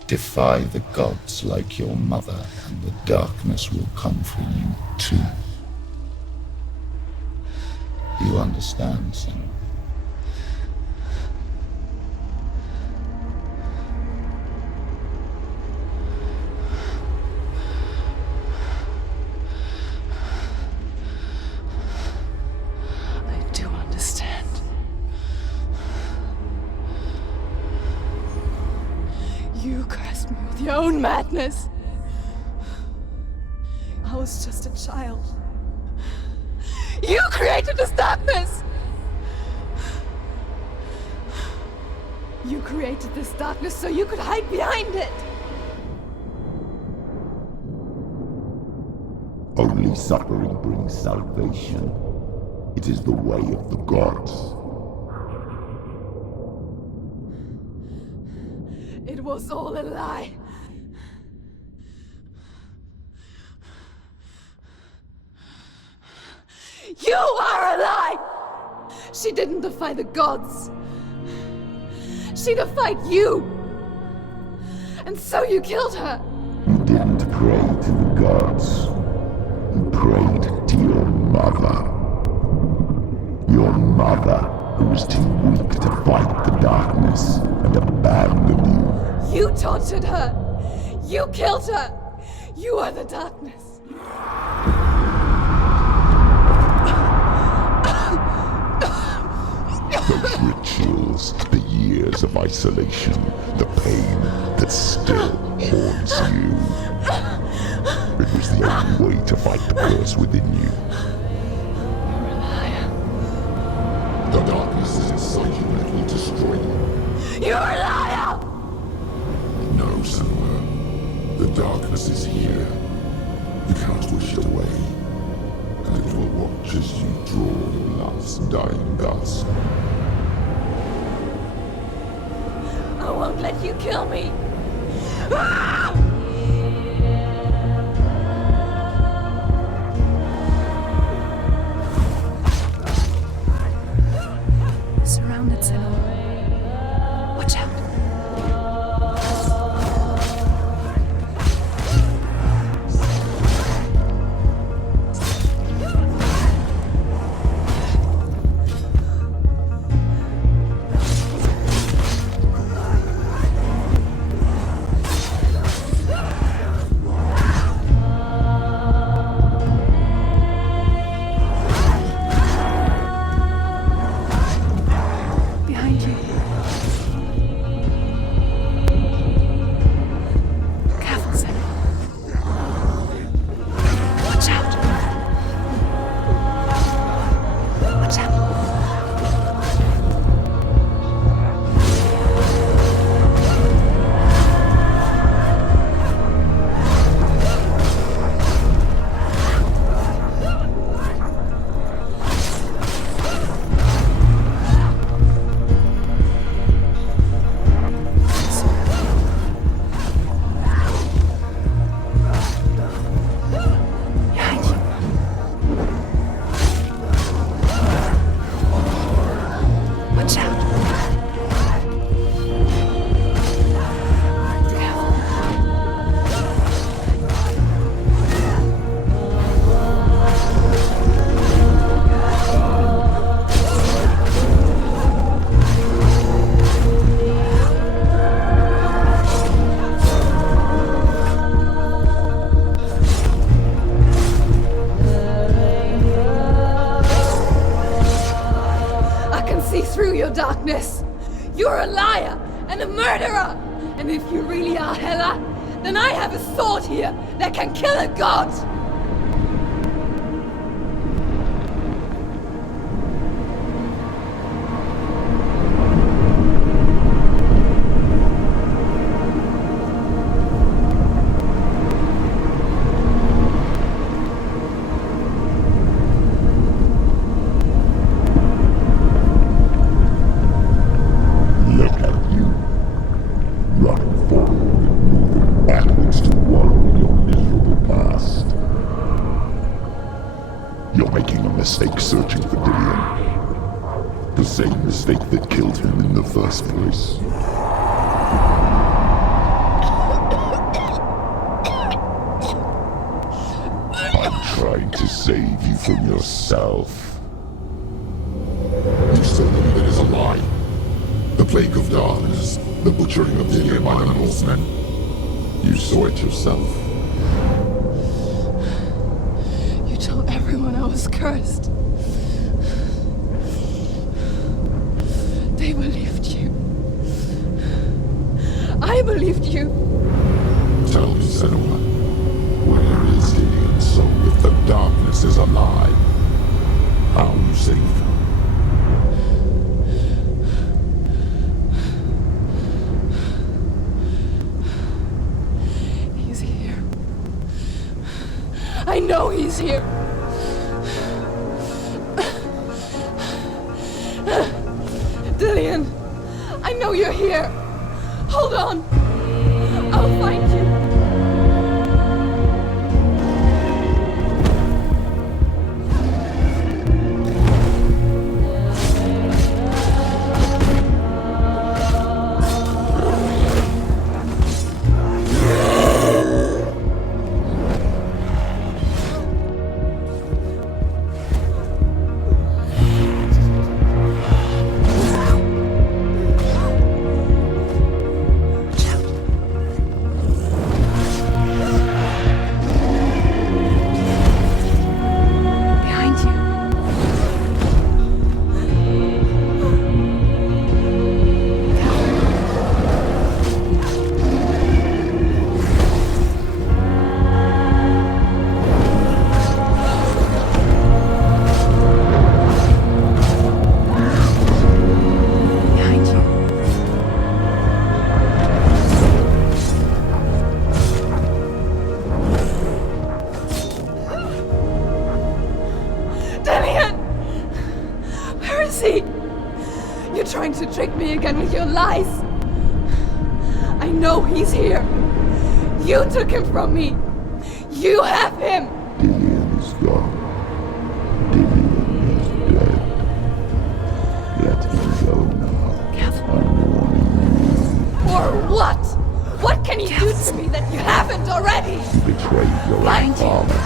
Defy the gods like your mother, and the darkness will come for you too. You understand, Senua? I do understand. You cursed me with your own madness. I was just a child. You created this darkness! You created this darkness so you could hide behind it! Only suffering brings salvation. It is the way of the gods. It was all a lie. You are a lie! She didn't defy the gods. She defied you. And so you killed her. You didn't pray to the gods. You prayed to your mother. Your mother who was too weak to fight the darkness and abandoned you. You taunted her! You killed her! You are the darkness! Those rituals, the years of isolation, the pain that still haunts you. It was the only way to fight the curse within you. You're a liar. The darkness is inside you and it will destroy you. You're a liar! No, Senua. The darkness is here. You cannot wish it away. And it will watch as you draw your last dying gasp. I won't let you kill me! Surrounded, Senua. Watch out. Behind you. Careful, Senua. Watch out. Watch out. Behind you. Watch out. Careful. I can see through your darkness! You're a liar and a murderer! And if you really are Hela, then I have a sword here that can kill a god! Look at you. Running forward and moving backwards to wallow in your miserable past. You're making a mistake searching for Dillion. The same mistake that killed him in the first place. I'm trying to save you from yourself. You still believe it is a lie. The plague of darkness, the butchering of Dillion by the Northmen. You saw it yourself. You told everyone I was cursed. They believed you. I believed you. Tell me, Senua, where is Dillion's soul if the darkness is a lie? How you saved her? He's here. I know he's here. Dillion, I know you're here. Hold on. I'll find you. trick me again with your lies. I know he's here. You took him from me. You have him. Dillian is gone. Dillian is dead. Let him go now. I'm warning you. For what? What can you do to me that you haven't already? You betrayed your own father.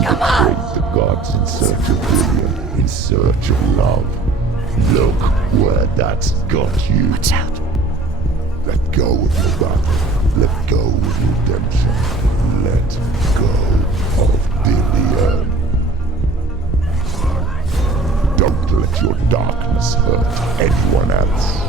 You Come on! betrayed the gods in search of Dillian, in search of love. Look where that's got you. Watch out. Let go of your wrath. Let go of redemption. Let go of Dillian. Don't let your darkness hurt anyone else.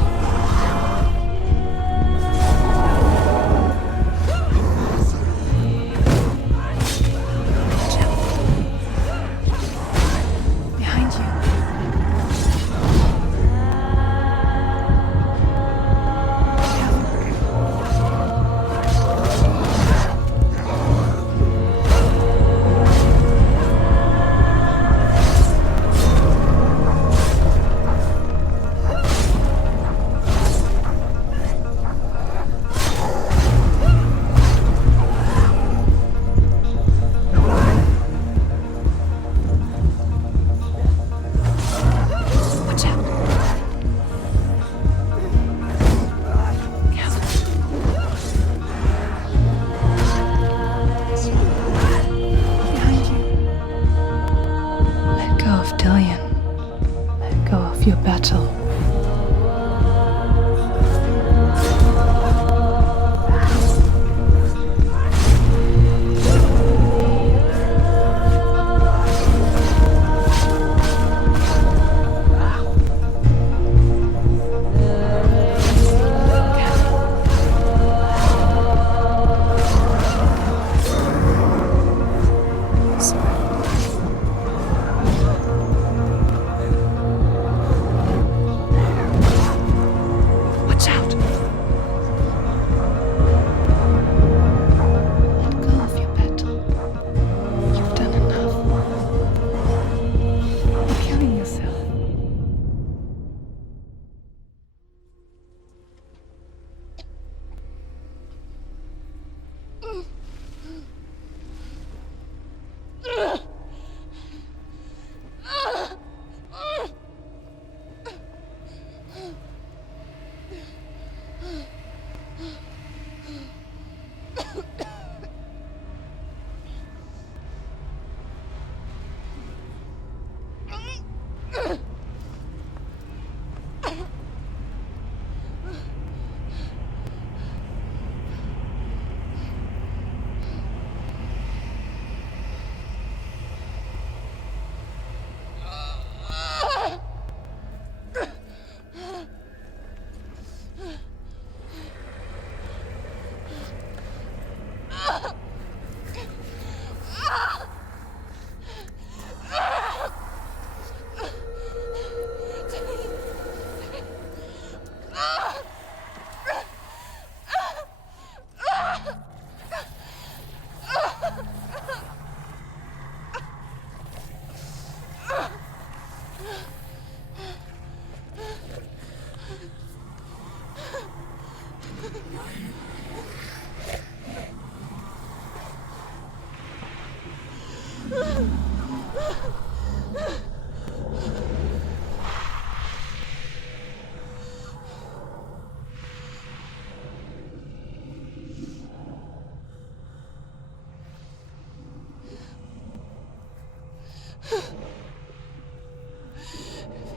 Your battle.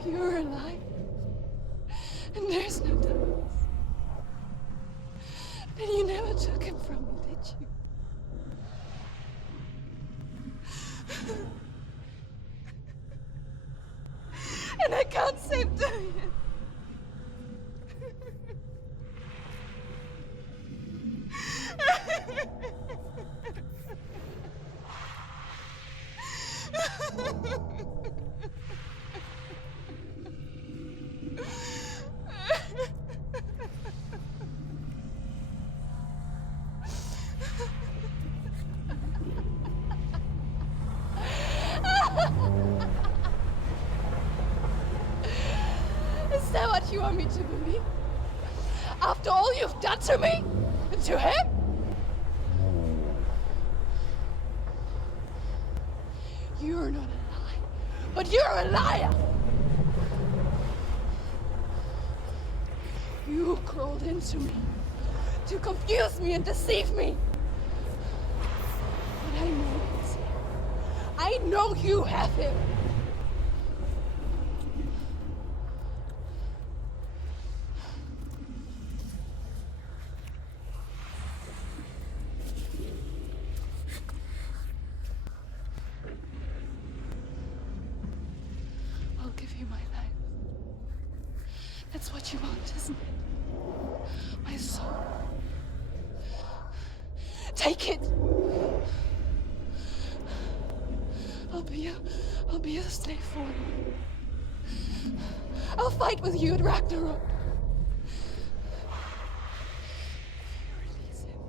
You're alive, and there's no darkness. Then you never took him from me, did you? And I can't save Dillian. You want me to believe? After all you've done to me? And to him? You're not a lie, but you're a liar! You crawled into me to confuse me and deceive me. But I know it's him. I know you have him. I'll give you my life. That's what you want, isn't it? My soul. Take it. I'll be a slave for you. I'll fight with you at Ragnarok. Release him.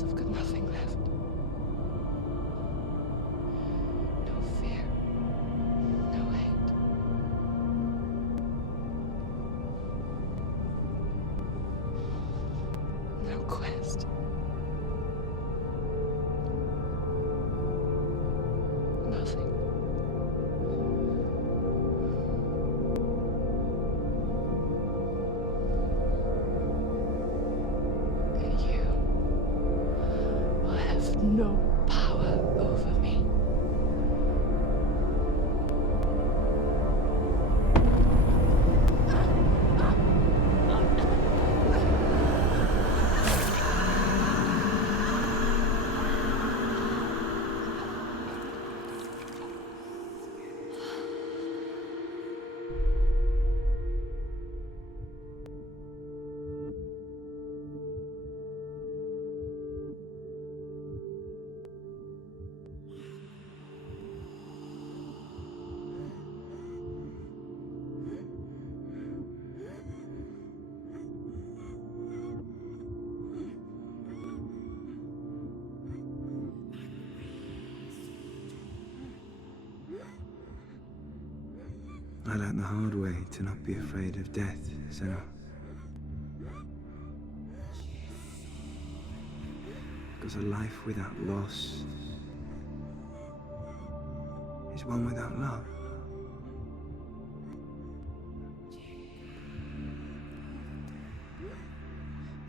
I've got nothing left. No fear. No hate. No quest. Nothing. No power over me. I learned the hard way to not be afraid of death, Senua. Because a life without loss is one without love.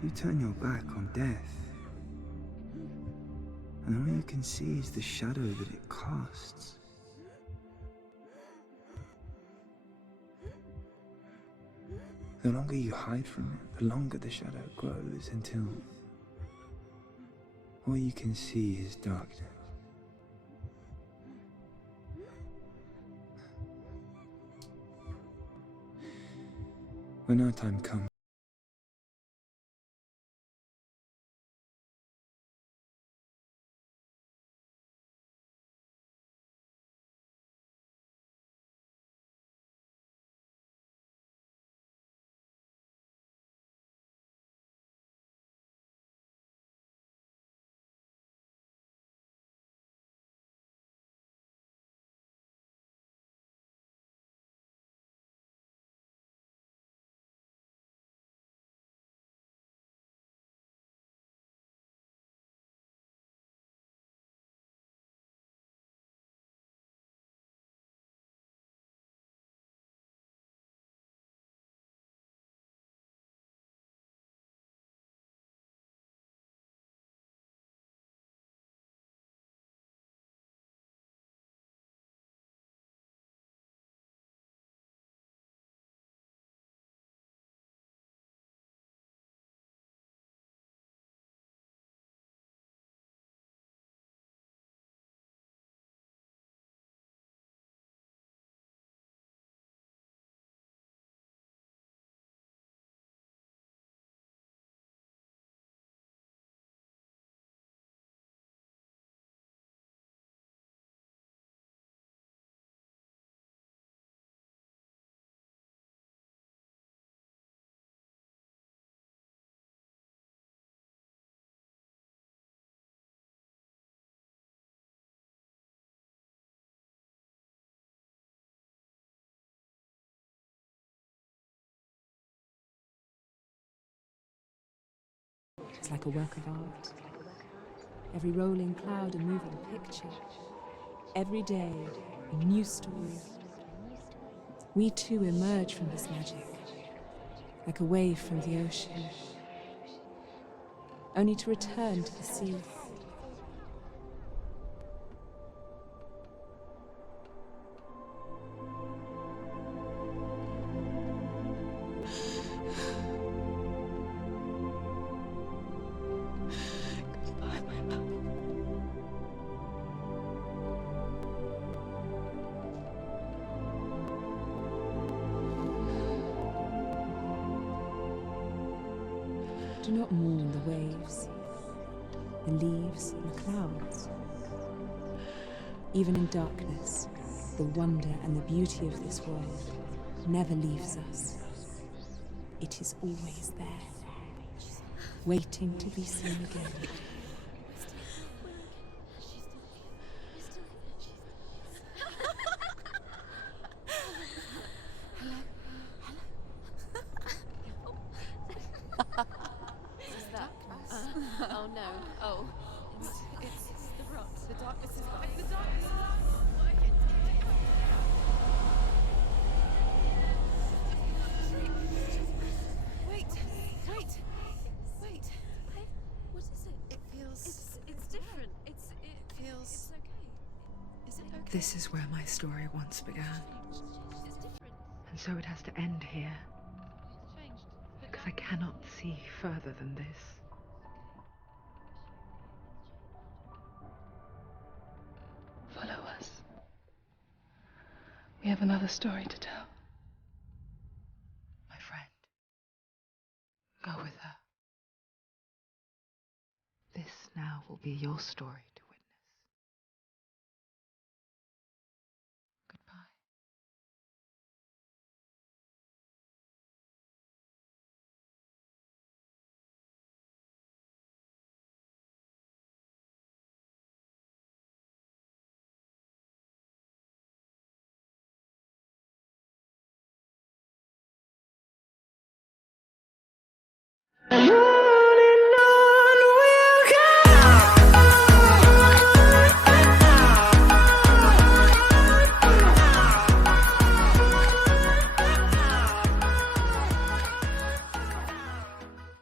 You turn your back on death, and all you can see is the shadow that it casts. The longer you hide from it, the longer the shadow grows until all you can see is darkness. When our time comes, is like a work of art. Every rolling cloud a moving picture. Every day a new story. We too emerge from this magic, like a wave from the ocean, only to return to the sea. Do not mourn the waves, the leaves and the clouds. Even in darkness, the wonder and the beauty of this world never leaves us. It is always there, waiting to be seen again. Oh no. Oh. It's the rot. The darkness is back. The darkness is back. Wait. What is it? It feels... It's different. It feels... It's okay. Is it okay? This is where my story once began. It's different. And so it has to end here, It's changed. because I cannot see further than this. Follow us. We have another story to tell. My friend, go with her. This now will be your story to witness. Goodbye. You